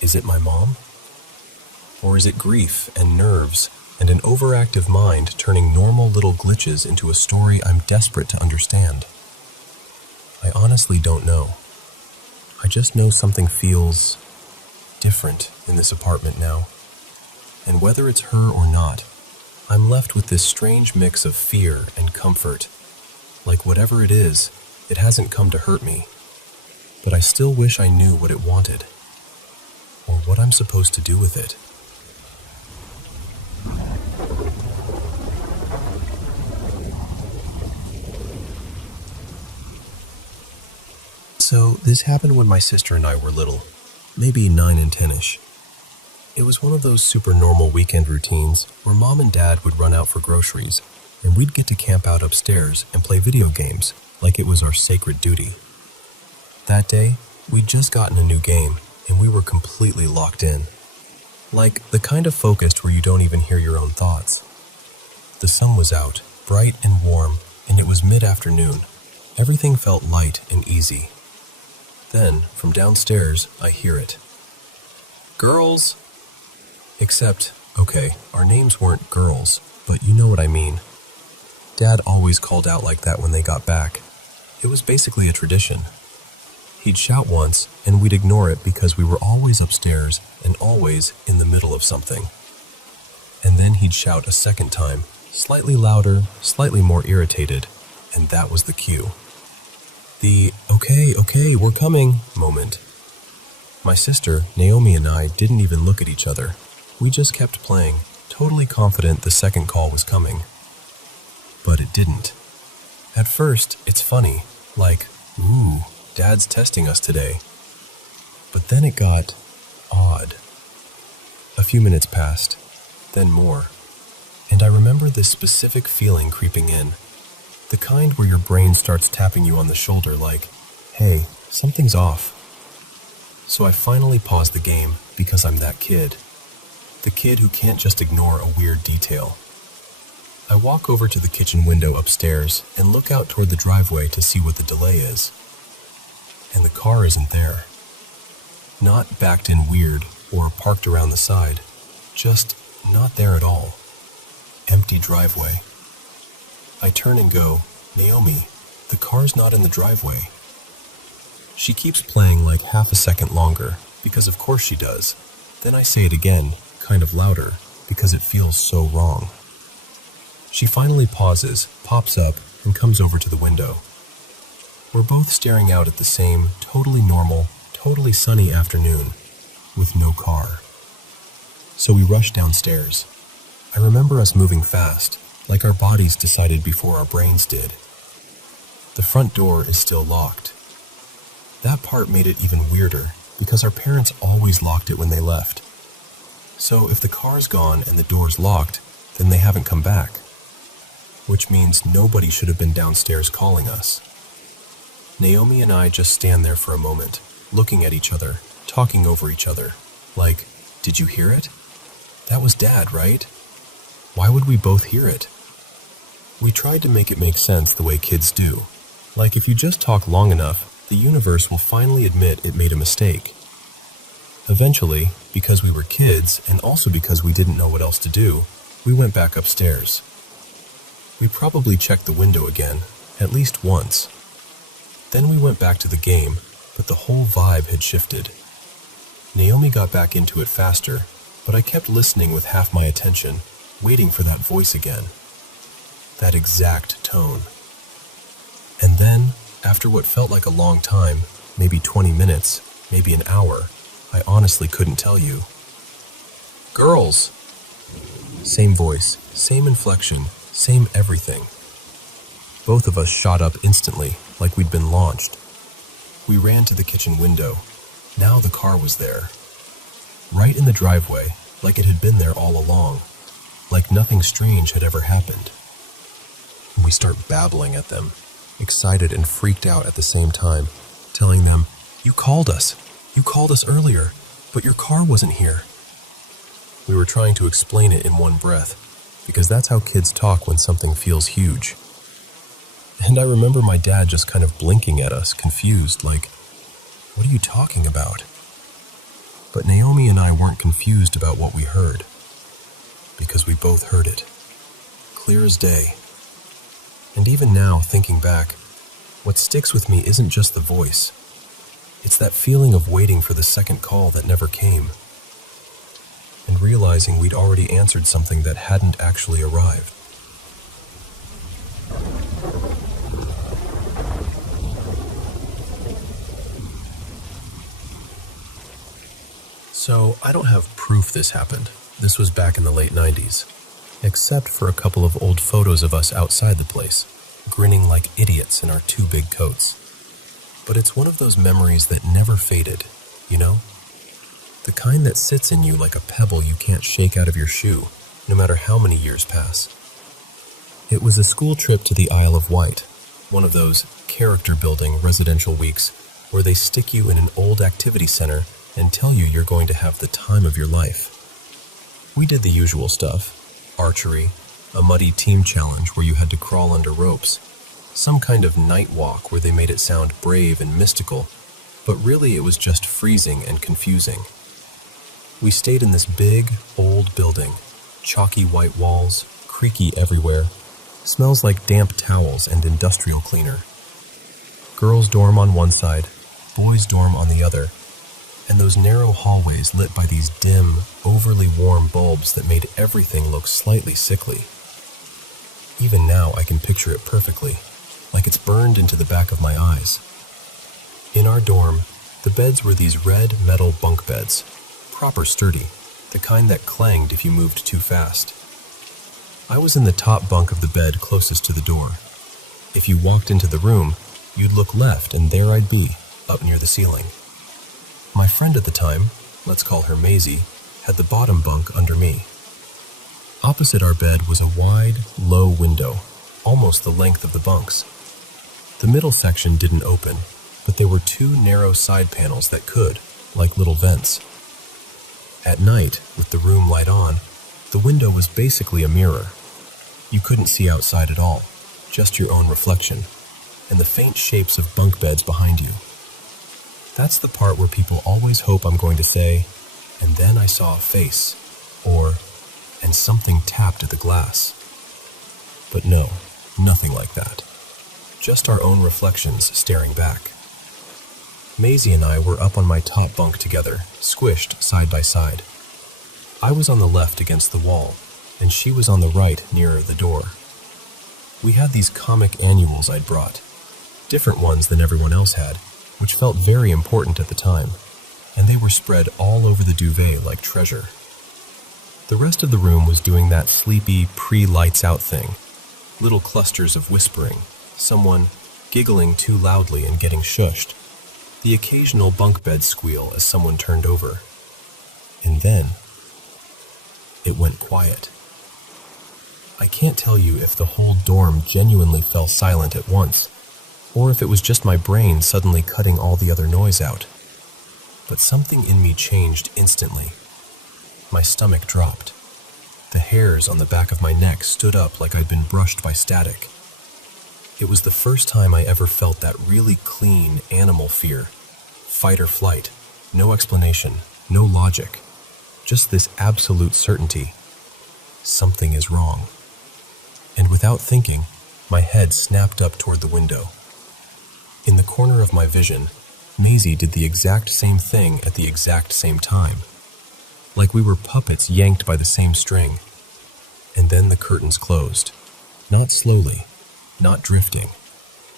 Is it my mom? Or is it grief and nerves and an overactive mind turning normal little glitches into a story I'm desperate to understand? I honestly don't know. I just know something feels different in this apartment now. And whether it's her or not, I'm left with this strange mix of fear and comfort. Like whatever it is, it hasn't come to hurt me. But I still wish I knew what it wanted, or what I'm supposed to do with it. So, this happened when my sister and I were little, maybe 9 and 10-ish. It was one of those super normal weekend routines where Mom and Dad would run out for groceries, and we'd get to camp out upstairs and play video games like it was our sacred duty. That day, we'd just gotten a new game, and we were completely locked in. Like the kind of focused where you don't even hear your own thoughts. The sun was out, bright and warm, and it was mid-afternoon. Everything felt light and easy. Then, from downstairs, I hear it. Girls! Except, okay, our names weren't girls, but you know what I mean. Dad always called out like that when they got back. It was basically a tradition. He'd shout once, and we'd ignore it because we were always upstairs and always in the middle of something. And then he'd shout a second time, slightly louder, slightly more irritated, and that was the cue. The, okay, we're coming moment. My sister, Naomi, and I didn't even look at each other. We just kept playing, totally confident the second call was coming. But it didn't. At first, it's funny, like, ooh, Dad's testing us today. But then it got odd. A few minutes passed, then more. And I remember this specific feeling creeping in. The kind where your brain starts tapping you on the shoulder like, hey, something's off. So I finally paused the game because I'm that kid. The kid who can't just ignore a weird detail. I walk over to the kitchen window upstairs and look out toward the driveway to see what the delay is. And the car isn't there. Not backed in weird or parked around the side. Just not there at all. Empty driveway. I turn and go, Naomi, the car's not in the driveway. She keeps playing like half a second longer, because of course she does. Then I say it again, kind of louder, because it feels so wrong. She finally pauses, pops up, and comes over to the window. We're both staring out at the same, totally normal, totally sunny afternoon, with no car. So we rush downstairs. I remember us moving fast, like our bodies decided before our brains did. The front door is still locked. That part made it even weirder, because our parents always locked it when they left. So if the car's gone and the door's locked, then they haven't come back. Which means nobody should have been downstairs calling us. Naomi and I just stand there for a moment, looking at each other, talking over each other, like, did you hear it? That was Dad, right? Why would we both hear it? We tried to make it make sense the way kids do. Like if you just talk long enough, the universe will finally admit it made a mistake. Eventually, because we were kids and also because we didn't know what else to do, we went back upstairs. We probably checked the window again, at least once. Then we went back to the game, but the whole vibe had shifted. Naomi got back into it faster, but I kept listening with half my attention, waiting for that voice again. That exact tone. And then, after what felt like a long time, maybe 20 minutes, maybe an hour, I honestly couldn't tell you. Girls! Same voice, same inflection, same everything. Both of us shot up instantly, like we'd been launched. We ran to the kitchen window. Now the car was there. Right in the driveway, like it had been there all along. Like nothing strange had ever happened. And we start babbling at them, excited and freaked out at the same time, telling them, you called us earlier, but your car wasn't here. We were trying to explain it in one breath, because that's how kids talk when something feels huge. And I remember my dad just kind of blinking at us, confused, like, "What are you talking about?" But Naomi and I weren't confused about what we heard, because we both heard it, clear as day. And even now, thinking back, what sticks with me isn't just the voice. It's that feeling of waiting for the second call that never came, and realizing we'd already answered something that hadn't actually arrived. So, I don't have proof this happened. This was back in the late 90s. Except for a couple of old photos of us outside the place, grinning like idiots in our 2 big coats. But it's one of those memories that never faded, you know? The kind that sits in you like a pebble you can't shake out of your shoe, no matter how many years pass. It was a school trip to the Isle of Wight, one of those character-building residential weeks where they stick you in an old activity center and tell you you're going to have the time of your life. We did the usual stuff: archery, a muddy team challenge where you had to crawl under ropes, some kind of night walk where they made it sound brave and mystical, but really it was just freezing and confusing. We stayed in this big, old building, chalky white walls, creaky everywhere, smells like damp towels and industrial cleaner. Girls' dorm on one side, boys' dorm on the other, and those narrow hallways lit by these dim, overly warm bulbs that made everything look slightly sickly. Even now I can picture it perfectly, like it's burned into the back of my eyes. In our dorm, the beds were these red metal bunk beds, proper sturdy, the kind that clanged if you moved too fast. I was in the top bunk of the bed closest to the door. If you walked into the room, you'd look left and there I'd be, up near the ceiling. My friend at the time, let's call her Maisie, had the bottom bunk under me. Opposite our bed was a wide, low window, almost the length of the bunks. The middle section didn't open, but there were 2 narrow side panels that could, like little vents. At night, with the room light on, the window was basically a mirror. You couldn't see outside at all, just your own reflection, and the faint shapes of bunk beds behind you. That's the part where people always hope I'm going to say, "And then I saw a face," or, "And something tapped at the glass." But no, nothing like that. Just our own reflections staring back. Maisie and I were up on my top bunk together, squished side by side. I was on the left against the wall, and she was on the right nearer the door. We had these comic annuals I'd brought, different ones than everyone else had, which felt very important at the time, and they were spread all over the duvet like treasure. The rest of the room was doing that sleepy pre-lights-out thing, little clusters of whispering, someone giggling too loudly and getting shushed, the occasional bunk bed squeal as someone turned over. And then, it went quiet. I can't tell you if the whole dorm genuinely fell silent at once, or if it was just my brain suddenly cutting all the other noise out. But something in me changed instantly. My stomach dropped. The hairs on the back of my neck stood up like I'd been brushed by static. It was the first time I ever felt that really clean animal fear. Fight or flight. No explanation. No logic. Just this absolute certainty. Something is wrong. And without thinking, my head snapped up toward the window. In the corner of my vision, Maisie did the exact same thing at the exact same time. Like we were puppets yanked by the same string. And then the curtains closed. Not slowly, not drifting.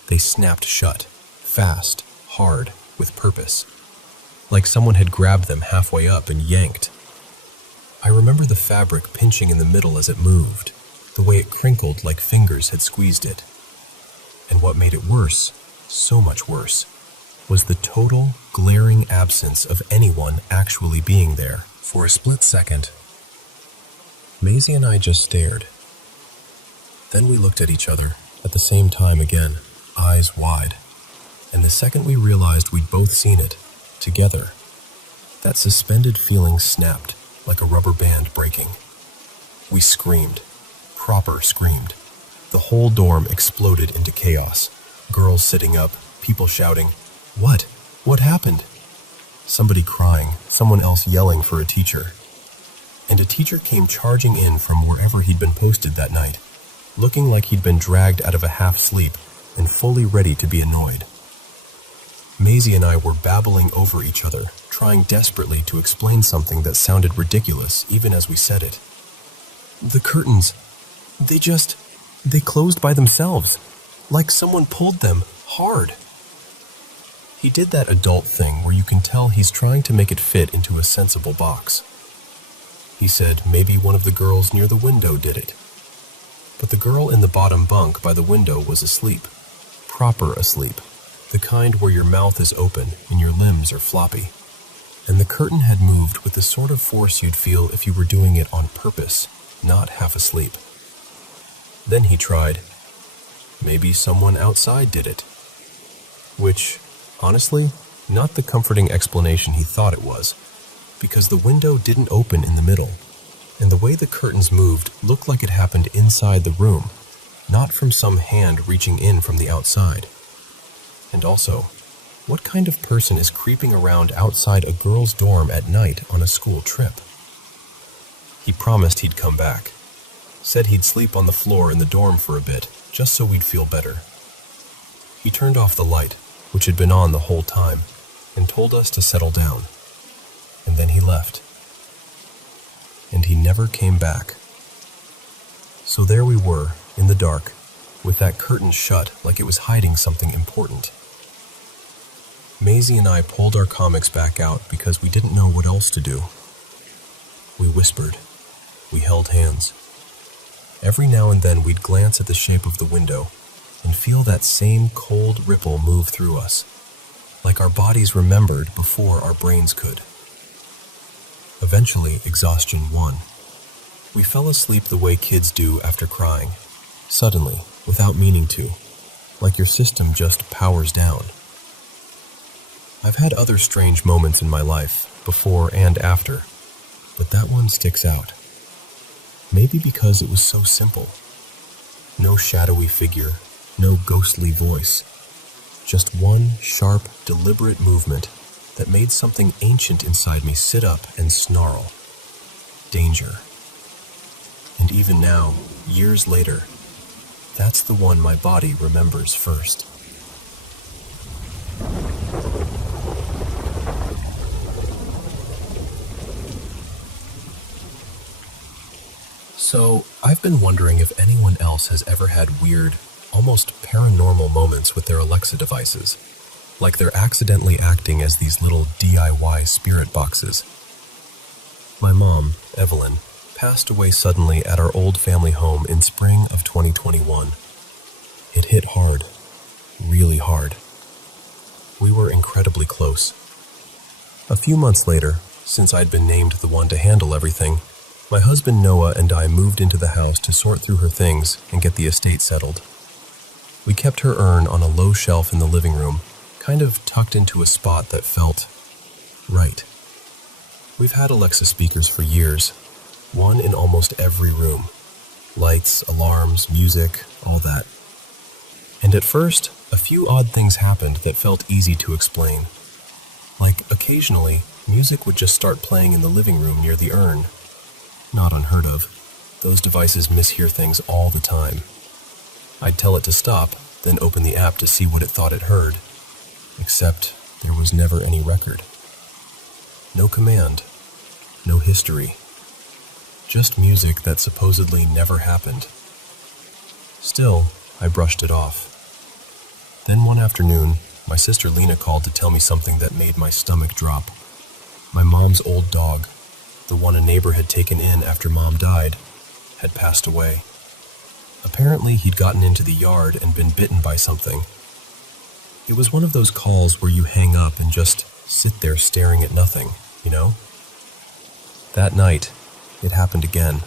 They snapped shut, fast, hard, with purpose. Like someone had grabbed them halfway up and yanked. I remember the fabric pinching in the middle as it moved, the way it crinkled like fingers had squeezed it. And what made it worse, so much worse, was the total, glaring absence of anyone actually being there. For a split second, Maisie and I just stared. Then we looked at each other, at the same time again, eyes wide. And the second we realized we'd both seen it, together, that suspended feeling snapped like a rubber band breaking. We screamed, proper screamed, The whole dorm exploded into chaos. Girls sitting up, people shouting, "What? What happened?" Somebody crying, someone else yelling for a teacher. And a teacher came charging in from wherever he'd been posted that night, looking like he'd been dragged out of a half-sleep and fully ready to be annoyed. Maisie and I were babbling over each other, trying desperately to explain something that sounded ridiculous even as we said it. "The curtains, they closed by themselves, like someone pulled them hard." He did that adult thing where you can tell he's trying to make it fit into a sensible box. He said maybe one of the girls near the window did it. But the girl in the bottom bunk by the window was asleep. Proper asleep. The kind where your mouth is open and your limbs are floppy. And the curtain had moved with the sort of force you'd feel if you were doing it on purpose, not half asleep. Then he tried, maybe someone outside did it. Which, honestly, not the comforting explanation he thought it was, because the window didn't open in the middle, and the way the curtains moved looked like it happened inside the room, not from some hand reaching in from the outside. And also, what kind of person is creeping around outside a girl's dorm at night on a school trip? He promised he'd come back. Said he'd sleep on the floor in the dorm for a bit, just so we'd feel better. He turned off the light, which had been on the whole time, and told us to settle down. And then he left. And he never came back. So there we were, in the dark, with that curtain shut like it was hiding something important. Maisie and I pulled our comics back out because we didn't know what else to do. We whispered. We held hands. Every now and then we'd glance at the shape of the window and feel that same cold ripple move through us, like our bodies remembered before our brains could. Eventually, exhaustion won. We fell asleep the way kids do after crying, suddenly, without meaning to, like your system just powers down. I've had other strange moments in my life, before and after, but that one sticks out. Maybe because it was so simple. No shadowy figure, no ghostly voice. Just one sharp, deliberate movement that made something ancient inside me sit up and snarl. Danger. And even now, years later, that's the one my body remembers first. So, I've been wondering if anyone else has ever had weird, almost paranormal moments with their Alexa devices, like they're accidentally acting as these little DIY spirit boxes. My mom, Evelyn, passed away suddenly at our old family home in spring of 2021. It hit hard, really hard. We were incredibly close. A few months later, since I'd been named the one to handle everything, my husband Noah and I moved into the house to sort through her things and get the estate settled. We kept her urn on a low shelf in the living room, kind of tucked into a spot that felt right. We've had Alexa speakers for years, one in almost every room. Lights, alarms, music, all that. And at first, a few odd things happened that felt easy to explain. Like, occasionally, music would just start playing in the living room near the urn. Not unheard of. Those devices mishear things all the time. I'd tell it to stop, then open the app to see what it thought it heard. Except there was never any record. No command. No history. Just music that supposedly never happened. Still, I brushed it off. Then one afternoon, my sister Lena called to tell me something that made my stomach drop. My mom's old dog, the one a neighbor had taken in after Mom died, had passed away. Apparently, he'd gotten into the yard and been bitten by something. It was one of those calls where you hang up and just sit there staring at nothing, you know? That night, it happened again.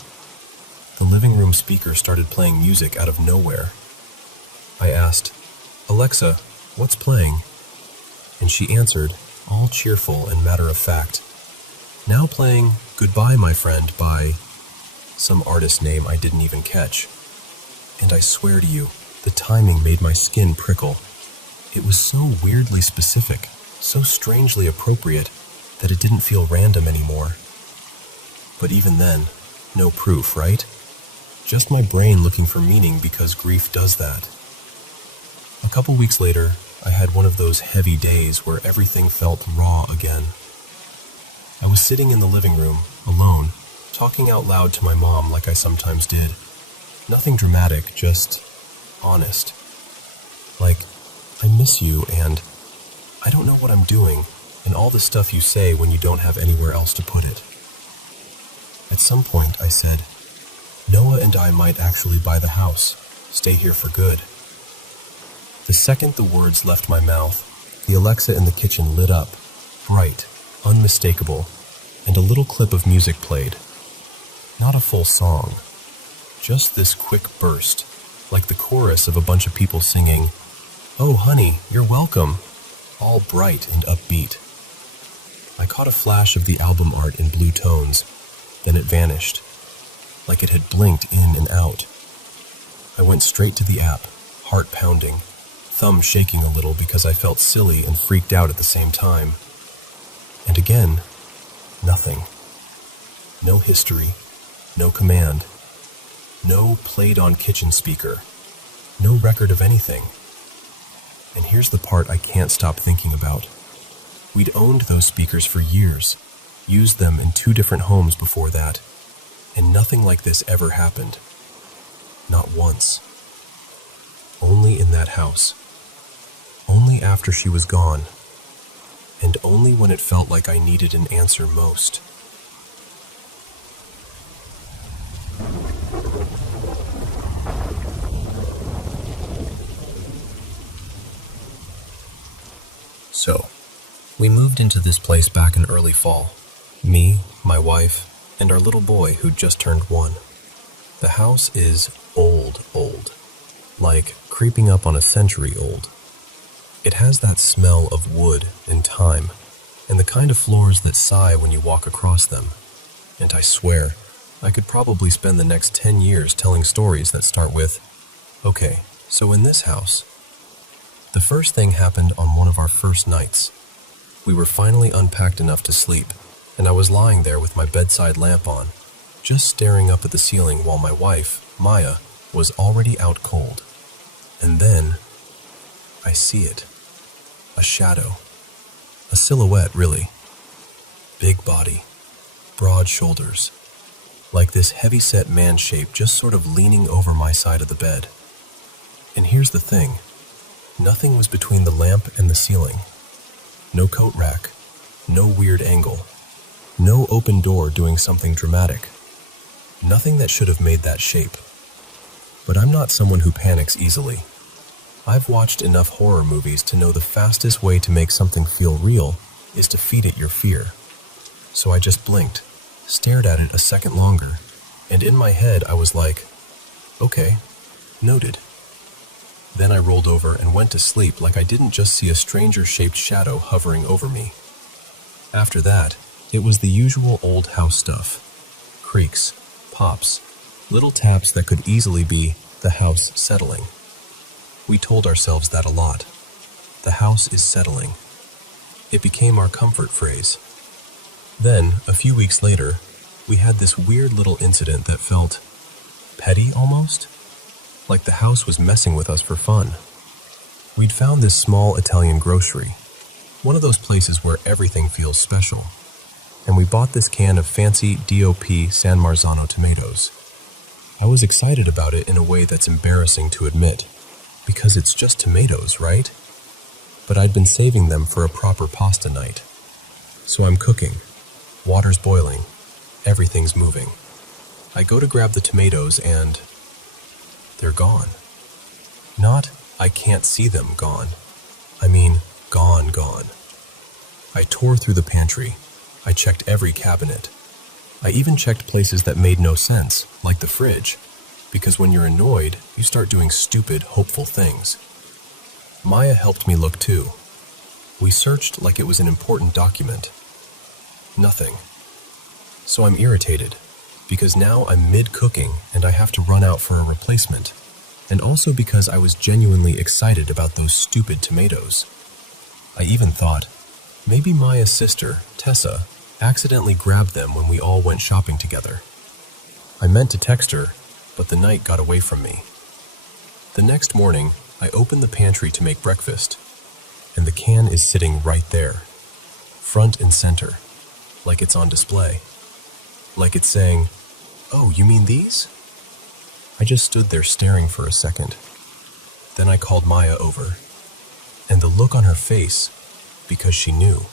The living room speaker started playing music out of nowhere. I asked, "Alexa, what's playing?" And she answered, all cheerful and matter-of-fact, "Now playing Goodbye, My Friend by..." some artist name I didn't even catch. And I swear to you, the timing made my skin prickle. It was so weirdly specific, so strangely appropriate, that it didn't feel random anymore. But even then, no proof, right? Just my brain looking for meaning because grief does that. A couple weeks later, I had one of those heavy days where everything felt raw again. I was sitting in the living room, alone, talking out loud to my mom like I sometimes did. Nothing dramatic, just honest. Like, I miss you and I don't know what I'm doing, and all the stuff you say when you don't have anywhere else to put it. At some point, I said, Noah and I might actually buy the house, stay here for good. The second the words left my mouth, the Alexa in the kitchen lit up, bright, unmistakable, and a little clip of music played. Not a full song, just this quick burst, like the chorus of a bunch of people singing, "Oh honey, you're welcome," all bright and upbeat. I caught a flash of the album art in blue tones, then it vanished, like it had blinked in and out. I went straight to the app, heart pounding, thumb shaking a little because I felt silly and freaked out at the same time. And again, nothing. No history, no command, no played on kitchen speaker, no record of anything. And here's the part I can't stop thinking about. We'd owned those speakers for years, used them in 2 different homes before that, and nothing like this ever happened. Not once. Only in that house. Only after she was gone. And only when it felt like I needed an answer most. So, we moved into this place back in early fall. Me, my wife, and our little boy who'd just turned 1. The house is old, like creeping up on a century old. It has that smell of wood and time, and the kind of floors that sigh when you walk across them. And I swear, I could probably spend the next 10 years telling stories that start with, okay, so in this house. The first thing happened on one of our first nights. We were finally unpacked enough to sleep, and I was lying there with my bedside lamp on, just staring up at the ceiling while my wife, Maya, was already out cold. And then, I see it. A shadow. A silhouette, really. Big body. Broad shoulders. Like this heavy-set man shape just sort of leaning over my side of the bed. And here's the thing. Nothing was between the lamp and the ceiling. No coat rack. No weird angle. No open door doing something dramatic. Nothing that should have made that shape. But I'm not someone who panics easily. I've watched enough horror movies to know the fastest way to make something feel real is to feed it your fear. So I just blinked, stared at it a second longer, and in my head I was like, okay, noted. Then I rolled over and went to sleep like I didn't just see a stranger-shaped shadow hovering over me. After that, it was the usual old house stuff. Creaks, pops, little taps that could easily be the house settling. We told ourselves that a lot. The house is settling. It became our comfort phrase. Then, a few weeks later, we had this weird little incident that felt petty almost, like the house was messing with us for fun. We'd found this small Italian grocery, one of those places where everything feels special, and we bought this can of fancy DOP San Marzano tomatoes. I was excited about it in a way that's embarrassing to admit, because it's just tomatoes, right? But I'd been saving them for a proper pasta night. So I'm cooking, water's boiling, everything's moving. I go to grab the tomatoes and they're gone. Not, I can't see them gone. I mean, gone. I tore through the pantry. I checked every cabinet. I even checked places that made no sense, like the fridge, because when you're annoyed, you start doing stupid, hopeful things. Maya helped me look too. We searched like it was an important document. Nothing. So I'm irritated, because now I'm mid-cooking and I have to run out for a replacement. and also because I was genuinely excited about those stupid tomatoes. I even thought, maybe Maya's sister, Tessa, accidentally grabbed them when we all went shopping together. I meant to text her, but the night got away from me. The next morning, I opened the pantry to make breakfast, and the can is sitting right there, front and center, like it's on display. Like it's saying, "Oh, you mean these?" I just stood there staring for a second. Then I called Maya over, and the look on her face, because she knew.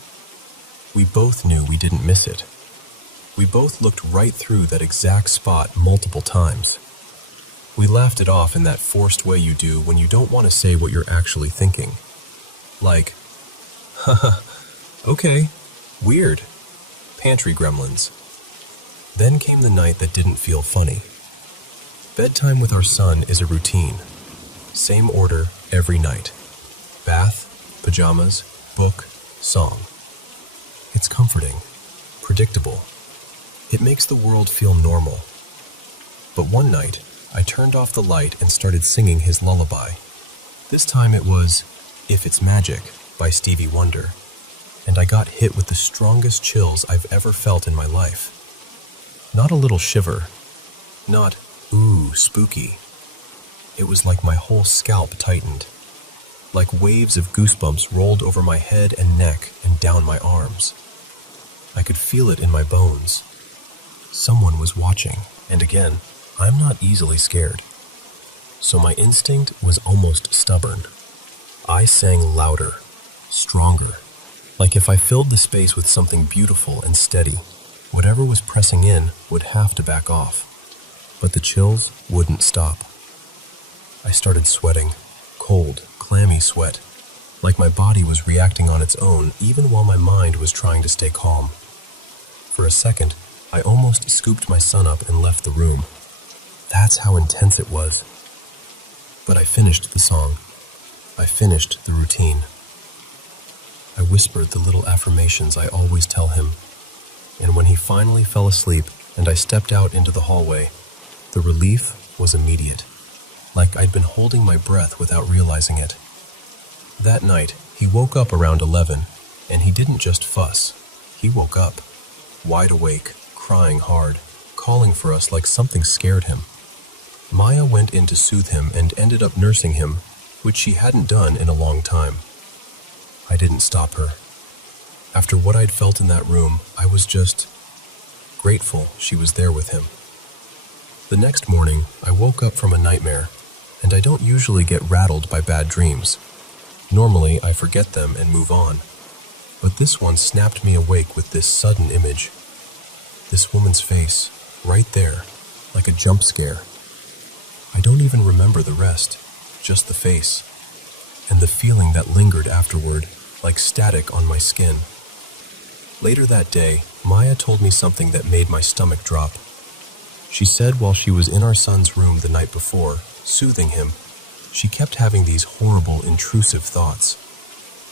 We both knew we didn't miss it. We both looked right through that exact spot multiple times. We laughed it off in that forced way you do when you don't want to say what you're actually thinking. Like, haha, okay, weird, pantry gremlins. Then came the night that didn't feel funny. Bedtime with our son is a routine. Same order every night. Bath, pajamas, book, song. It's comforting, predictable. It makes the world feel normal. But one night, I turned off the light and started singing his lullaby. This time it was "If It's Magic" by Stevie Wonder, and I got hit with the strongest chills I've ever felt in my life. Not a little shiver, not, ooh, spooky. It was like my whole scalp tightened, like waves of goosebumps rolled over my head and neck and down my arms. I could feel it in my bones. Someone was watching, and again, I'm not easily scared. So my instinct was almost stubborn. I sang louder, stronger, like if I filled the space with something beautiful and steady, whatever was pressing in would have to back off. But the chills wouldn't stop. I started sweating, cold, clammy sweat, like my body was reacting on its own even while my mind was trying to stay calm. For a second, I almost scooped my son up and left the room. That's how intense it was. But I finished the song. I finished the routine. I whispered the little affirmations I always tell him, and when he finally fell asleep and I stepped out into the hallway, the relief was immediate, like I'd been holding my breath without realizing it. That night, he woke up around 11, and he didn't just fuss. He woke up, wide awake, crying hard, calling for us like something scared him. Maya went in to soothe him and ended up nursing him, which she hadn't done in a long time. I didn't stop her. After what I'd felt in that room, I was just grateful she was there with him. The next morning, I woke up from a nightmare, and I don't usually get rattled by bad dreams. Normally, I forget them and move on. But this one snapped me awake with this sudden image. This woman's face, right there, like a jump scare. I don't even remember the rest, just the face, and the feeling that lingered afterward, like static on my skin. Later that day, Maya told me something that made my stomach drop. She said while she was in our son's room the night before, soothing him, she kept having these horrible, intrusive thoughts.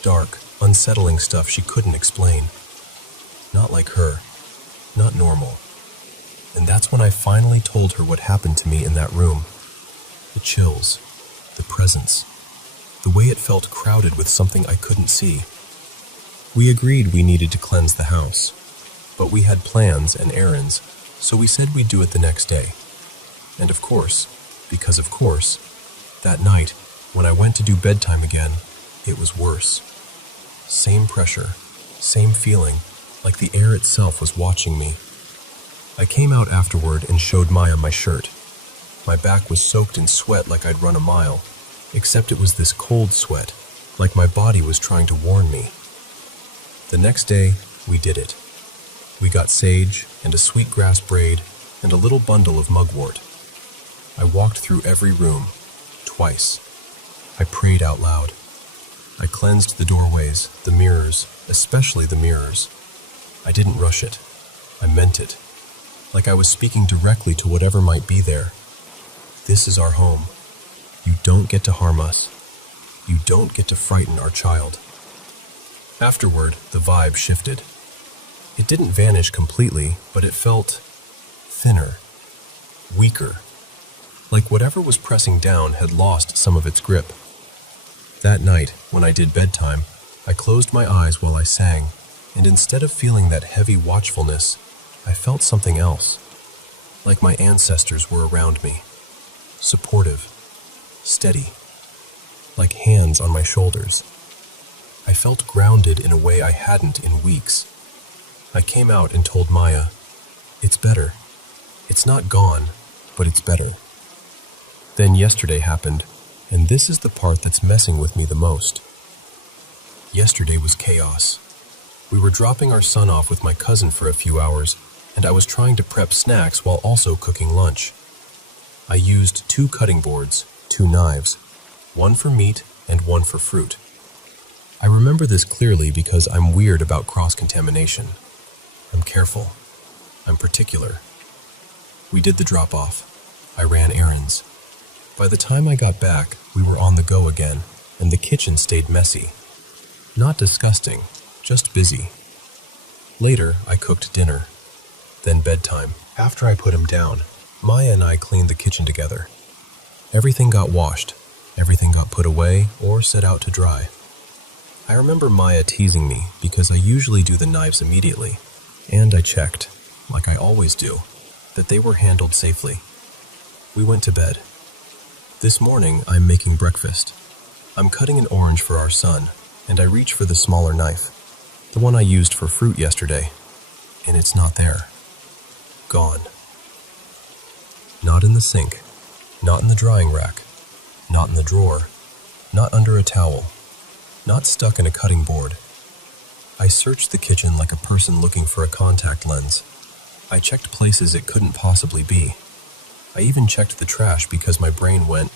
Dark, unsettling stuff she couldn't explain. Not like her. Not normal. And that's when I finally told her what happened to me in that room. The chills, the presence, the way it felt crowded with something I couldn't see. We agreed we needed to cleanse the house, but we had plans and errands, so we said we'd do it the next day. And of course, because of course, that night, when I went to do bedtime again, it was worse. Same pressure, same feeling, like the air itself was watching me. I came out afterward and showed Maya my shirt. My back was soaked in sweat like I'd run a mile, except it was this cold sweat, like my body was trying to warn me. The next day, we did it. We got sage and a sweetgrass braid and a little bundle of mugwort. I walked through every room, twice. I prayed out loud. I cleansed the doorways, the mirrors, especially the mirrors. I didn't rush it. I meant it, like I was speaking directly to whatever might be there. This is our home. You don't get to harm us. You don't get to frighten our child. Afterward, the vibe shifted. It didn't vanish completely, but it felt thinner, weaker, like whatever was pressing down had lost some of its grip. That night, when I did bedtime, I closed my eyes while I sang, and instead of feeling that heavy watchfulness, I felt something else. Like my ancestors were around me, supportive, steady, like hands on my shoulders. I felt grounded in a way I hadn't in weeks. I came out and told Maya, "It's better. It's not gone, but it's better." Then yesterday happened, and this is the part that's messing with me the most. Yesterday was chaos. We were dropping our son off with my cousin for a few hours, and I was trying to prep snacks while also cooking lunch. I used 2 cutting boards, 2 knives, one for meat and one for fruit. I remember this clearly because I'm weird about cross-contamination. I'm careful. I'm particular. We did the drop-off. I ran errands. By the time I got back, we were on the go again, and the kitchen stayed messy. Not disgusting, just busy. Later, I cooked dinner. Then bedtime. After I put him down, Maya and I cleaned the kitchen together. Everything got washed. Everything got put away or set out to dry. I remember Maya teasing me because I usually do the knives immediately, and I checked, like I always do, that they were handled safely. We went to bed. This morning, I'm making breakfast. I'm cutting an orange for our son, and I reach for the smaller knife, the one I used for fruit yesterday, and it's not there. Gone. Not in the sink, not in the drying rack, not in the drawer, not under a towel, not stuck in a cutting board. I searched the kitchen like a person looking for a contact lens. I checked places it couldn't possibly be. I even checked the trash because my brain went,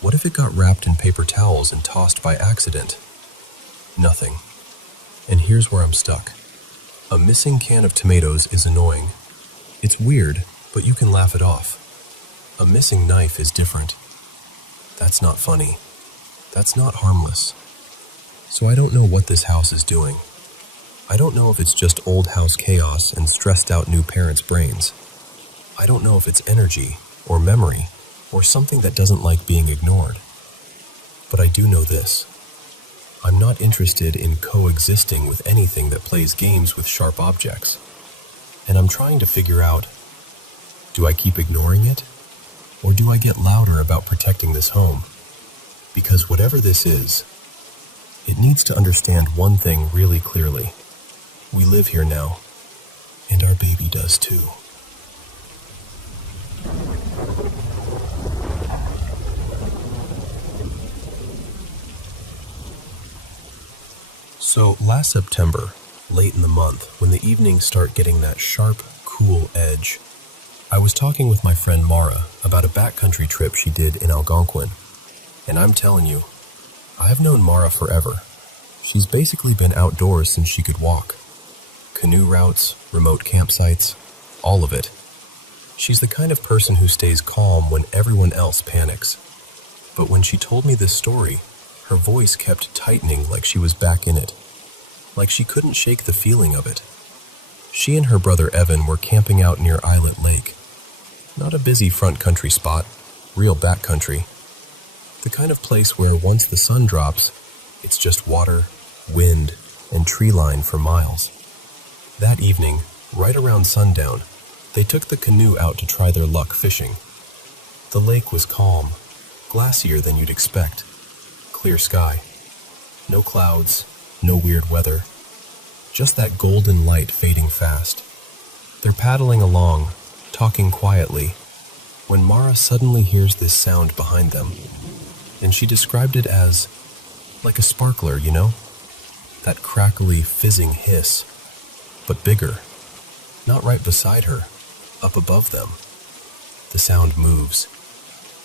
what if it got wrapped in paper towels and tossed by accident? Nothing. And here's where I'm stuck. A missing can of tomatoes is annoying. It's weird, but you can laugh it off. A missing knife is different. That's not funny. That's not harmless. So I don't know what this house is doing. I don't know if it's just old house chaos and stressed out new parents' brains. I don't know if it's energy or memory or something that doesn't like being ignored. But I do know this. I'm not interested in coexisting with anything that plays games with sharp objects. And I'm trying to figure out, do I keep ignoring it? Or do I get louder about protecting this home? Because whatever this is, it needs to understand one thing really clearly. We live here now, and our baby does too. So last September, late in the month, when the evenings start getting that sharp, cool edge, I was talking with my friend Mara about a backcountry trip she did in Algonquin. And I'm telling you, I've known Mara forever. She's basically been outdoors since she could walk. Canoe routes, remote campsites, all of it. She's the kind of person who stays calm when everyone else panics. But when she told me this story, her voice kept tightening like she was back in it. Like she couldn't shake the feeling of it. She and her brother Evan were camping out near Islet Lake. Not a busy front country spot, real backcountry. The kind of place where once the sun drops, it's just water, wind, and tree line for miles. That evening, right around sundown, they took the canoe out to try their luck fishing. The lake was calm, glassier than you'd expect. Clear sky. No clouds, no weird weather. Just that golden light fading fast. They're paddling along, talking quietly, when Mara suddenly hears this sound behind them. And she described it as like a sparkler, you know? That crackly, fizzing hiss, but bigger. Not right beside her, up above them. The sound moves.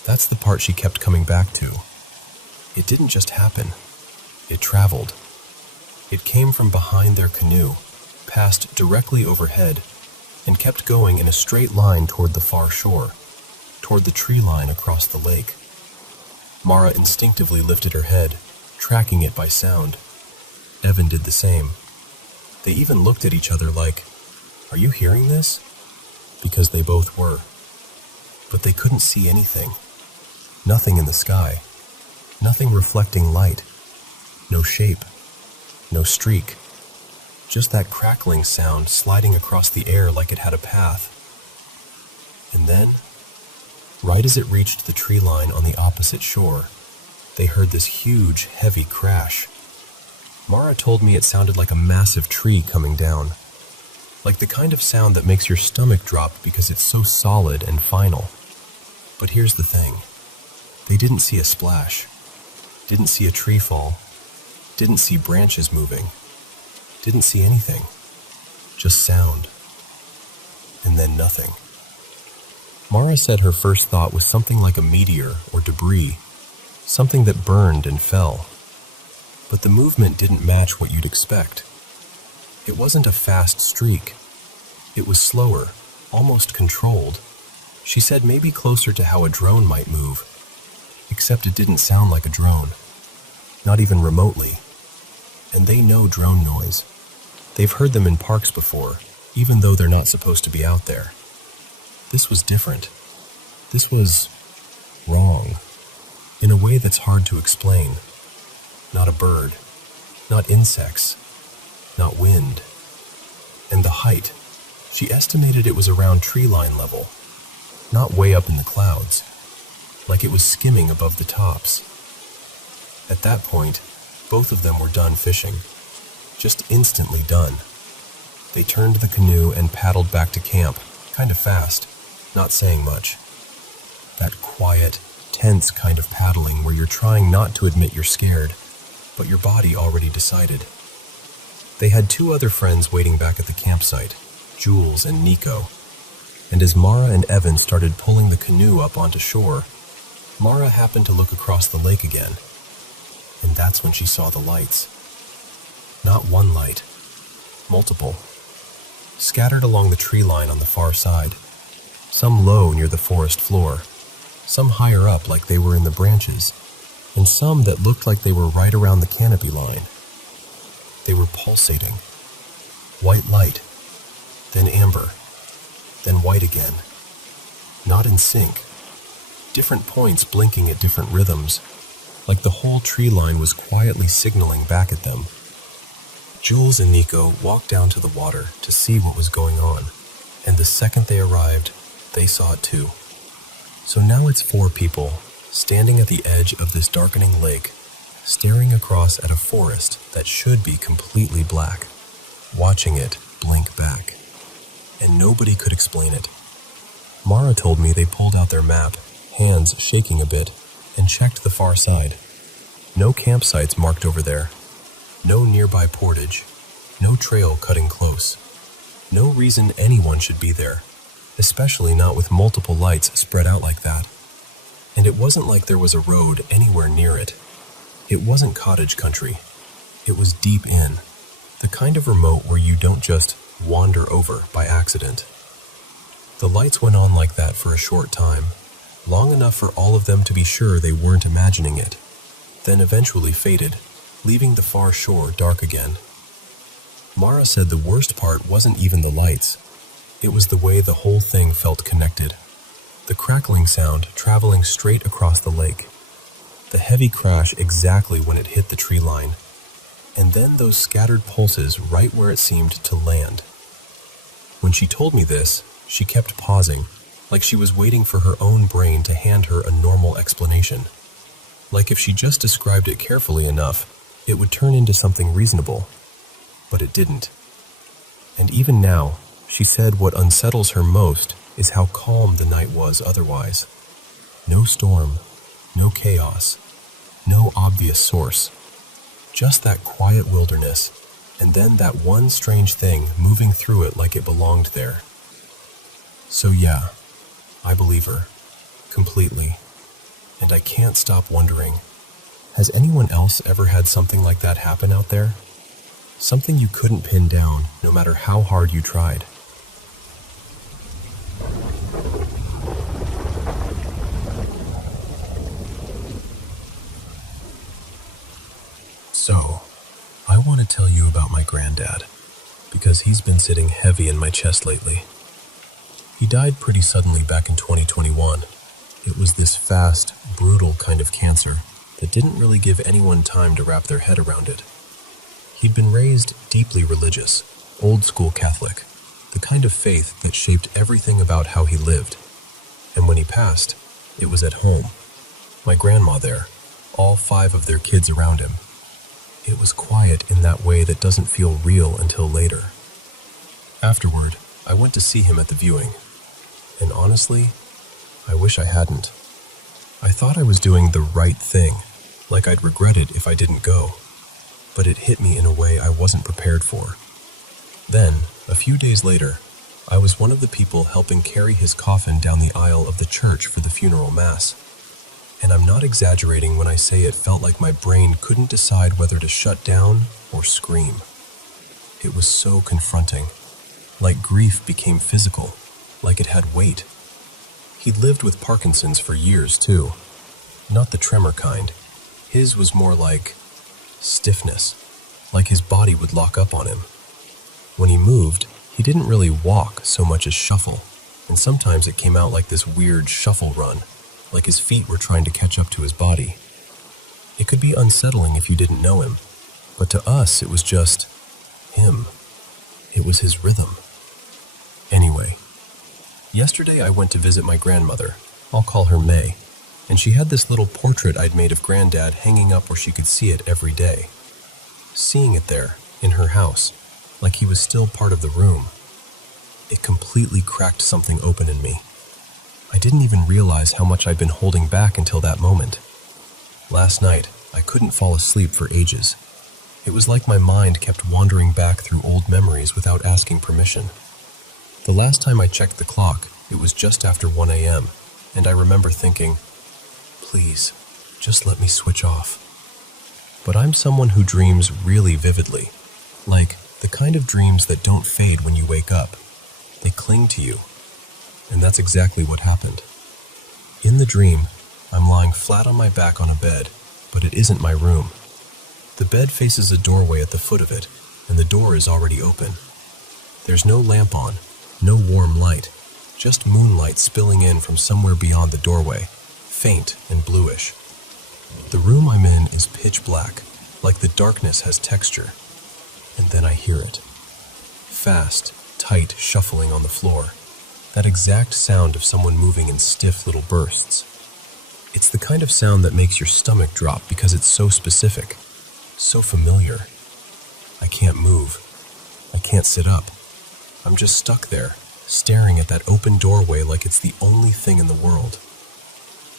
That's the part she kept coming back to. It didn't just happen. It traveled. It came from behind their canoe, passed directly overhead, and kept going in a straight line toward the far shore, toward the tree line across the lake. Mara instinctively lifted her head, tracking it by sound. Evan did the same. They even looked at each other like, "Are you hearing this?" Because they both were. But they couldn't see anything. Nothing in the sky. Nothing reflecting light. No shape. No streak. Just that crackling sound sliding across the air like it had a path. And then, right as it reached the tree line on the opposite shore, they heard this huge, heavy crash. Mara told me it sounded like a massive tree coming down. Like the kind of sound that makes your stomach drop because it's so solid and final. But here's the thing. They didn't see a splash. Didn't see a tree fall. Didn't see branches moving. Didn't see anything. Just sound. And then nothing. Mara said her first thought was something like a meteor or debris, something that burned and fell. But the movement didn't match what you'd expect. It wasn't a fast streak. It was slower, almost controlled. She said maybe closer to how a drone might move, except it didn't sound like a drone, not even remotely. And they know drone noise. They've heard them in parks before, even though they're not supposed to be out there. This was different. This was wrong, in a way that's hard to explain. Not a bird, not insects, not wind. And the height, she estimated it was around tree line level, not way up in the clouds, like it was skimming above the tops. At that point, both of them were done fishing, just instantly done. They turned the canoe and paddled back to camp, kind of fast, not saying much. That quiet, tense kind of paddling where you're trying not to admit you're scared, but your body already decided. They had two other friends waiting back at the campsite, Jules and Nico. And as Mara and Evan started pulling the canoe up onto shore, Mara happened to look across the lake again. And that's when she saw the lights. Not one light, multiple. Scattered along the tree line on the far side. Some low near the forest floor, some higher up like they were in the branches, and some that looked like they were right around the canopy line. They were pulsating. White light, then amber, then white again. Not in sync. Different points blinking at different rhythms, like the whole tree line was quietly signaling back at them. Jules and Nico walked down to the water to see what was going on, and the second they arrived, they saw it too. So now it's 4 people, standing at the edge of this darkening lake, staring across at a forest that should be completely black, watching it blink back. And nobody could explain it. Mara told me they pulled out their map, hands shaking a bit, and checked the far side. No campsites marked over there. No nearby portage. No trail cutting close. No reason anyone should be there, especially not with multiple lights spread out like that. And it wasn't like there was a road anywhere near it. It wasn't cottage country. It was deep in, the kind of remote where you don't just wander over by accident. The lights went on like that for a short time, long enough for all of them to be sure they weren't imagining it, then eventually faded, leaving the far shore dark again. Mara said the worst part wasn't even the lights. It was the way the whole thing felt connected. The crackling sound traveling straight across the lake. The heavy crash exactly when it hit the tree line. And then those scattered pulses right where it seemed to land. When she told me this, she kept pausing, like she was waiting for her own brain to hand her a normal explanation. Like if she just described it carefully enough, it would turn into something reasonable. But it didn't. And even now, she said what unsettles her most is how calm the night was otherwise. No storm, no chaos, no obvious source. Just that quiet wilderness, and then that one strange thing moving through it like it belonged there. So yeah, I believe her, completely. And I can't stop wondering, has anyone else ever had something like that happen out there? Something you couldn't pin down, no matter how hard you tried. So, I want to tell you about my granddad, because he's been sitting heavy in my chest lately. He died pretty suddenly back in 2021, It was this fast, brutal kind of cancer that didn't really give anyone time to wrap their head around it. He'd been raised deeply religious, old-school Catholic, the kind of faith that shaped everything about how he lived. And when he passed, it was at home. My grandma there, all 5 of their kids around him. It was quiet in that way that doesn't feel real until later. Afterward, I went to see him at the viewing. And honestly, I wish I hadn't. I thought I was doing the right thing, like I'd regret it if I didn't go. But it hit me in a way I wasn't prepared for. Then, a few days later, I was one of the people helping carry his coffin down the aisle of the church for the funeral mass. And I'm not exaggerating when I say it felt like my brain couldn't decide whether to shut down or scream. It was so confronting. Like grief became physical, like it had weight. He'd lived with Parkinson's for years, too. Not the tremor kind. His was more like stiffness, like his body would lock up on him. When he moved, he didn't really walk so much as shuffle, and sometimes it came out like this weird shuffle run, like his feet were trying to catch up to his body. It could be unsettling if you didn't know him, but to us it was just him. It was his rhythm. Anyway, yesterday I went to visit my grandmother. I'll call her May, and she had this little portrait I'd made of Granddad hanging up where she could see it every day. Seeing it there, in her house, like he was still part of the room, it completely cracked something open in me. I didn't even realize how much I'd been holding back until that moment. Last night, I couldn't fall asleep for ages. It was like my mind kept wandering back through old memories without asking permission. The last time I checked the clock, it was just after 1 a.m., and I remember thinking, please, just let me switch off. But I'm someone who dreams really vividly, like the kind of dreams that don't fade when you wake up. They cling to you. And that's exactly what happened. In the dream, I'm lying flat on my back on a bed, but it isn't my room. The bed faces a doorway at the foot of it, and the door is already open. There's no lamp on, no warm light, just moonlight spilling in from somewhere beyond the doorway, faint and bluish. The room I'm in is pitch black, like the darkness has texture. And then I hear it. Fast, tight shuffling on the floor. That exact sound of someone moving in stiff little bursts. It's the kind of sound that makes your stomach drop because it's so specific, so familiar. I can't move. I can't sit up. I'm just stuck there, staring at that open doorway like it's the only thing in the world.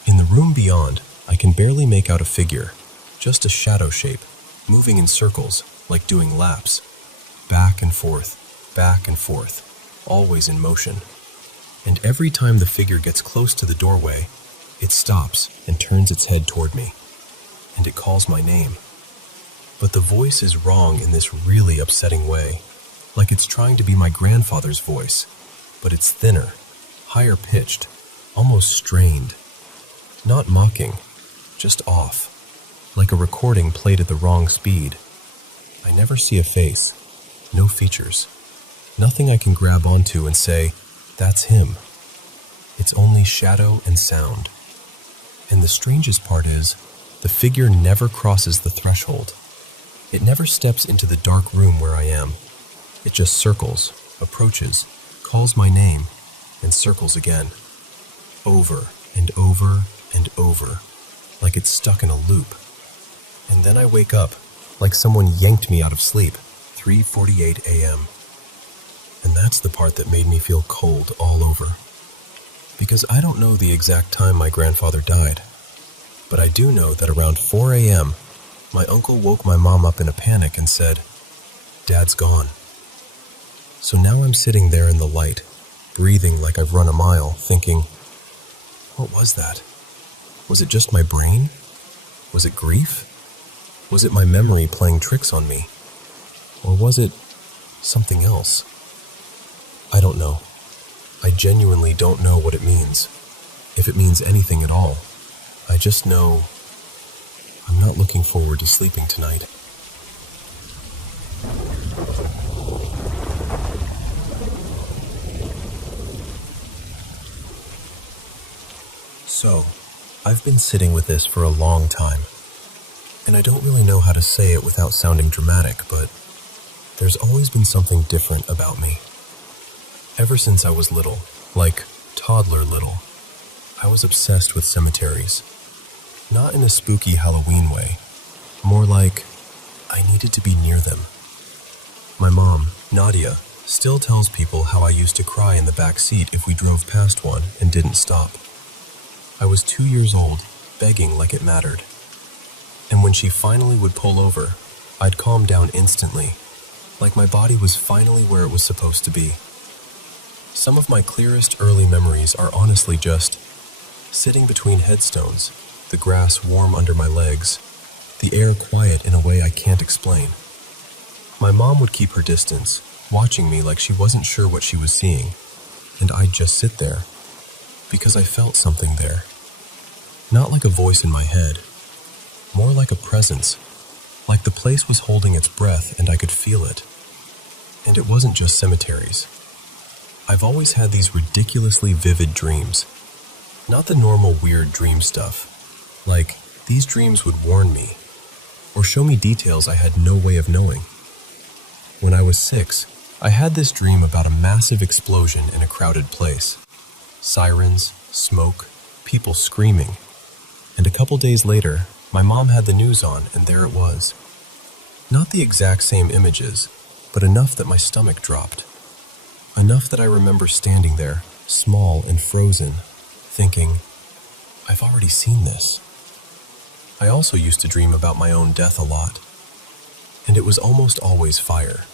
In the room beyond, I can barely make out a figure, just a shadow shape, moving in circles, like doing laps. Back and forth, always in motion. And every time the figure gets close to the doorway, it stops and turns its head toward me. And it calls my name. But the voice is wrong in this really upsetting way, like it's trying to be my grandfather's voice, but it's thinner, higher pitched, almost strained. Not mocking, just off, like a recording played at the wrong speed. I never see a face, no features, nothing I can grab onto and say, that's him. It's only shadow and sound. And the strangest part is, the figure never crosses the threshold. It never steps into the dark room where I am. It just circles, approaches, calls my name, and circles again. Over and over and over, like it's stuck in a loop. And then I wake up, like someone yanked me out of sleep, 3:48 a.m. And that's the part that made me feel cold all over. Because I don't know the exact time my grandfather died, but I do know that around 4 a.m., my uncle woke my mom up in a panic and said, "Dad's gone." So now I'm sitting there in the light, breathing like I've run a mile, thinking, what was that? Was it just my brain? Was it grief? Was it my memory playing tricks on me? Or was it something else? I don't know. I genuinely don't know what it means, if it means anything at all. I just know I'm not looking forward to sleeping tonight. So, I've been sitting with this for a long time, and I don't really know how to say it without sounding dramatic, but there's always been something different about me. Ever since I was little, like toddler little, I was obsessed with cemeteries. Not in a spooky Halloween way, more like I needed to be near them. My mom, Nadia, still tells people how I used to cry in the back seat if we drove past one and didn't stop. I was 2 years old, begging like it mattered. And when she finally would pull over, I'd calm down instantly, like my body was finally where it was supposed to be. Some of my clearest early memories are honestly just sitting between headstones, the grass warm under my legs, the air quiet in a way I can't explain. My mom would keep her distance, watching me like she wasn't sure what she was seeing, and I'd just sit there, because I felt something there. Not like a voice in my head, more like a presence, like the place was holding its breath and I could feel it. And it wasn't just cemeteries. I've always had these ridiculously vivid dreams. Not the normal weird dream stuff. Like, these dreams would warn me, or show me details I had no way of knowing. When I was 6, I had this dream about a massive explosion in a crowded place. Sirens, smoke, people screaming. And a couple days later, my mom had the news on, and there it was. Not the exact same images, but enough that my stomach dropped. Enough that I remember standing there, small and frozen, thinking, I've already seen this. I also used to dream about my own death a lot. And it was almost always fire,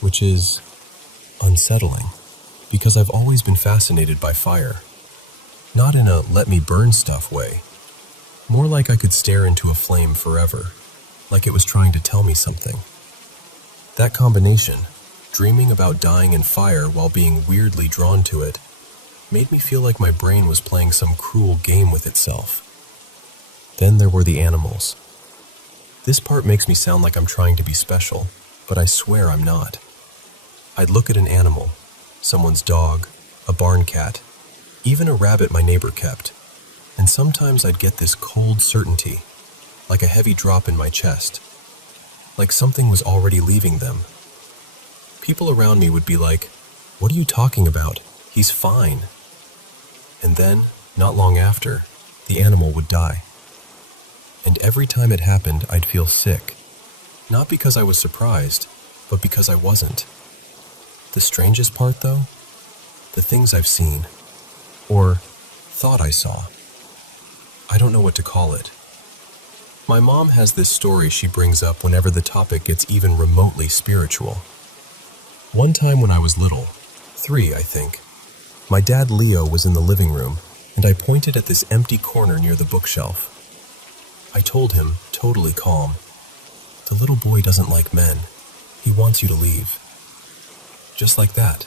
which is unsettling, because I've always been fascinated by fire. Not in a let me burn stuff way. More like I could stare into a flame forever, like it was trying to tell me something. That combination, dreaming about dying in fire while being weirdly drawn to it, made me feel like my brain was playing some cruel game with itself. Then there were the animals. This part makes me sound like I'm trying to be special, but I swear I'm not. I'd look at an animal, someone's dog, a barn cat, even a rabbit my neighbor kept, and sometimes I'd get this cold certainty, like a heavy drop in my chest, like something was already leaving them. People around me would be like, "What are you talking about? He's fine." And then, not long after, the animal would die. And every time it happened, I'd feel sick. Not because I was surprised, but because I wasn't. The strangest part, though? The things I've seen, or thought I saw. I don't know what to call it. My mom has this story she brings up whenever the topic gets even remotely spiritual. One time when I was little, 3, I think, my dad Leo was in the living room, and I pointed at this empty corner near the bookshelf. I told him, totally calm, "The little boy doesn't like men. He wants you to leave." Just like that.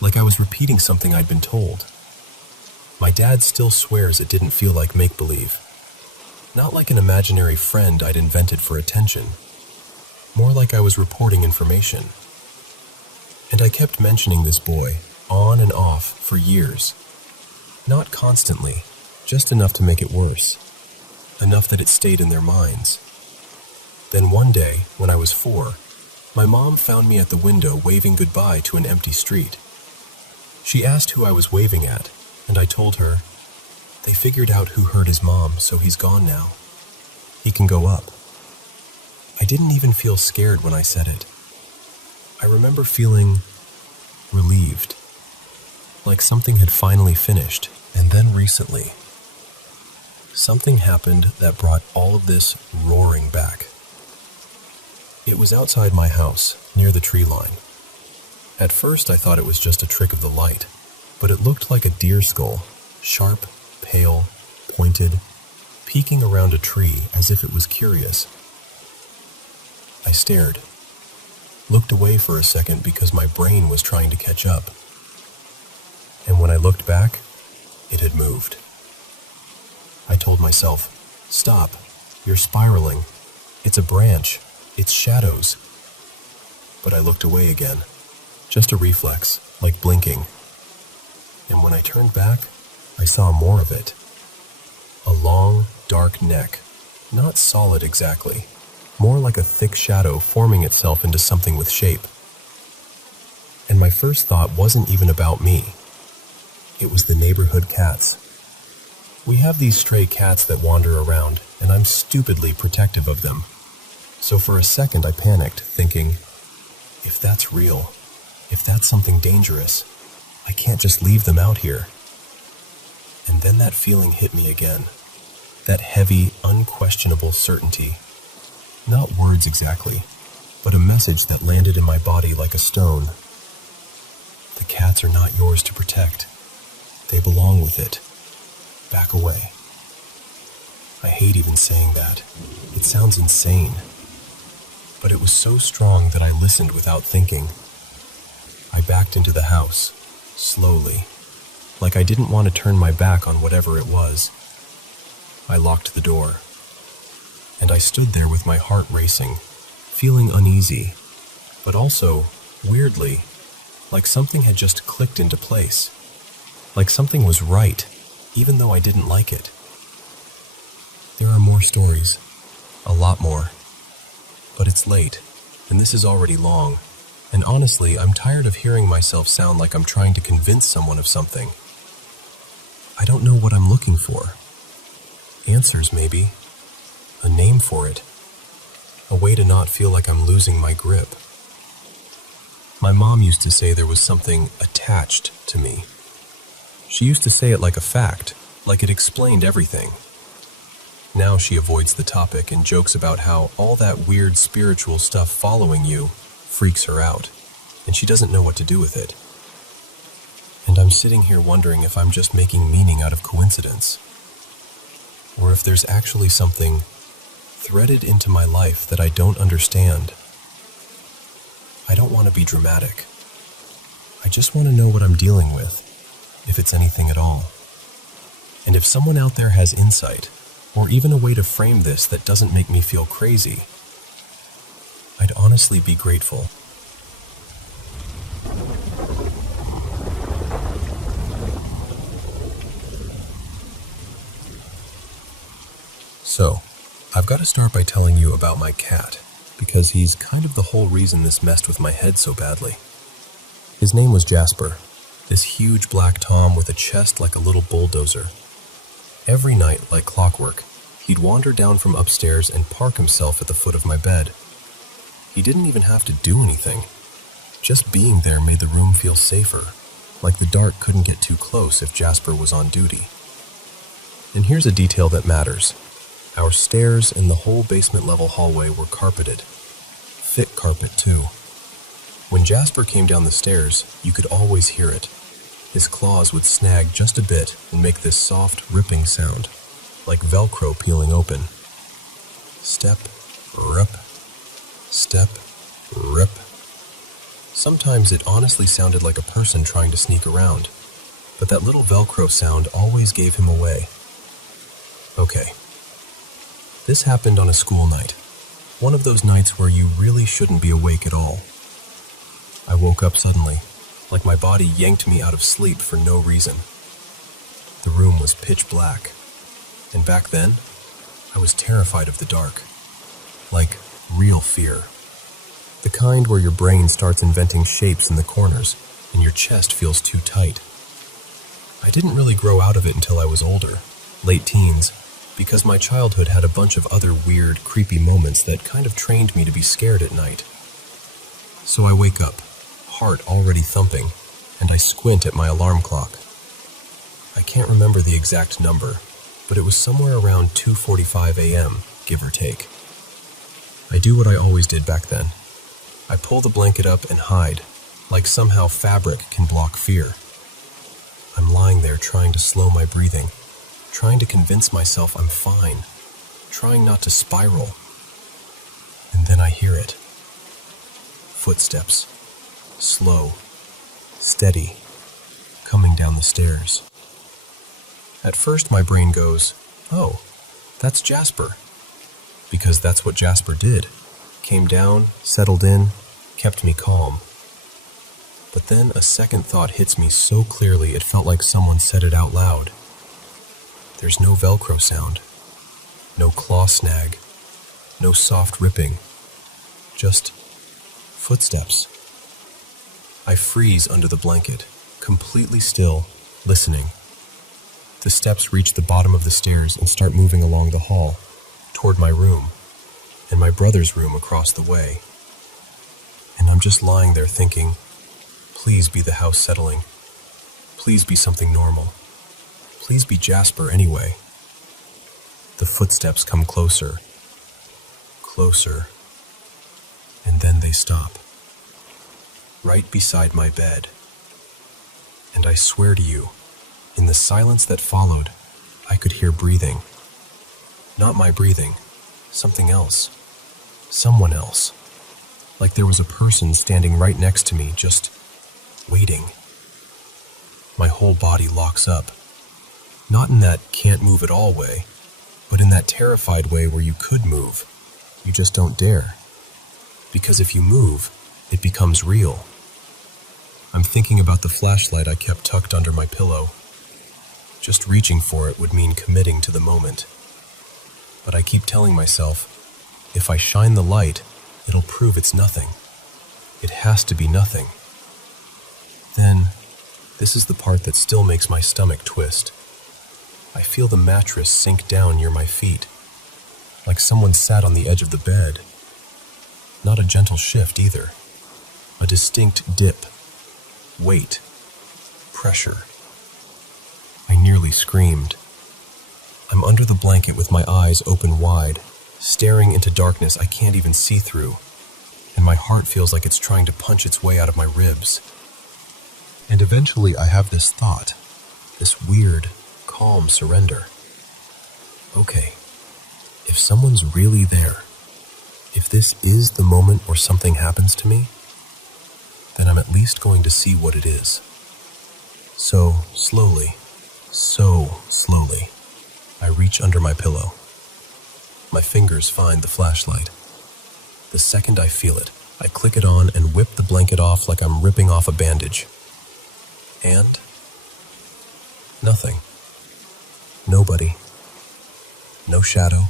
Like I was repeating something I'd been told. My dad still swears it didn't feel like make-believe. Not like an imaginary friend I'd invented for attention. More like I was reporting information. And I kept mentioning this boy, on and off, for years. Not constantly, just enough to make it worse. Enough that it stayed in their minds. Then one day, when I was 4, my mom found me at the window waving goodbye to an empty street. She asked who I was waving at, and I told her, "They figured out who hurt his mom, so he's gone now. He can go up." I didn't even feel scared when I said it. I remember feeling relieved, like something had finally finished, and then recently, something happened that brought all of this roaring back. It was outside my house, near the tree line. At first I thought it was just a trick of the light, but it looked like a deer skull, sharp, pale, pointed, peeking around a tree as if it was curious. I stared, looked away for a second because my brain was trying to catch up. And when I looked back, it had moved. I told myself, "Stop, you're spiraling. It's a branch, it's shadows." But I looked away again, just a reflex, like blinking. And when I turned back, I saw more of it. A long, dark neck, not solid exactly, more like a thick shadow forming itself into something with shape. And my first thought wasn't even about me. It was the neighborhood cats. We have these stray cats that wander around, and I'm stupidly protective of them. So for a second I panicked, thinking, if that's real, if that's something dangerous, I can't just leave them out here. And then that feeling hit me again. That heavy, unquestionable certainty. Not words exactly, but a message that landed in my body like a stone. The cats are not yours to protect. They belong with it. Back away. I hate even saying that. It sounds insane. But it was so strong that I listened without thinking. I backed into the house, slowly, like I didn't want to turn my back on whatever it was. I locked the door, and I stood there with my heart racing, feeling uneasy, but also, weirdly, like something had just clicked into place. Like something was right, even though I didn't like it. There are more stories, a lot more. But it's late, and this is already long, and honestly, I'm tired of hearing myself sound like I'm trying to convince someone of something. I don't know what I'm looking for. Answers, maybe. A name for it. A way to not feel like I'm losing my grip. My mom used to say there was something attached to me. She used to say it like a fact, like it explained everything. Now she avoids the topic and jokes about how all that weird spiritual stuff following you freaks her out, and she doesn't know what to do with it. And I'm sitting here wondering if I'm just making meaning out of coincidence, or if there's actually something threaded into my life that I don't understand. I don't want to be dramatic. I just want to know what I'm dealing with, if it's anything at all. And if someone out there has insight, or even a way to frame this that doesn't make me feel crazy, I'd honestly be grateful. So, I've got to start by telling you about my cat, because he's kind of the whole reason this messed with my head so badly. His name was Jasper, this huge black Tom with a chest like a little bulldozer. Every night, like clockwork, he'd wander down from upstairs and park himself at the foot of my bed. He didn't even have to do anything. Just being there made the room feel safer, like the dark couldn't get too close if Jasper was on duty. And here's a detail that matters. Our stairs in the whole basement-level hallway were carpeted. Thick carpet, too. When Jasper came down the stairs, you could always hear it. His claws would snag just a bit and make this soft, ripping sound, like Velcro peeling open. Step, rip, step, rip. Sometimes it honestly sounded like a person trying to sneak around, but that little Velcro sound always gave him away. Okay. This happened on a school night, one of those nights where you really shouldn't be awake at all. I woke up suddenly, like my body yanked me out of sleep for no reason. The room was pitch black, and back then, I was terrified of the dark. Like real fear. The kind where your brain starts inventing shapes in the corners, and your chest feels too tight. I didn't really grow out of it until I was older, late teens, because my childhood had a bunch of other weird, creepy moments that kind of trained me to be scared at night. So I wake up, heart already thumping, and I squint at my alarm clock. I can't remember the exact number, but it was somewhere around 2:45 a.m., give or take. I do what I always did back then. I pull the blanket up and hide, like somehow fabric can block fear. I'm lying there trying to slow my breathing, trying to convince myself I'm fine, trying not to spiral. And then I hear it. Footsteps. Slow. Steady. Coming down the stairs. At first my brain goes, oh, that's Jasper. Because that's what Jasper did. Came down, settled in, kept me calm. But then a second thought hits me so clearly it felt like someone said it out loud. There's no Velcro sound, no claw snag, no soft ripping, just footsteps. I freeze under the blanket, completely still, listening. The steps reach the bottom of the stairs and start moving along the hall, toward my room, and my brother's room across the way. And I'm just lying there thinking, please be the house settling. Please be something normal. Please be Jasper anyway. The footsteps come closer, closer, and then they stop. Right beside my bed. And I swear to you, in the silence that followed, I could hear breathing. Not my breathing, something else. Someone else. Like there was a person standing right next to me, just waiting. My whole body locks up. Not in that can't move at all way, but in that terrified way where you could move. You just don't dare. Because if you move, it becomes real. I'm thinking about the flashlight I kept tucked under my pillow. Just reaching for it would mean committing to the moment. But I keep telling myself, if I shine the light, it'll prove it's nothing. It has to be nothing. Then, this is the part that still makes my stomach twist. I feel the mattress sink down near my feet, like someone sat on the edge of the bed. Not a gentle shift either. A distinct dip. Weight. Pressure. I nearly screamed. I'm under the blanket with my eyes open wide, staring into darkness I can't even see through, and my heart feels like it's trying to punch its way out of my ribs. And eventually I have this thought, this weird, calm surrender. Okay, if someone's really there, if this is the moment where something happens to me, then I'm at least going to see what it is. So slowly, I reach under my pillow. My fingers find the flashlight. The second I feel it, I click it on and whip the blanket off like I'm ripping off a bandage. And nothing. Nobody. No shadow.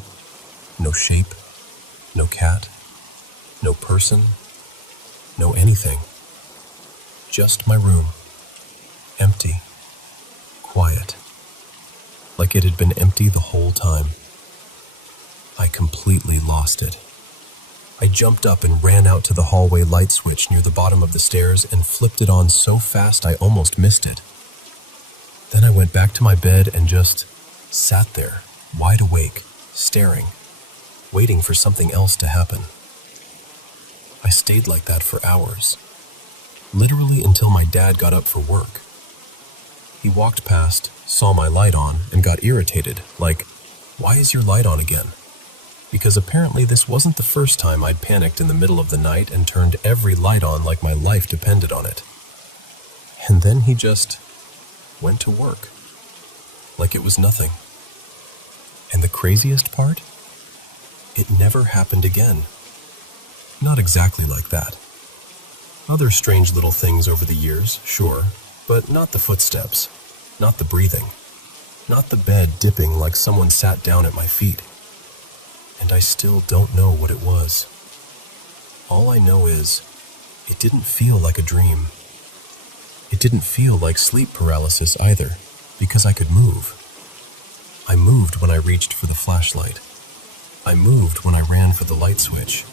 No shape. No cat. No person. No anything. Just my room. Empty. Quiet. Like it had been empty the whole time. I completely lost it. I jumped up and ran out to the hallway light switch near the bottom of the stairs and flipped it on so fast I almost missed it. Then I went back to my bed and just sat there, wide awake, staring, waiting for something else to happen. I stayed like that for hours, literally until my dad got up for work. He walked past, saw my light on, and got irritated, like, "Why is your light on again?" Because apparently this wasn't the first time I'd panicked in the middle of the night and turned every light on like my life depended on it. And then he just went to work, like it was nothing. And the craziest part? It never happened again. Not exactly like that. Other strange little things over the years, sure, but not the footsteps, not the breathing, not the bed dipping like someone sat down at my feet. And I still don't know what it was. All I know is, it didn't feel like a dream. It didn't feel like sleep paralysis either, because I could move. I moved when I reached for the flashlight. I moved when I ran for the light switch.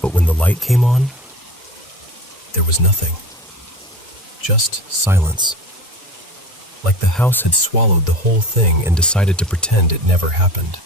But when the light came on, there was nothing. Just silence. Like the house had swallowed the whole thing and decided to pretend it never happened.